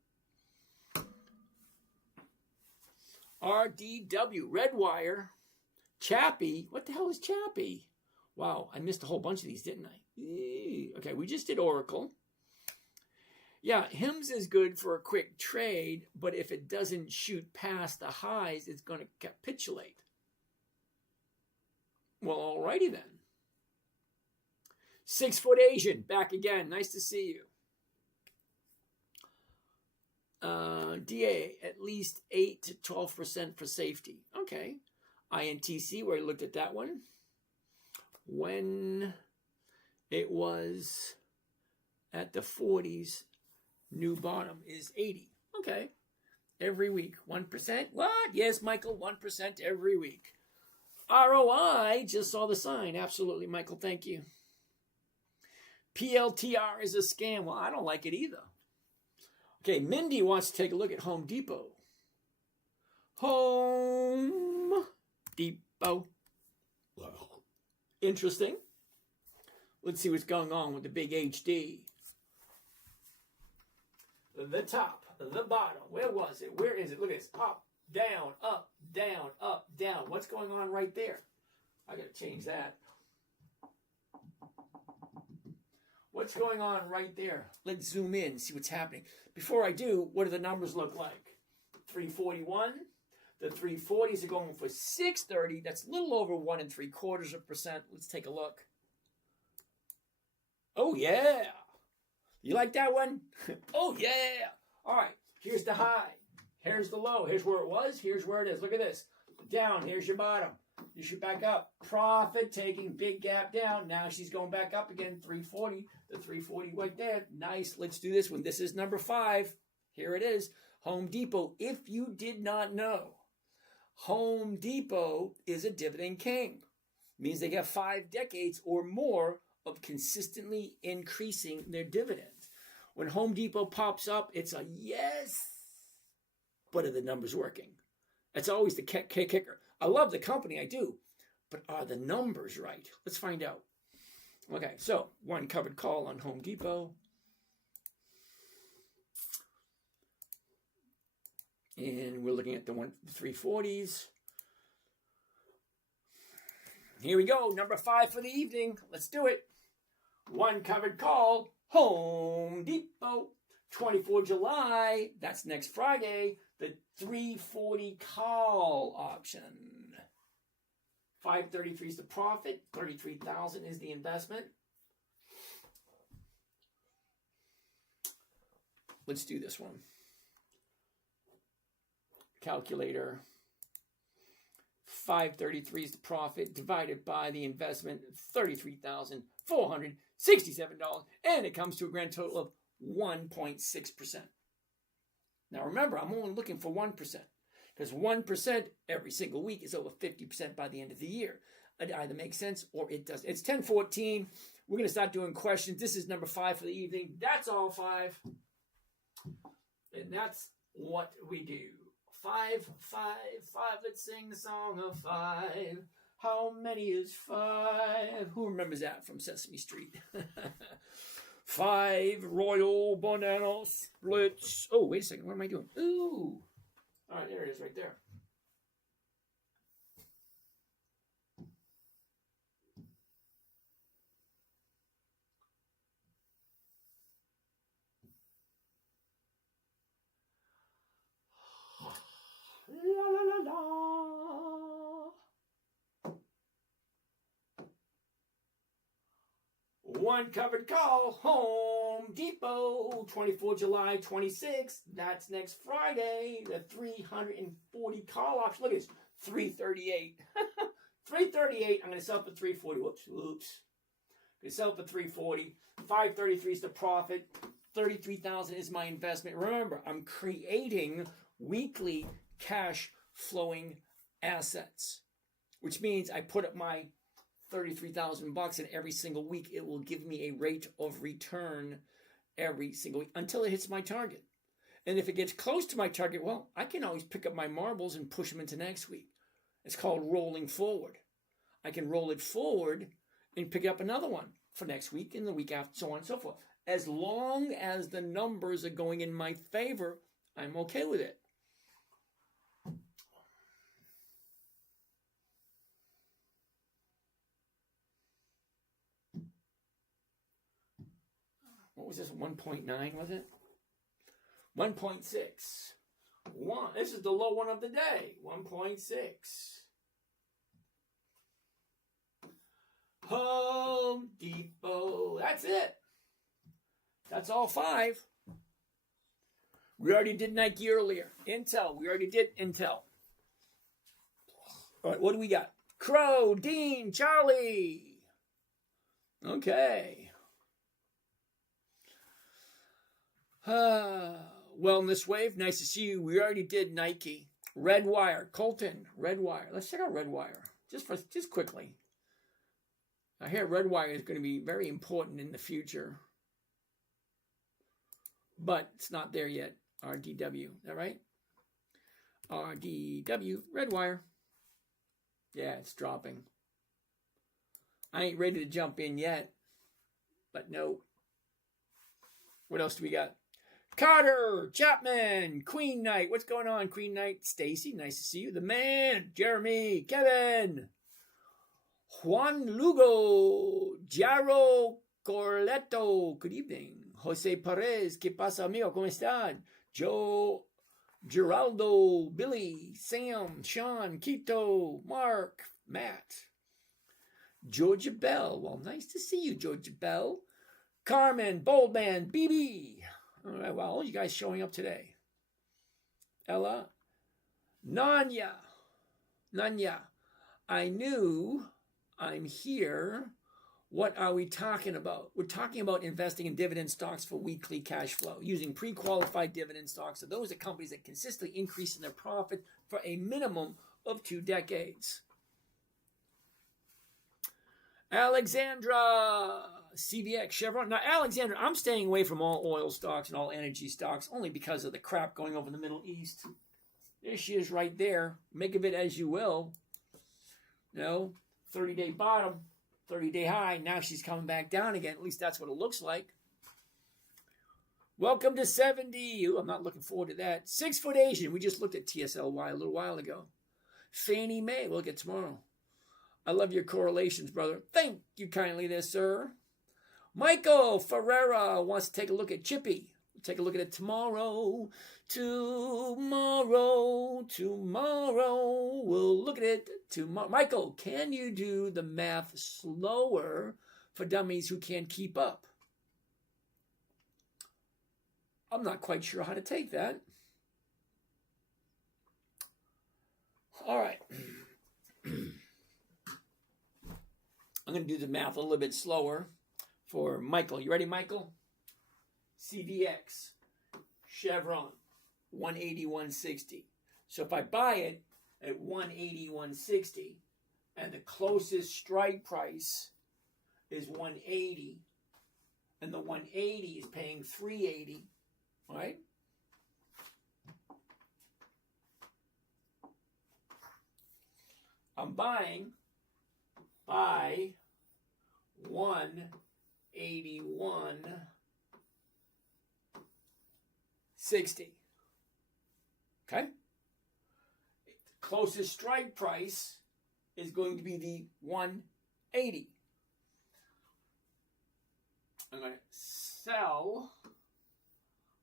RDW. Redwire. Chappie. What the hell is Chappie? Wow, I missed a whole bunch of these, didn't I? Okay, we just did Oracle. Yeah, HIMS is good for a quick trade, but if it doesn't shoot past the highs, it's going to capitulate. Well, alrighty then. 6 Foot Asian, back again. Nice to see you. DA, at least 8 to 12% for safety. Okay. INTC, we already looked at that one. When it was at the 40s, new bottom is 80. Okay. Every week. 1%? What? Yes, Michael, 1% every week. ROI, just saw the sign. Absolutely, Michael, thank you. PLTR is a scam. Well, I don't like it either. Okay, Mindy wants to take a look at Home Depot. Home Depot. Interesting. Let's see what's going on with the big HD. The top, the bottom. Where was it? Where is it? Look at this. Up, down, up, down, up, down. What's going on right there? I got to change that. What's going on right there? Let's zoom in, see what's happening. Before I do, what do the numbers look like? 341. The 340s are going for 630. That's a little over 1 3/4%. Let's take a look. Oh, yeah. You like that one? Oh, yeah. All right. Here's the high. Here's the low. Here's where it was. Here's where it is. Look at this. Down. Here's your bottom. You shoot back up. Profit taking. Big gap down. Now she's going back up again. 340. The 340 right there. Nice. Let's do this one. This is number 5. Here it is. Home Depot. If you did not know, Home Depot is a dividend king. Means they got 5 decades or more of consistently increasing their dividends. When Home Depot pops up, it's a yes. But are the numbers working? That's always the kicker. I love the company, I do. But are the numbers right? Let's find out. Okay, so one covered call on Home Depot. And we're looking at the 340s. Here we go, number 5 for the evening. Let's do it. One covered call, Home Depot. 24 July, that's next Friday, the 340 call option. 533 is the profit, 33,000 is the investment. Let's do this one. Calculator. 533 is the profit divided by the investment, $33,467, and it comes to a grand total of 1.6%. Now remember, I'm only looking for 1%, because 1% every single week is over 50% by the end of the year. It either makes sense or it doesn't. It's 10:14. We're going to start doing questions. This is number 5 for the evening. That's all 5. And that's what we do. 5, 5, 5. Let's sing the song of 5. How many is 5? Who remembers that from Sesame Street? 5 royal banana splits. Oh, wait a second. What am I doing? Ooh. All right, there it is right there. La la la la. One covered call, Home Depot, 24 July 26. That's next Friday. The 340 call option. Look at this, 338. 338. I'm going to sell it for 340. Whoops. I'm going to sell it for 340. 533 is the profit. 33,000 is my investment. Remember, I'm creating weekly cash flowing assets, which means I put up my $33,000 and every single week it will give me a rate of return every single week until it hits my target. And if it gets close to my target, well, I can always pick up my marbles and push them into next week. It's called rolling forward. I can roll it forward and pick up another one for next week and the week after, so on and so forth. As long as the numbers are going in my favor, I'm okay with it. What was this, 1.9, was it? 1.6. This is the low one of the day, 1.6. Home Depot. That's it. That's all 5. We already did Nike earlier. Intel. We already did Intel. All right, what do we got? Crow, Dean, Charlie. Okay. Wellness Wave, nice to see you. We already did Nike. Redwire, Colton, Redwire. Let's check out Redwire just quickly. I hear Redwire is going to be very important in the future, but it's not there yet. RDW, is that right? RDW, Redwire. Yeah, it's dropping. I ain't ready to jump in yet, but no. What else do we got? Carter, Chapman, Queen Knight. What's going on, Queen Knight? Stacy, nice to see you. The man, Jeremy, Kevin, Juan Lugo, Jaro Corletto. Good evening. Jose Perez, ¿qué pasa, amigo? ¿Cómo están? Joe, Geraldo, Billy, Sam, Sean, Quito, Mark, Matt, Georgia Bell. Well, nice to see you, Georgia Bell. Carmen, Boldman, BB. All right, well, all you guys showing up today. Ella, Nanya, I knew I'm here. What are we talking about? We're talking about investing in dividend stocks for weekly cash flow, using pre-qualified dividend stocks. So those are companies that consistently increase in their profit for a minimum of 2 decades. Alexandra, CVX, Chevron. Now, Alexandra, I'm staying away from all oil stocks and all energy stocks only because of the crap going over in the Middle East. There she is right there. Make of it as you will. 30-day bottom. 30-day high. Now she's coming back down again. At least that's what it looks like. Welcome to 70. Ooh, I'm not looking forward to that. 6 foot Asian. We just looked at TSLY a little while ago. Fannie Mae. We'll get tomorrow. I love your correlations, brother. Thank you kindly there, sir. Michael Ferreira wants to take a look at Chippy. We'll take a look at it tomorrow. Tomorrow. We'll look at it tomorrow. Michael, can you do the math slower for dummies who can't keep up? I'm not quite sure how to take that. All right. I'm going to do the math a little bit slower for Michael. You ready, Michael? CVX, Chevron, 180, 160. So if I buy it at 180, 160, and the closest strike price is 180, and the 180 is paying 380, right? I'm buying by 181.60. Okay? The closest strike price is going to be the 180. I'm going to sell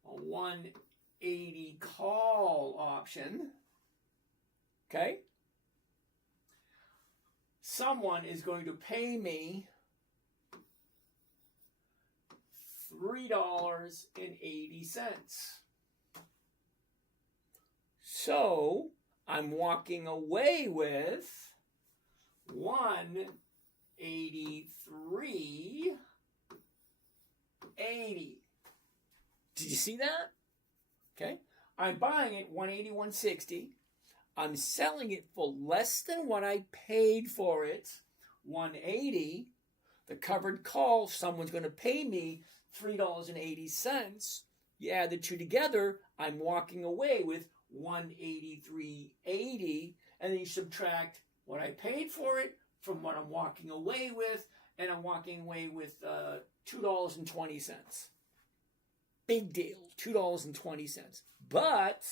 a 180 call option. Okay? Someone is going to pay me $3.80. So I'm walking away with 183.80. Did you see that? Okay. I'm buying it 180, 160. I'm selling it for less than what I paid for it, 180. The covered call, someone's going to pay me $3.80. You add the two together, I'm walking away with 183.80, and then you subtract what I paid for it from what I'm walking away with, and I'm walking away with $2.20. Big deal, $2.20. But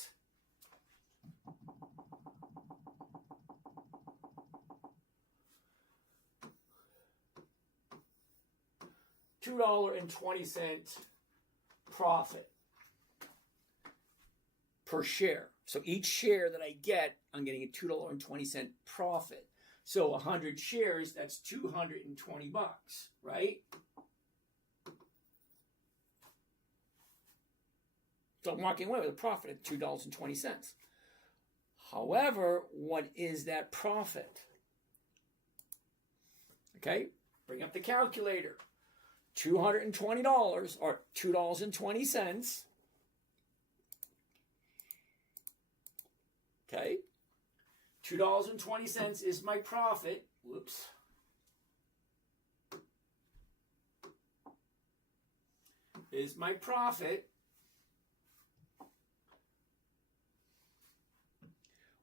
$2.20 profit per share. So each share that I get, I'm getting a $2.20 profit. So 100 shares, that's $220, right? So I'm walking away with a profit of $2.20. However, what is that profit? Okay, bring up the calculator. $220 or $2.20. Okay. $2.20 is my profit. Whoops. Is my profit.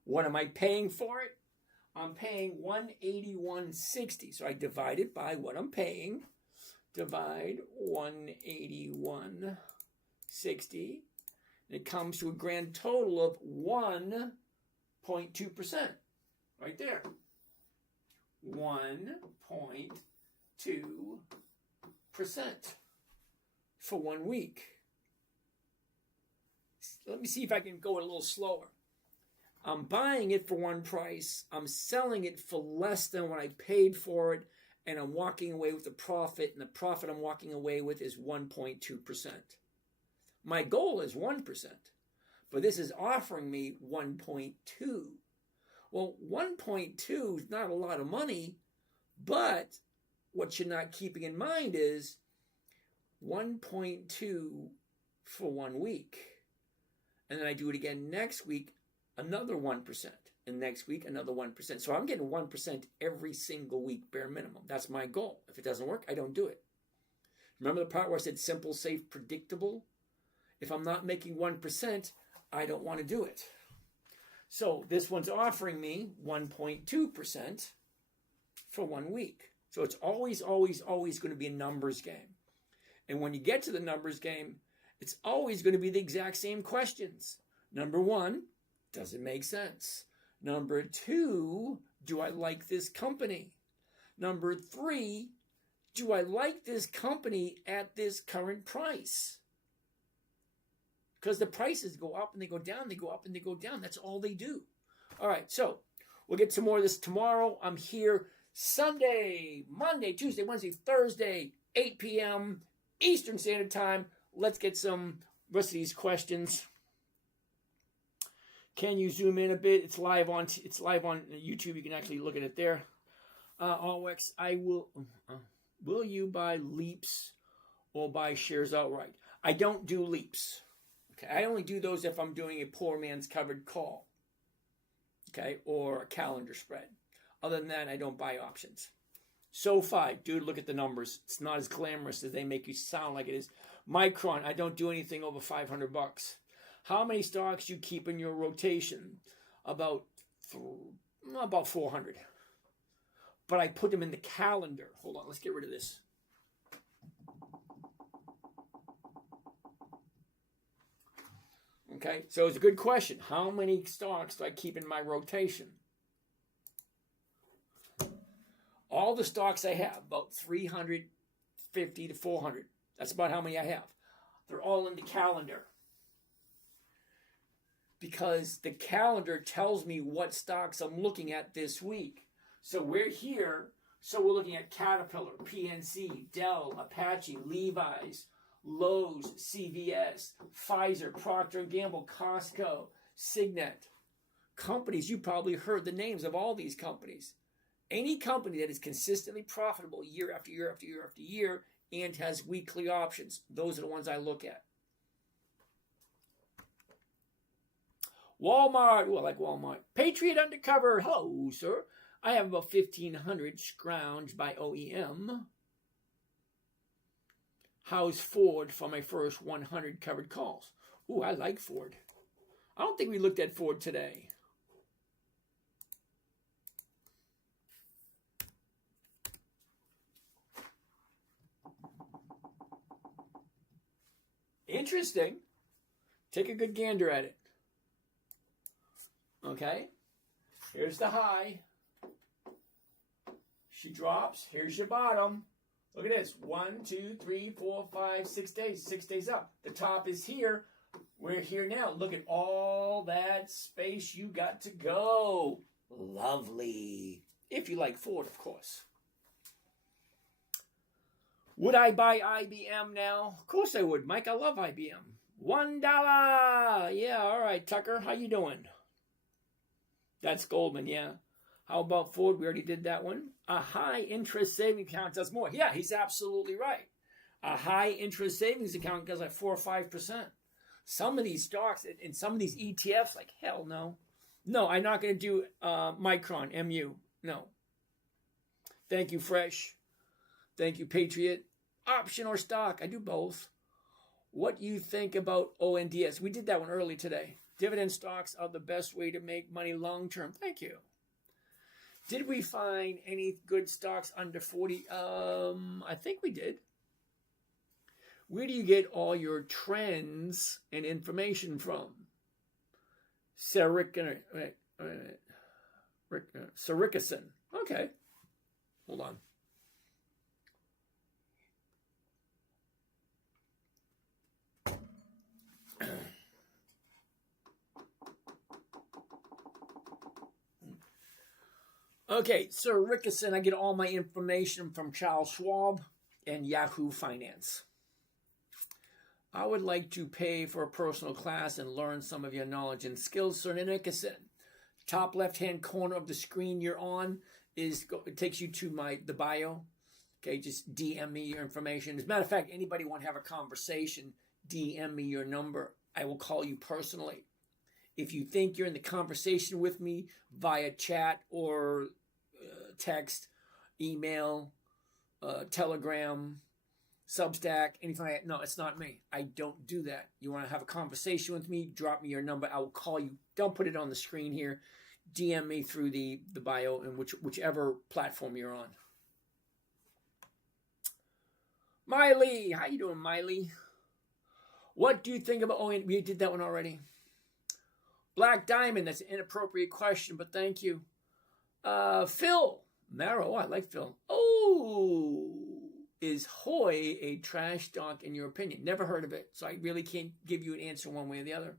What am I paying for it? I'm paying $181.60. So I divide it by what I'm paying. Divide 181.60. And it comes to a grand total of 1.2%. Right there. 1.2% for 1 week. Let me see if I can go a little slower. I'm buying it for one price. I'm selling it for less than what I paid for it. And I'm walking away with a profit. And the profit I'm walking away with is 1.2%. My goal is 1%. But this is offering me 1.2. Well, 1.2 is not a lot of money. But what you're not keeping in mind is 1.2 for 1 week. And then I do it again next week, another 1%. And next week, another 1%. So I'm getting 1% every single week, bare minimum. That's my goal. If it doesn't work, I don't do it. Remember the part where I said simple, safe, predictable? If I'm not making 1%, I don't want to do it. So this one's offering me 1.2% for 1 week. So it's always, always, always going to be a numbers game. And when you get to the numbers game, it's always going to be the exact same questions. Number one, does it make sense? Number two, do I like this company? Number three, do I like this company at this current price? Because the prices go up and they go down, they go up and they go down. That's all they do. All right, so we'll get some more of this tomorrow. I'm here Sunday, Monday, Tuesday, Wednesday, Thursday, 8 p.m. Eastern Standard Time. Let's get some rest of these questions. Can you zoom in a bit? It's live on YouTube. You can actually look at it there. Alwex, will you buy leaps or buy shares outright? I don't do leaps. Okay, I only do those if I'm doing a poor man's covered call. Okay, or a calendar spread. Other than that, I don't buy options. SoFi, dude, look at the numbers. It's not as glamorous as they make you sound like it is. Micron, I don't do anything over $500. How many stocks you keep in your rotation? About 400. But I put them in the calendar. Hold on, let's get rid of this. Okay, so it's a good question. How many stocks do I keep in my rotation? All the stocks I have, about 350 to 400. That's about how many I have. They're all in the calendar. Because the calendar tells me what stocks I'm looking at this week. So we're here, so we're looking at Caterpillar, PNC, Dell, Apache, Levi's, Lowe's, CVS, Pfizer, Procter & Gamble, Costco, Signet. Companies, you probably heard the names of all these companies. Any company that is consistently profitable year after year after year after year and has weekly options, those are the ones I look at. Walmart, I like Walmart. Patriot Undercover, hello, sir. I have about 1,500 scrounged by OEM. How's Ford for my first 100 covered calls? Ooh, I like Ford. I don't think we looked at Ford today. Interesting. Take a good gander at it. Okay. Here's the high. She drops. Here's your bottom. Look at this. 1, 2, 3, 4, 5, 6 days. 6 days up. The top is here. We're here now. Look at all that space you got to go. Lovely. If you like Ford, of course. Would I buy IBM now? Of course I would, Mike. I love IBM. $1. Yeah, all right, Tucker. How you doing? That's Goldman, yeah. How about Ford? We already did that one. A high interest savings account does more. Yeah, he's absolutely right. A high interest savings account does like 4 or 5%. Some of these stocks and some of these ETFs, like hell no. No, I'm not going to do Micron, MU. No. Thank you, Fresh. Thank you, Patriot. Option or stock? I do both. What you think about ONDS? We did that one early today. Dividend stocks are the best way to make money long term. Thank you. Did we find any good stocks under 40? I think we did. Where do you get all your trends and information from? Sarikison. Okay. Hold on. Okay, Sir Rickison, I get all my information from Charles Schwab and Yahoo Finance. I would like to pay for a personal class and learn some of your knowledge and skills, Sir Rickison. Top left-hand corner of the screen you're on it takes you to the bio. Okay, just DM me your information. As a matter of fact, anybody want to have a conversation, DM me your number. I will call you personally. If you think you're in the conversation with me via chat or text, email, Telegram, Substack, anything like that, no, it's not me. I don't do that. You want to have a conversation with me, drop me your number. I will call you. Don't put it on the screen here. DM me through the bio in whichever platform you're on. Miley, how you doing, Miley? What do you think about? Oh, we did that one already. Black Diamond. That's an inappropriate question, but thank you. Phil Marrow. Oh, I like Phil. Oh, is Hoy a trash stock in your opinion? Never heard of it, so I really can't give you an answer one way or the other.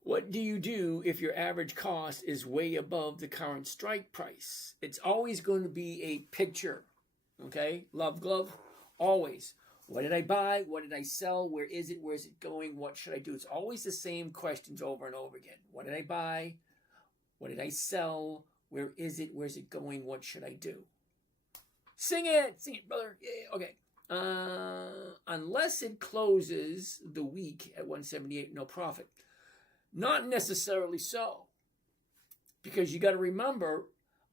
What do you do if your average cost is way above the current strike price? It's always going to be a picture. Okay? Love glove. Always. What did I buy? What did I sell? Where is it? Where is it going? What should I do? It's always the same questions over and over again. What did I buy? What did I sell? Where is it? Where's it going? What should I do? Sing it, brother. Yeah, okay. Unless it closes the week at 178, no profit. Not necessarily so. Because you got to remember,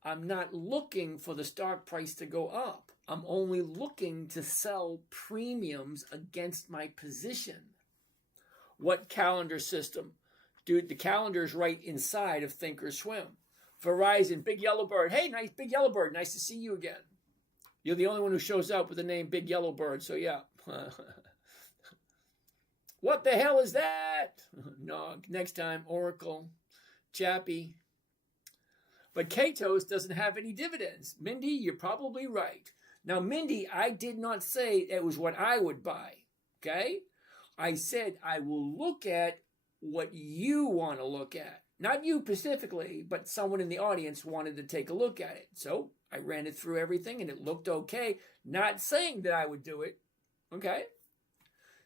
I'm not looking for the stock price to go up. I'm only looking to sell premiums against my position. What calendar system? Dude, the calendar is right inside of Thinkorswim. Verizon, Big Yellow Bird. Hey, nice Big Yellow Bird. Nice to see you again. You're the only one who shows up with the name Big Yellow Bird, so yeah. What the hell is that? No, next time, Oracle, Chappie. But Katos doesn't have any dividends. Mindy, you're probably right. Now, Mindy, I did not say it was what I would buy, okay? I said I will look at what you want to look at. Not you specifically, but someone in the audience wanted to take a look at it. So I ran it through everything and it looked okay. Not saying that I would do it, okay?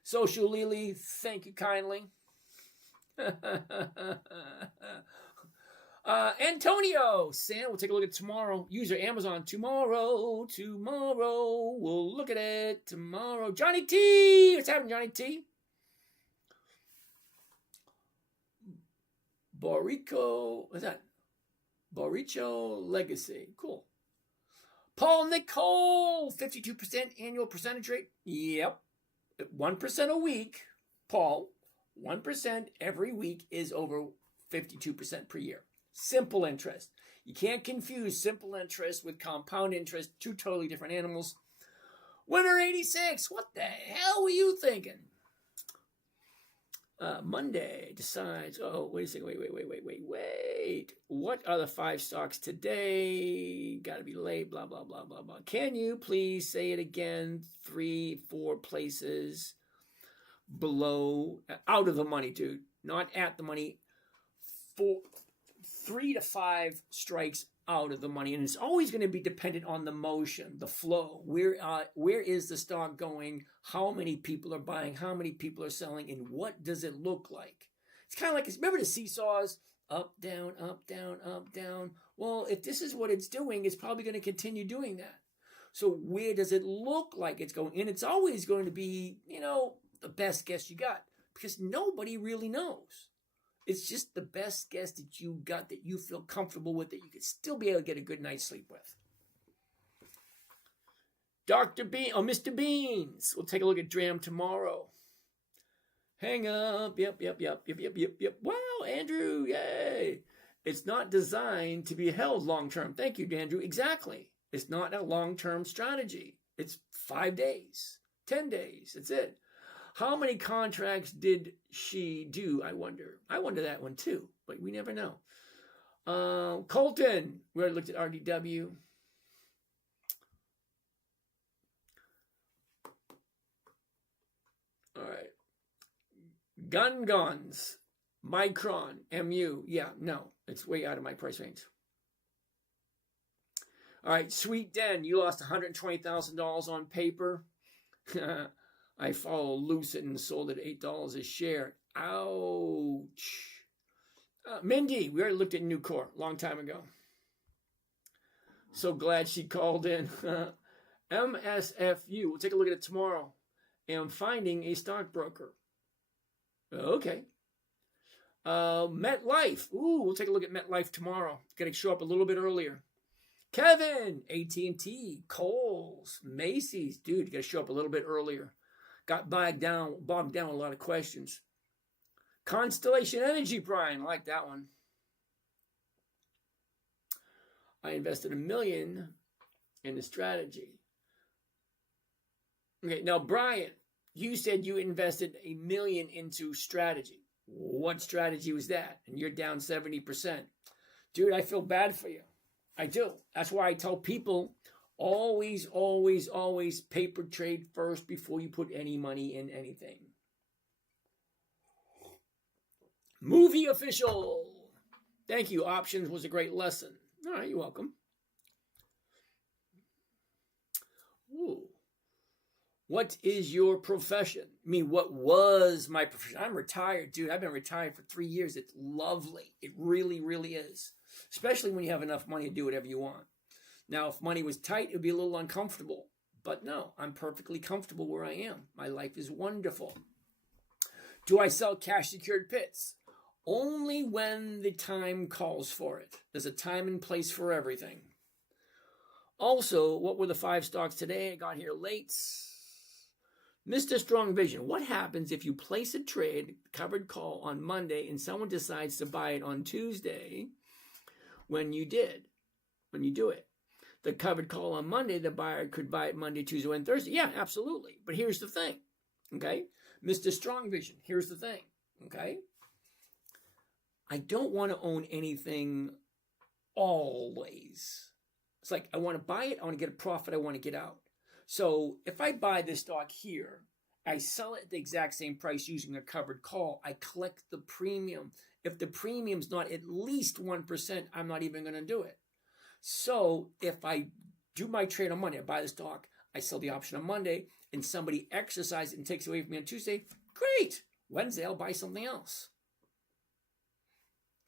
Social Lily, thank you kindly. Antonio, Sam, we'll take a look at tomorrow. User Amazon tomorrow. We'll look at it tomorrow. Johnny T, what's happening, Johnny T? Borico, what's that? Boricho Legacy, cool. Paul Nicole, 52% annual percentage rate. Yep, 1% a week. Paul, 1% every week is over 52% per year. Simple interest. You can't confuse simple interest with compound interest. Two totally different animals. Winner 86. What the hell were you thinking? Monday decides. Oh, wait a second. Wait. What are the 5 stocks today? Got to be late. Blah, blah, blah, blah, blah. Can you please say it again? 3, 4 places below. Out of the money, dude. Not at the money. 3 to 5 strikes out of the money, and it's always going to be dependent on the motion, the flow. Where is the stock going? How many people are buying? How many people are selling? And what does it look like? It's kind of like, remember the seesaws? Up, down, up, down, up, down. Well, if this is what it's doing, it's probably going to continue doing that. So where does it look like it's going? And it's always going to be, the best guess you got, because nobody really knows. It's just the best guess that you got, that you feel comfortable with, that you could still be able to get a good night's sleep with. Dr. Bean, Mr. Beans. We'll take a look at DRAM tomorrow. Hang up. Yep. Wow, Andrew, yay. It's not designed to be held long-term. Thank you, Andrew. Exactly. It's not a long-term strategy. It's 5 days, 10 days. That's it. How many contracts did she do, I wonder? I wonder that one too, but we never know. Colton, we already looked at RDW. All right. Guns. Micron, MU. Yeah, no, it's way out of my price range. All right, Sweet Den, you lost $120,000 on paper. I follow Lucid and sold at $8 a share. Ouch. Mindy, we already looked at Nucor a long time ago. So glad she called in. MSFU, we'll take a look at it tomorrow. Am finding a stockbroker. Okay. MetLife. Ooh, we'll take a look at MetLife tomorrow. Got to show up a little bit earlier. Kevin, AT&T, Kohl's, Macy's. Dude, you got to show up a little bit earlier. Got bogged down with a lot of questions. Constellation Energy, Brian. I like that one. I invested $1 million in the strategy. Okay, now Brian, you said you invested $1 million into strategy. What strategy was that? And you're down 70%. Dude, I feel bad for you. I do. That's why I tell people always, always, always paper trade first before you put any money in anything. Movie official. Thank you. Options was a great lesson. All right, you're welcome. Ooh. What is your profession? I mean, what was my profession? I'm retired, dude. I've been retired for 3 years. It's lovely. It really, really is. Especially when you have enough money to do whatever you want. Now, if money was tight, it would be a little uncomfortable. But no, I'm perfectly comfortable where I am. My life is wonderful. Do I sell cash secured pits? Only when the time calls for it. There's a time and place for everything. Also, what were the 5 stocks today? I got here late. Mr. Strong Vision, what happens if you place a trade, covered call on Monday, and someone decides to buy it on Tuesday when you do it? The covered call on Monday, the buyer could buy it Monday, Tuesday, and Thursday. Yeah, absolutely. But here's the thing, okay? Mr. Strong Vision, here's the thing, okay? I don't want to own anything always. It's like I want to buy it, I want to get a profit, I want to get out. So if I buy this stock here, I sell it at the exact same price using a covered call, I collect the premium. If the premium's not at least 1%, I'm not even going to do it. So if I do my trade on Monday, I buy the stock, I sell the option on Monday, and somebody exercises it and takes it away from me on Tuesday, great. Wednesday, I'll buy something else.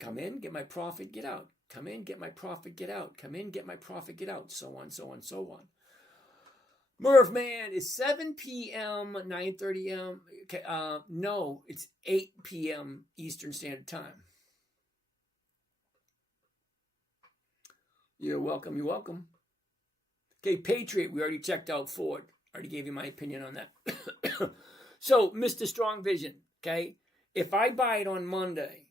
Come in, get my profit, get out. Come in, get my profit, get out. Come in, get my profit, get out. So on, so on, so on. Merv, man, it's 7 p.m., 9:30 a.m. Okay, no, it's 8 p.m. Eastern Standard Time. You're welcome, you're welcome. Okay, Patriot, we already checked out Ford. I already gave you my opinion on that. So, Mr. Strong Vision, okay, if I buy it on Monday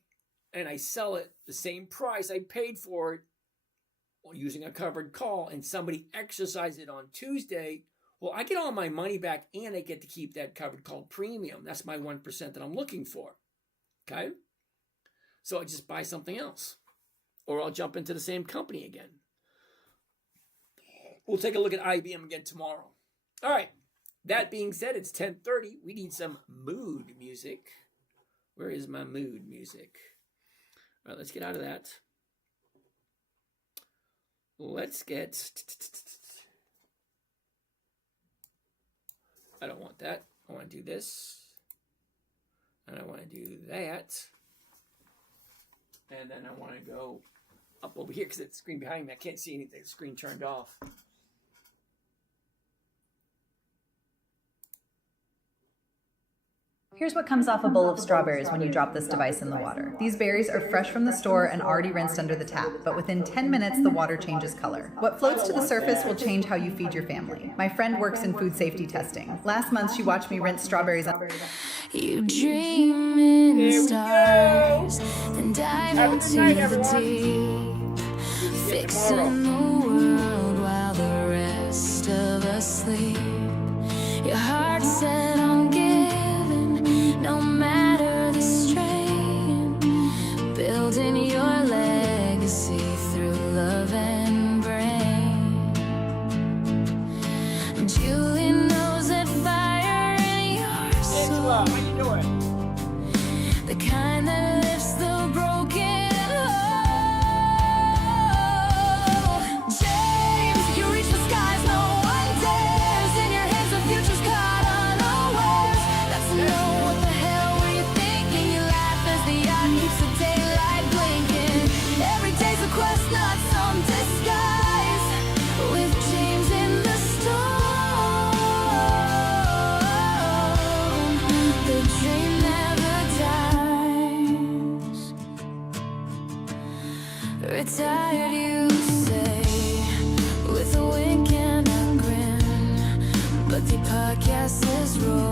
and I sell it the same price I paid for it using a covered call and somebody exercises it on Tuesday, well, I get all my money back and I get to keep that covered call premium. That's my 1% that I'm looking for. Okay? So I just buy something else. Or I'll jump into the same company again. We'll take a look at IBM again tomorrow. All right. That being said, it's 10:30. We need some mood music. Where is my mood music? All right, let's get out of that. Let's get... I don't want that. I want to do this. And I want to do that. And then I want to go up over here because it's the screen behind me. I can't see anything. The screen turned off. Here's what comes off a bowl of strawberries when you drop this device in the water. These berries are fresh from the store and already rinsed under the tap, but within 10 minutes, the water changes color. What floats to the surface will change how you feed your family. My friend works in food safety testing. Last month, she watched me rinse strawberries. You dream in stars, then dive into the deep, fixing the world while the rest of us sleep. Your heart set on giving, no matter the strain, building your legacy through love and brain. Julie knows that fire in your soul, How you doing? the kind that lifts the broken. Oh, James, you reach the skies, no one dares. In your hands, the future's caught unawares. That's no, what the hell were you thinking? You laugh as the yacht keeps the daylight blinking. Every day's a quest, not some disguise. With James in the storm, the dream never dies. Retired, you say, with a wink and a grin, but the podcast is rolling.